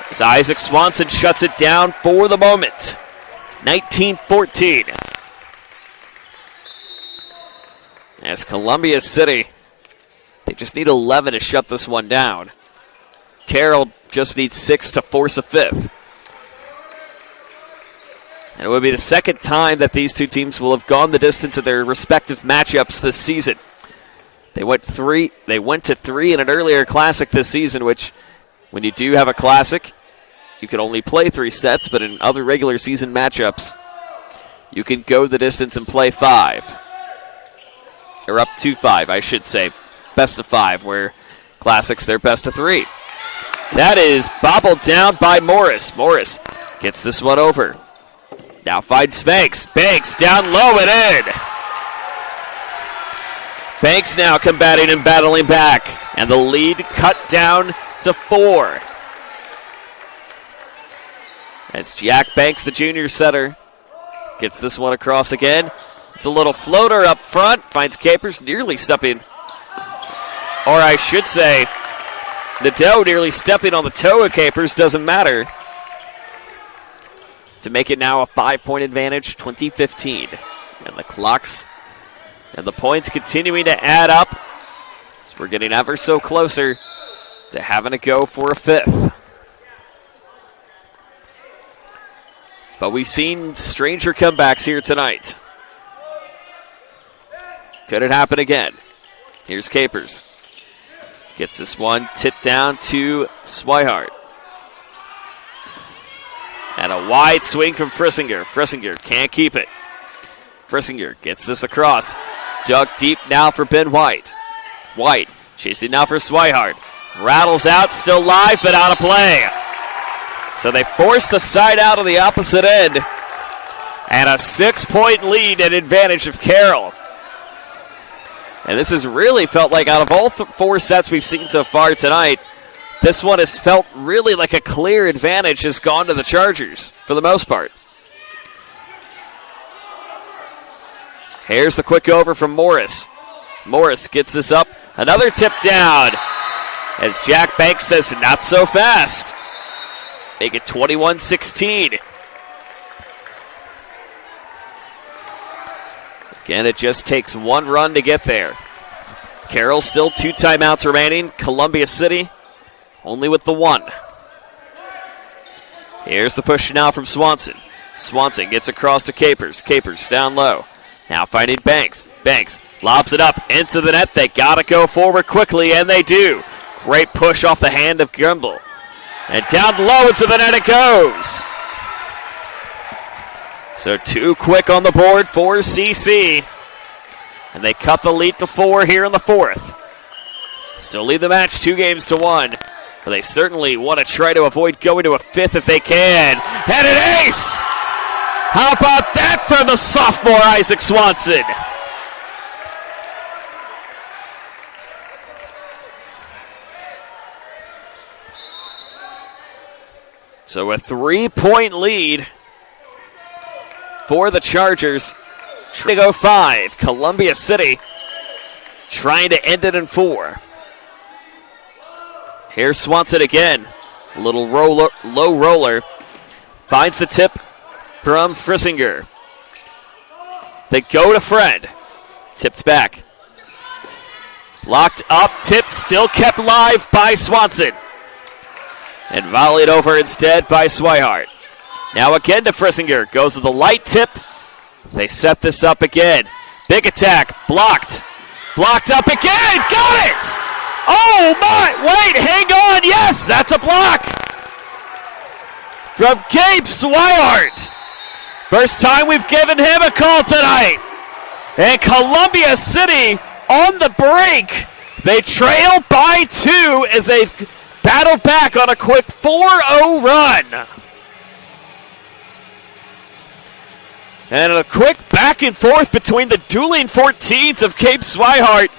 As Isaac Swanson shuts it down for the moment. 19-14. As Columbia City, they just need 11 to shut this one down. Carroll just needs 6 to force a 5th. And it would be the second time that these two teams will have gone the distance in their respective matchups this season. They went to 3 in an earlier classic this season, which when you do have a classic, you can only play 3 sets, but in other regular season matchups, you can go the distance and play 5. Or up to 5, I should say. Best of 5, where classics, they're best of 3. That is bobbled down by Morris. Morris gets this one over. Now finds Banks. Banks down low and in. Banks now combating and battling back. And the lead cut down to 4. As Jack Banks, the junior setter, gets this one across again. It's a little floater up front. Finds Capers nearly stepping. Or I should say, Nadeau nearly stepping on the toe of Capers. Doesn't matter. To make it now a 5-point advantage, 20-15. And the clocks and the points continuing to add up. So we're getting ever so closer to having to go for a 5th. But we've seen stranger comebacks here tonight. Could it happen again? Here's Capers. Gets this one tipped down to Swihart. And a wide swing from Frissinger. Frissinger can't keep it. Frissinger gets this across. Dug deep now for Ben White. White chasing now for Swihart. Rattles out, still live, but out of play. So they force the side out of the opposite end. And a 6-point lead and advantage of Carroll. And this has really felt like out of all 4 sets we've seen so far tonight, this one has felt really like a clear advantage has gone to the Chargers for the most part. Here's the quick over from Morris. Morris gets this up. Another tip down. As Jack Banks says, not so fast. Make it 21-16. Again, it just takes 1 run to get there. Carroll still 2 timeouts remaining. Columbia City only with the 1. Here's the push now from Swanson. Swanson gets across to Capers. Capers down low. Now finding Banks. Banks lobs it up into the net. They got to go forward quickly, and they do. Great push off the hand of Grimble. And down low into the net it goes. So 2 quick on the board for CC. And they cut the lead to 4 here in the 4th. Still lead the match 2-1. but they certainly want to try to avoid going to a fifth if they can. And an ace! How about that from the sophomore Isaac Swanson? So a 3-point lead for the Chargers. Trying to go 5. Columbia City trying to end it in 4. Here's Swanson again. A little roller, low roller. Finds the tip from Frissinger. They go to Fred. Tipped back. Locked up, tipped, still kept live by Swanson. And volleyed over instead by Swihart. Now again to Frissinger. Goes to the light tip. They set this up again. Big attack. Blocked. Blocked up again. Got it! Oh my! Wait, hang on. Yes, that's a block. From Gabe Swihart. First time we've given him a call tonight. And Columbia City on the brink. They trail by 2 as they battle back on a quick 4-0 run. And a quick back and forth between the dueling 14s of Gabe Swihart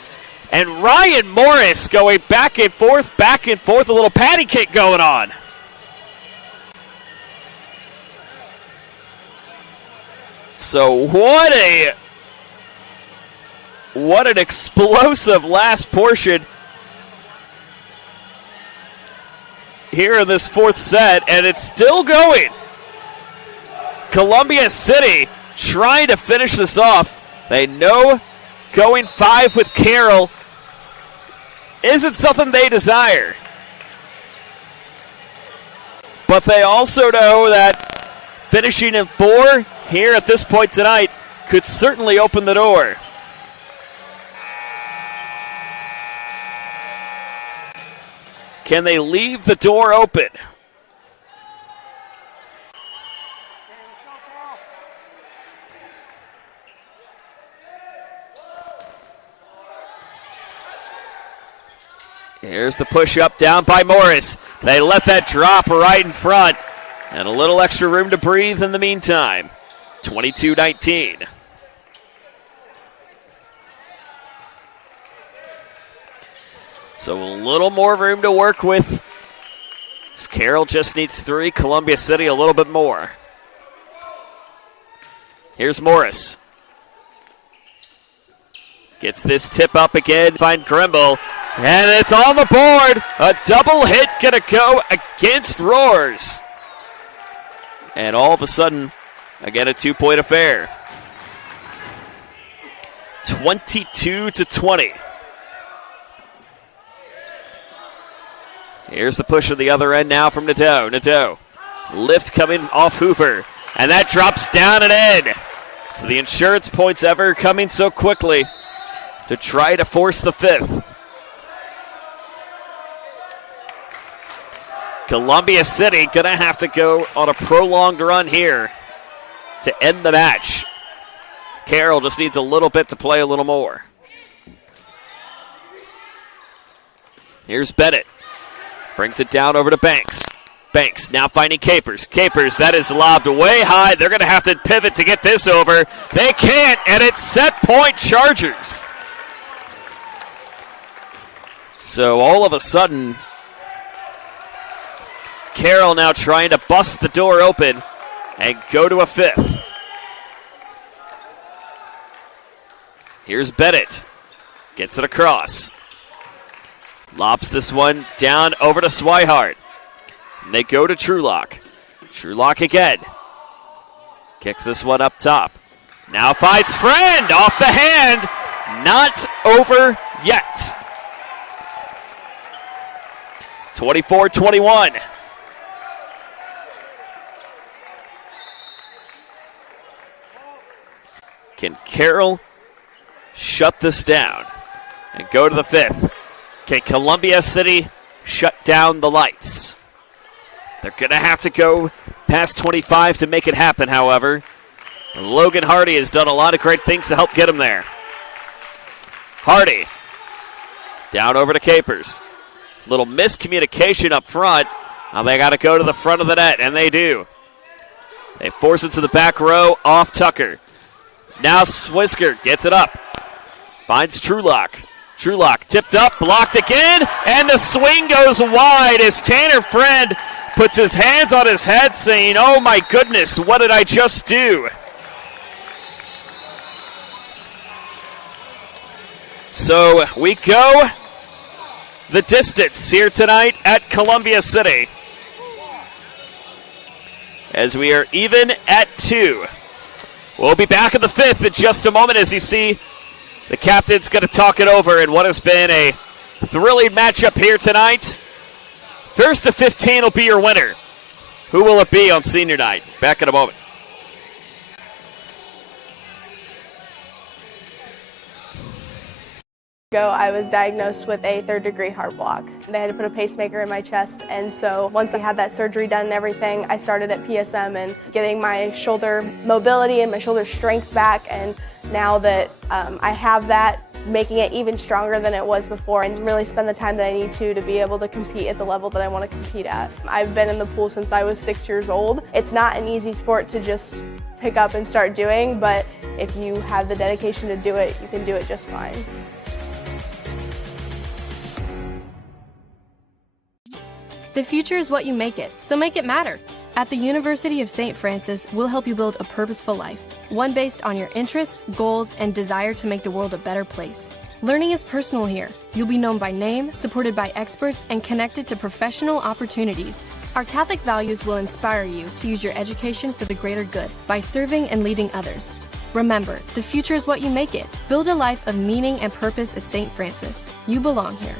and Ryan Morris going back and forth, a little patty cake going on. So what an explosive last portion here in this 4th set, and it's still going. Columbia City trying to finish this off. They know going 5 with Carroll isn't something they desire. But they also know that finishing in 4 here at this point tonight could certainly open the door. Can they leave the door open? Here's the push-up down by Morris. They let that drop right in front. And a little extra room to breathe in the meantime. 22-19. So a little more room to work with. Carroll just needs 3. Columbia City a little bit more. Here's Morris. Gets this tip up again. Find Grimble. And it's on the board. A double hit going to go against Roars. And all of a sudden, again, a 2-point affair. 22-20. Here's the push on the other end now from Nadeau. Nadeau. Lift coming off Hoover. And that drops down and in. So the insurance points ever coming so quickly to try to force the 5th. Columbia City going to have to go on a prolonged run here to end the match. Carroll just needs a little bit to play a little more. Here's Bennett. Brings it down over to Banks. Banks now finding Capers. Capers, that is lobbed way high. They're going to have to pivot to get this over. They can't, and it's set point Chargers. So all of a sudden, Carroll now trying to bust the door open and go to a 5th. Here's Bennett. Gets it across. Lobs this one down over to Swihart. And they go to Truelock. Truelock again. Kicks this one up top. Now finds Friend off the hand. Not over yet. 24-21. Can Carroll shut this down and go to the 5th? Can Columbia City shut down the lights? They're going to have to go past 25 to make it happen, however. And Logan Hardy has done a lot of great things to help get him there. Hardy down over to Capers. Little miscommunication up front. Now they got to go to the front of the net, and they do. They force it to the back row off Tucker. Now Swisker gets it up. Finds Trulock. Trulock tipped up, blocked again, and the swing goes wide as Tanner Friend puts his hands on his head saying, oh my goodness, what did I just do? So we go the distance here tonight at Columbia City, as we are even at 2. We'll be back in the 5th in just a moment as you see the captain's going to talk it over in what has been a thrilling matchup here tonight. First to 15 will be your winner. Who will it be on senior night? Back in a moment. I was diagnosed with a 3rd-degree heart block. They had to put a pacemaker in my chest, and so once I had that surgery done and everything, I started at PSM and getting my shoulder mobility and my shoulder strength back, and now that I have that, making it even stronger than it was before and really spend the time that I need to be able to compete at the level that I want to compete at. I've been in the pool since I was 6 years old. It's not an easy sport to just pick up and start doing, but if you have the dedication to do it, you can do it just fine. The future is what you make it, so make it matter. At the University of St. Francis, we'll help you build a purposeful life, one based on your interests, goals, and desire to make the world a better place. Learning is personal here. You'll be known by name, supported by experts, and connected to professional opportunities. Our Catholic values will inspire you to use your education for the greater good by serving and leading others. Remember, the future is what you make it. Build a life of meaning and purpose at St. Francis. You belong here.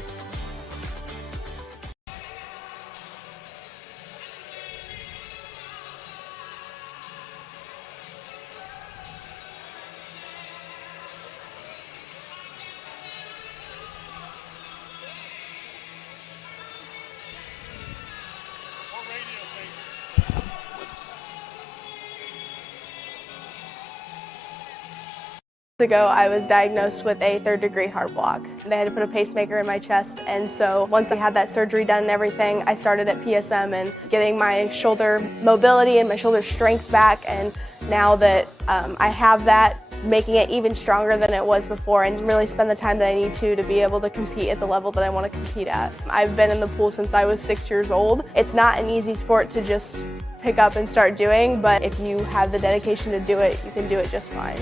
Ago, I was diagnosed with a 3rd-degree heart block. They had to put a pacemaker in my chest, and so once I had that surgery done and everything, I started at PSM and getting my shoulder mobility and my shoulder strength back, and now that I have that, making it even stronger than it was before and really spend the time that I need to be able to compete at the level that I want to compete at. I've been in the pool since I was 6 years old. It's not an easy sport to just pick up and start doing, but if you have the dedication to do it, you can do it just fine.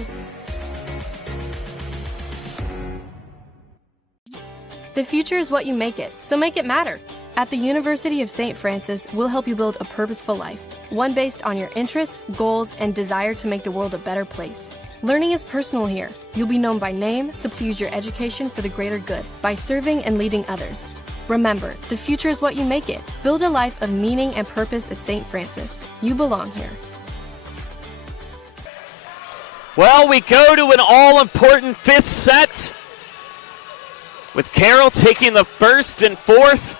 The future is what you make it, so make it matter. At the University of St. Francis, we'll help you build a purposeful life, one based on your interests, goals, and desire to make the world a better place. Learning is personal here. You'll be known by name, so to use your education for the greater good by serving and leading others. Remember, the future is what you make it. Build a life of meaning and purpose at St. Francis. You belong here. Well, we go to an all-important 5th set, with Carroll taking the 1st and 4th.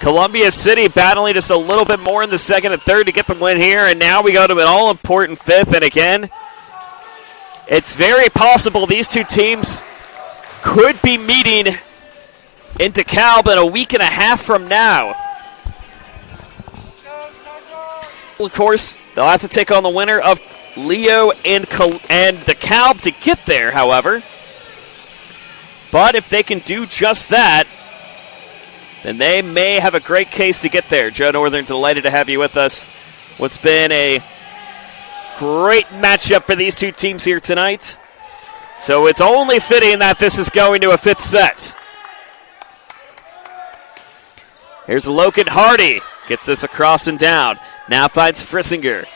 Columbia City battling just a little bit more in the 2nd and 3rd to get the win here. And now we go to an all-important 5th. And again, it's very possible these two teams could be meeting in DeKalb in a week and a half from now. Of course, they'll have to take on the winner of Leo and DeKalb to get there, however. But if they can do just that, then they may have a great case to get there. Joe Northern, delighted to have you with us. What's been a great matchup for these two teams here tonight. So it's only fitting that this is going to a 5th set. Here's Logan Hardy. Gets this across and down. Now finds Frissinger.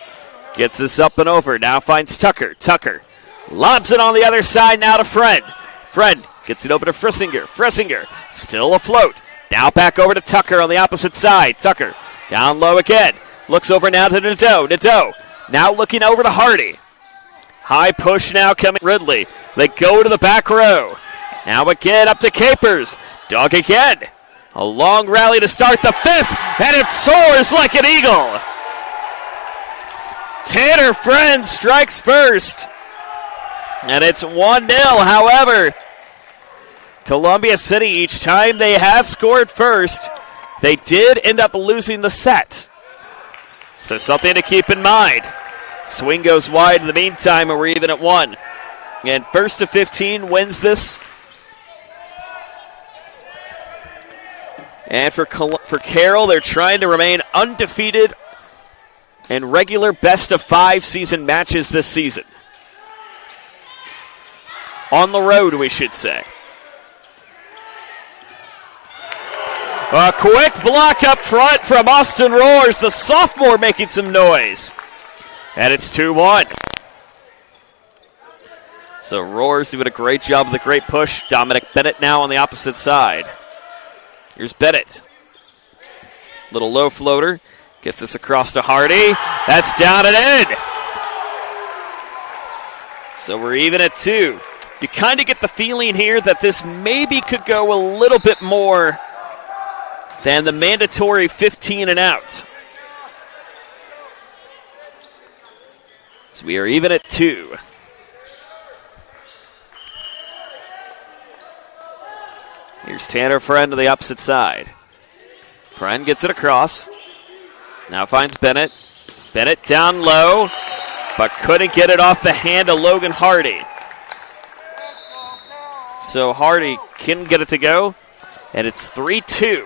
Gets this up and over. Now finds Tucker. Tucker lobs it on the other side now to Friend. Friend gets it over to Frissinger. Frissinger still afloat. Now back over to Tucker on the opposite side. Tucker down low again. Looks over now to Nadeau. Nadeau now looking over to Hardy. High push now coming Ridley. They go to the back row. Now again up to Capers. Dog again. A long rally to start the 5th, and it soars like an eagle. Tanner Friend strikes first, and it's 1-0. However, Columbia City, each time they have scored first, they did end up losing the set. So something to keep in mind. Swing goes wide in the meantime, and we're even at 1. And first to 15 wins this. And for Carroll, they're trying to remain undefeated in regular best-of-5 season matches this season. On the road, we should say. A quick block up front from Austin Roars, the sophomore making some noise. And it's 2-1. So Roars doing a great job with a great push. Dominic Bennett now on the opposite side. Here's Bennett. Little low floater. Gets this across to Hardy. That's down and in. So we're even at 2. You kind of get the feeling here that this maybe could go a little bit more than the mandatory 15 and out. So we are even at 2. Here's Tanner Friend to the opposite side. Friend gets it across. Now finds Bennett. Bennett down low, but couldn't get it off the hand of Logan Hardy. So Hardy couldn't get it to go, and it's 3-2.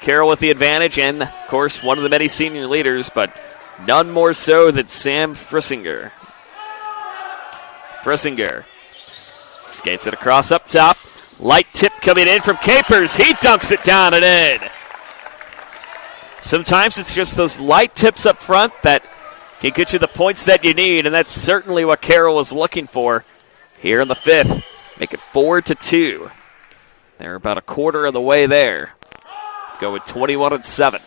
Carroll with the advantage, and of course one of the many senior leaders, but none more so than Sam Frissinger. Frissinger skates it across up top. Light tip coming in from Capers. He dunks it down and in. Sometimes it's just those light tips up front that can get you the points that you need, and that's certainly what Carroll was looking for here in the 5th. Make it 4-2. They're about a quarter of the way there. Go with 21-7.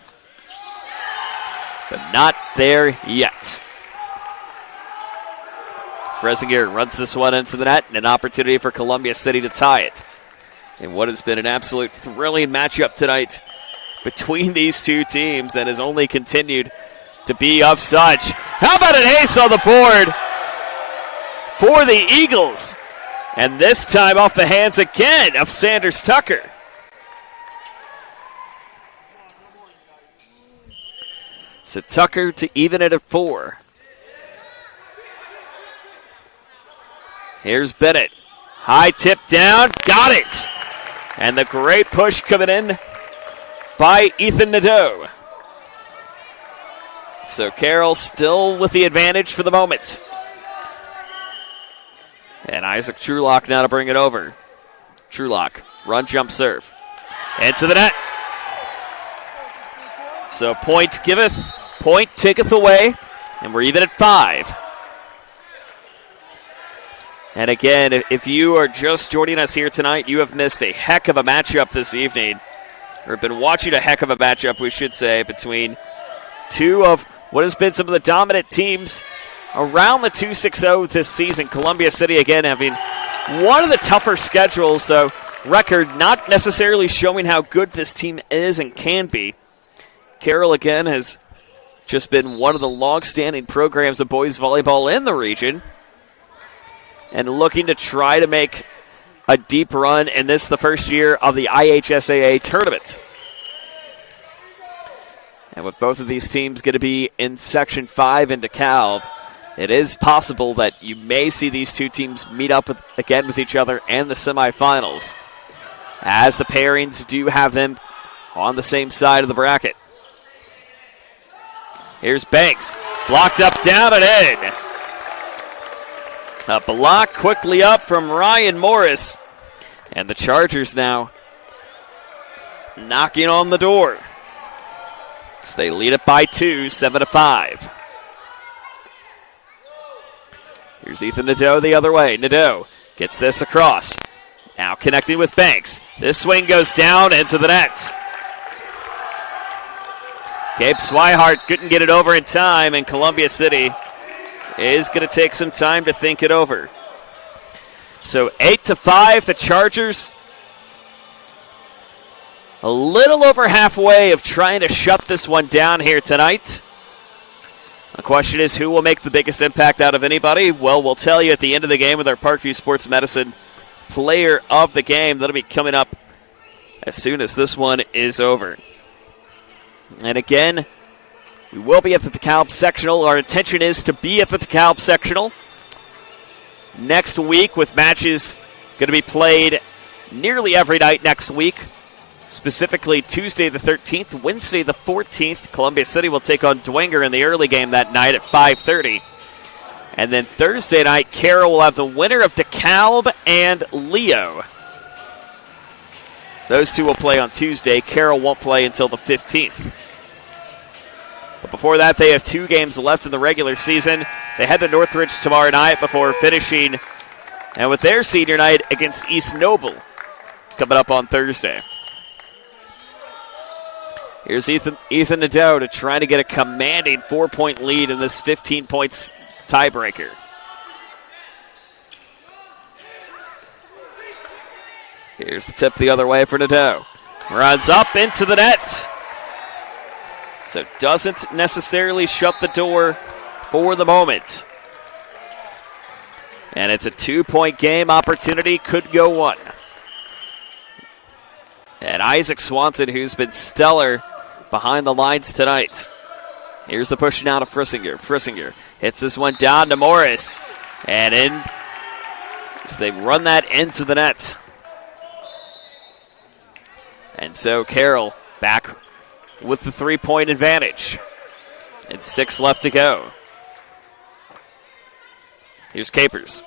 But not there yet. Fresinger runs this one into the net, and an opportunity for Columbia City to tie it. In what has been an absolute thrilling matchup tonight between these two teams that has only continued to be of such. How about an ace on the board for the Eagles? And this time off the hands again of Sanders Tucker. So Tucker to even it at 4. Here's Bennett. High tip down. Got it. And the great push coming in by Ethan Nadeau. So Carroll still with the advantage for the moment. And Isaac Trulock now to bring it over. Trulock, run, jump, serve. Into the net. So point giveth, point taketh away, and we're even at 5. And again, if you are just joining us here tonight, you have missed a heck of a matchup this evening. Or have been watching a heck of a matchup, we should say, between two of what has been some of the dominant teams around the 2-6-0 this season. Columbia City, again, having one of the tougher schedules, so record not necessarily showing how good this team is and can be. Carroll, again, has just been one of the long-standing programs of boys volleyball in the region and looking to try to make a deep run in this, the first year of the IHSAA tournament. And with both of these teams going to be in Section 5 in DeKalb, it is possible that you may see these two teams meet up again with each other in the semifinals, as the pairings do have them on the same side of the bracket. Here's Banks. Blocked up, down, and in. A block quickly up from Ryan Morris. And the Chargers now knocking on the door. So they lead it by 2, 7-5. Here's Ethan Nadeau the other way. Nadeau gets this across. Now connecting with Banks. This swing goes down into the net. Gabe Swihart couldn't get it over in time, and Columbia City is going to take some time to think it over. So 8-5, the Chargers a little over halfway of trying to shut this one down here tonight. The question is, who will make the biggest impact out of anybody? Well, we'll tell you at the end of the game with our Parkview Sports Medicine player of the game. That'll be coming up as soon as this one is over. And again, we will be at the DeKalb Sectional. Our intention is to be at the DeKalb Sectional next week, with matches going to be played nearly every night next week. Specifically Tuesday the 13th, Wednesday the 14th. Columbia City will take on Dwenger in the early game that night at 5:30. And then Thursday night, Carroll will have the winner of DeKalb and Leo. Those two will play on Tuesday. Carroll won't play until the 15th. But before that, they have 2 games left in the regular season. They head to Northridge tomorrow night before finishing and with their senior night against East Noble coming up on Thursday. Here's Ethan Nadeau to try to get a commanding 4-point lead in this 15 points tiebreaker. Here's the tip the other way for Nadeau. Runs up into the net. So doesn't necessarily shut the door for the moment. And it's a 2-point game opportunity. Could go 1. And Isaac Swanson, who's been stellar behind the lines tonight. Here's the push now to Frissinger. Frissinger hits this one down to Morris. And in, so they run that into the net. And so Carroll back with the 3-point advantage. And 6 left to go. Here's Capers.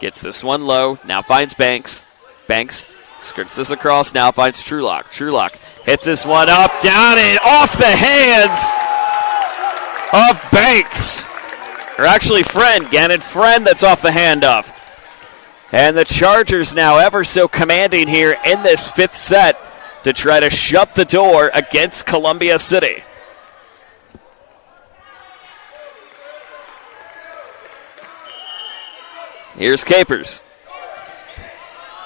Gets this one low, now finds Banks. Banks skirts this across, now finds Trulock. Trulock hits this one up, down, and off the hands of Banks. Or actually Friend, Gannon Friend, that's off the hand of. And the Chargers now ever so commanding here in this 5th set to try to shut the door against Columbia City. Here's Capers.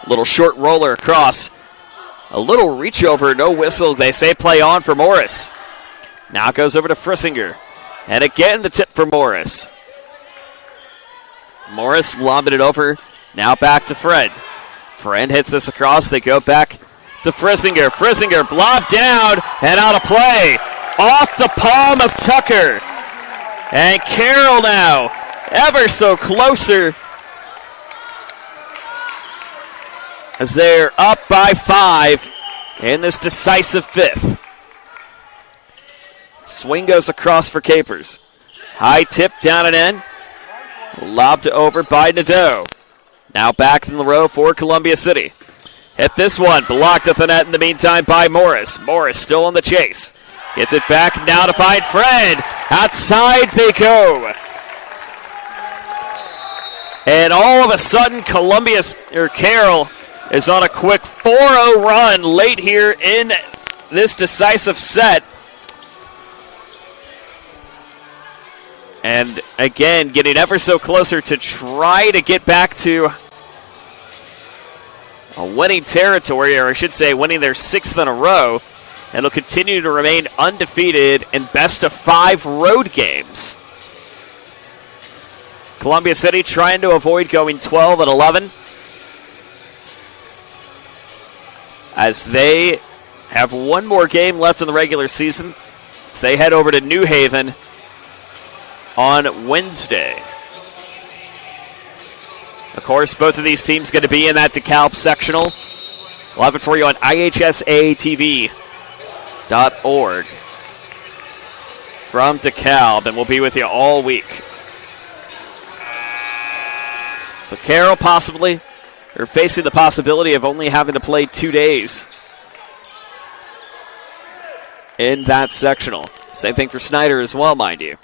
Little short roller across. A little reach over, no whistle. They say play on for Morris. Now it goes over to Frissinger. And again the tip for Morris. Morris lobbing it over. Now back to Fred. Friend hits this across. They go back to Frissinger. Frissinger blobbed down and out of play. Off the palm of Tucker. And Carroll now ever so closer as they're up by 5 in this decisive 5th. Swing goes across for Capers. High tip down and in. Lobbed over by Nadeau. Now back in the row for Columbia City. Hit this one, blocked at the net in the meantime by Morris. Morris still on the chase. Gets it back now to find Fred. Outside they go. And all of a sudden, Carroll is on a quick 4-0 run late here in this decisive set. And again, getting ever so closer to try to get back to a winning territory, or I should say winning their 6th in a row. And will continue to remain undefeated in best-of-5 road games. Columbia City trying to avoid going 12-11. As they have one more game left in the regular season. So they head over to New Haven on Wednesday. Of course, both of these teams going to be in that DeKalb sectional. We'll have it for you on IHSATV.org from DeKalb, and we'll be with you all week. So Carroll possibly, or facing the possibility of only having to play 2 days in that sectional. Same thing for Snyder as well, mind you.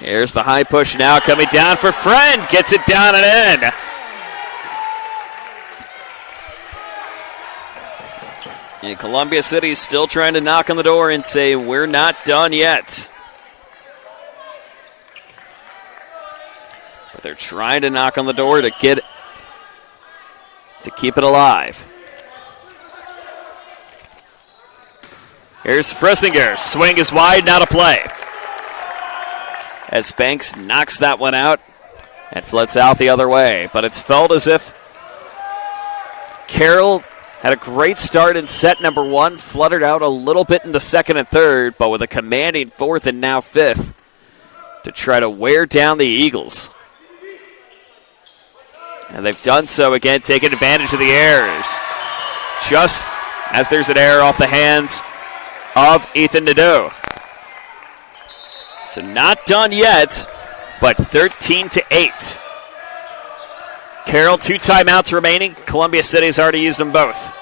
Here's the high push now coming down for Friend. Gets it down and in. And Columbia City is still trying to knock on the door and say, we're not done yet. But they're trying to knock on the door to keep it alive. Here's Frissinger. Swing is wide, now to play. As Banks knocks that one out. and floats out the other way. But it's felt as if Carroll had a great start in set number 1, fluttered out a little bit in the second and third, but with a commanding fourth and now fifth to try to wear down the Eagles. And they've done so again, taking advantage of the errors. Just as there's an error off the hands of Ethan Nadeau. So not done yet, but 13-8. Carroll, 2 timeouts remaining. Columbia City's already used them both.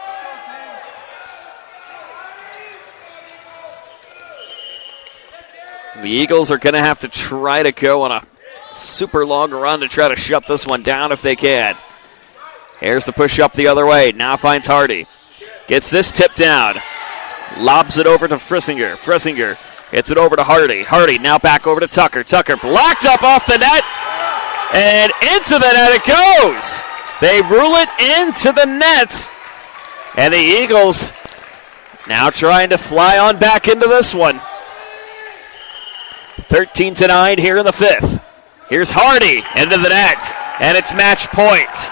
The Eagles are going to have to try to go on a super long run to try to shut this one down if they can. Here's the push up the other way. Now finds Hardy. Gets this tip down. Lobs it over to Frissinger. Frissinger gets it over to Hardy. Hardy now back over to Tucker. Tucker blocked up off the net. And into the net it goes. They rule it into the net. And the Eagles now trying to fly on back into this one. 13-9 here in the fifth. Here's Hardy into the net. And it's match point.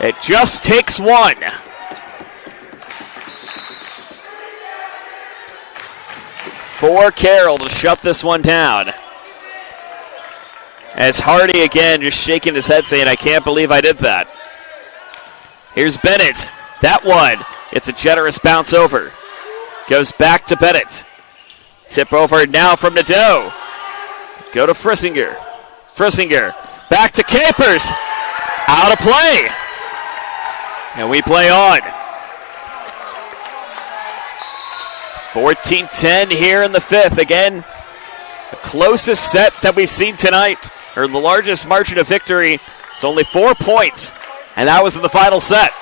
It just takes one. For Carroll to shut this one down. As Hardy again just shaking his head saying, I can't believe I did that. Here's Bennett. That one. It's a generous bounce over. Goes back to Bennett. Tip over now from Nadeau. Go to Frissinger. Frissinger. Back to Capers. Out of play. And we play on. 14-10 here in the fifth. Again, the closest set that we've seen tonight, or the largest margin of victory. It's only 4 points, and that was in the final set.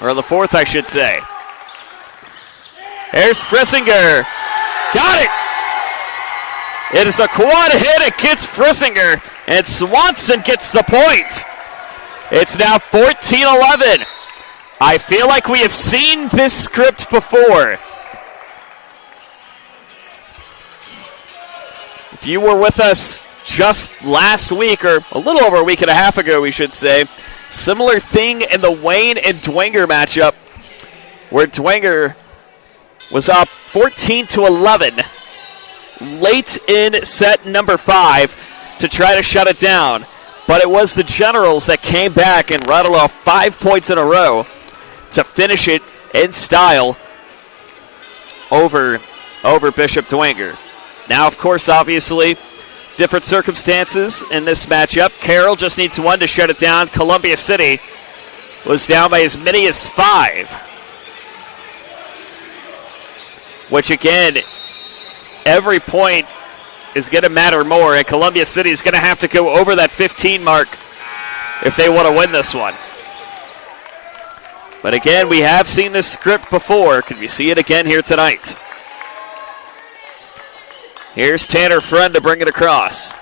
Or in the fourth, I should say. There's Frissinger. Got it! It is a quad hit against Frissinger, and Swanson gets the point. It's now 14-11. I feel like we have seen this script before. If you were with us just last week, or a little over a week and a half ago, we should say, similar thing in the Wayne and Dwenger matchup, where Dwenger was up 14-11 late in set number 5 to try to shut it down. But it was the Generals that came back and rattled off 5 points in a row to finish it in style over Bishop Dwenger. Now, of course, obviously, different circumstances in this matchup. Carroll just needs one to shut it down. Columbia City was down by as many as 5. Which, again, every point is going to matter more, and Columbia City is going to have to go over that 15 mark if they want to win this one. But again, we have seen this script before. Can we see it again here tonight? Here's Tanner Friend to bring it across.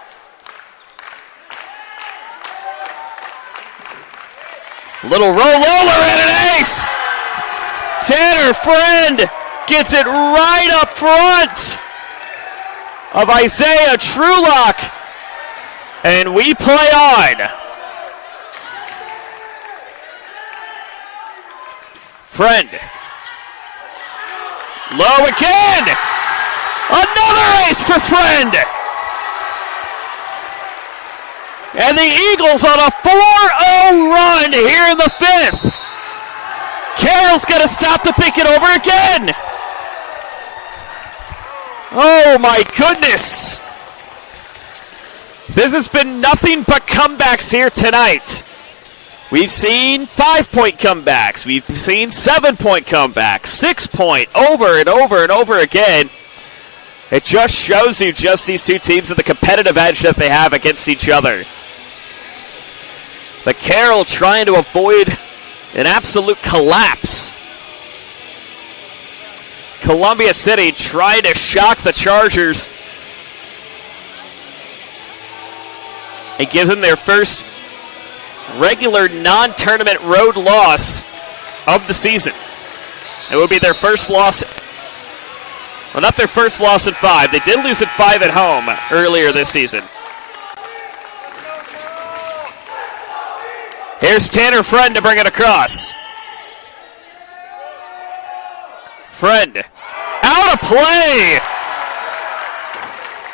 Little roll over and an ace! Tanner Friend gets it right up front of Isaiah Trulock. And we play on. Friend. Low again. Another ace for Friend. And the Eagles on a 4-0 run here in the fifth. Carroll's going to stop to think it over again. Oh my goodness. This has been nothing but comebacks here tonight. We've seen 5-point comebacks. We've seen 7-point comebacks. 6-point over and over and over again. It just shows you just these two teams and the competitive edge that they have against each other. The Carroll trying to avoid an absolute collapse. Columbia City trying to shock the Chargers and give them their first regular non-tournament road loss of the season. It would be their first loss Well, not their first loss in 5. They did lose at 5 at home earlier this season. Here's Tanner Friend to bring it across. Friend, out of play!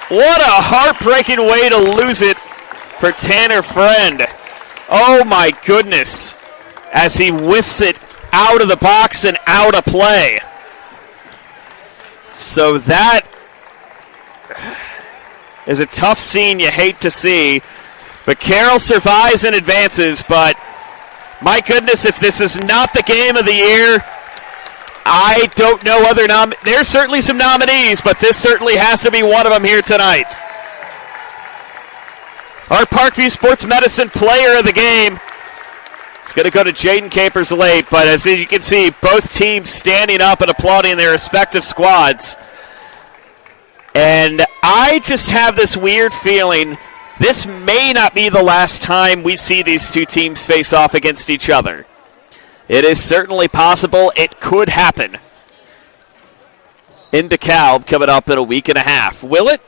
What a heartbreaking way to lose it for Tanner Friend. Oh my goodness, as he whiffs it out of the box and out of play. So that is a tough scene you hate to see. But Carroll survives and advances, but my goodness, if this is not the game of the year, I don't know other there's certainly some nominees, but this certainly has to be one of them here tonight. Our Parkview Sports Medicine player of the game is going to go to Jaden Capers late, but as you can see, both teams standing up and applauding their respective squads. And I just have this weird feeling this may not be the last time we see these two teams face off against each other. It is certainly possible. It could happen in DeKalb coming up in a week and a half. Will it?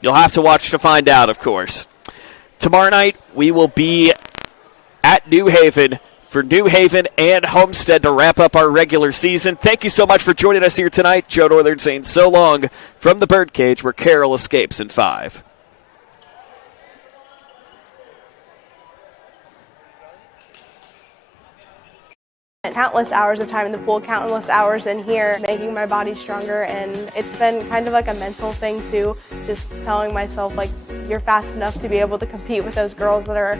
You'll have to watch to find out, of course. Tomorrow night, we will be at New Haven for New Haven and Homestead to wrap up our regular season. Thank you so much for joining us here tonight. Joe Northern saying so long from the Birdcage, where Carroll escapes in 5. Countless hours of time in the pool, countless hours in here, making my body stronger, and it's been kind of like a mental thing too, just telling myself like you're fast enough to be able to compete with those girls that are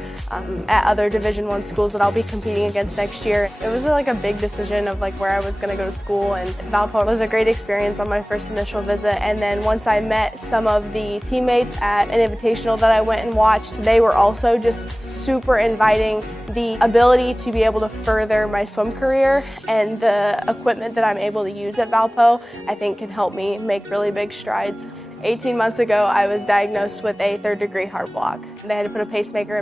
at other Division I schools that I'll be competing against next year. It was like a big decision of like where I was going to go to school, and Valpo was a great experience on my first initial visit, and then once I met some of the teammates at an invitational that I went and watched, they were also just super inviting. The ability to be able to further my swim career and the equipment that I'm able to use at Valpo, I think can help me make really big strides. 18 months ago, I was diagnosed with a 3rd-degree heart block. They had to put a pacemaker in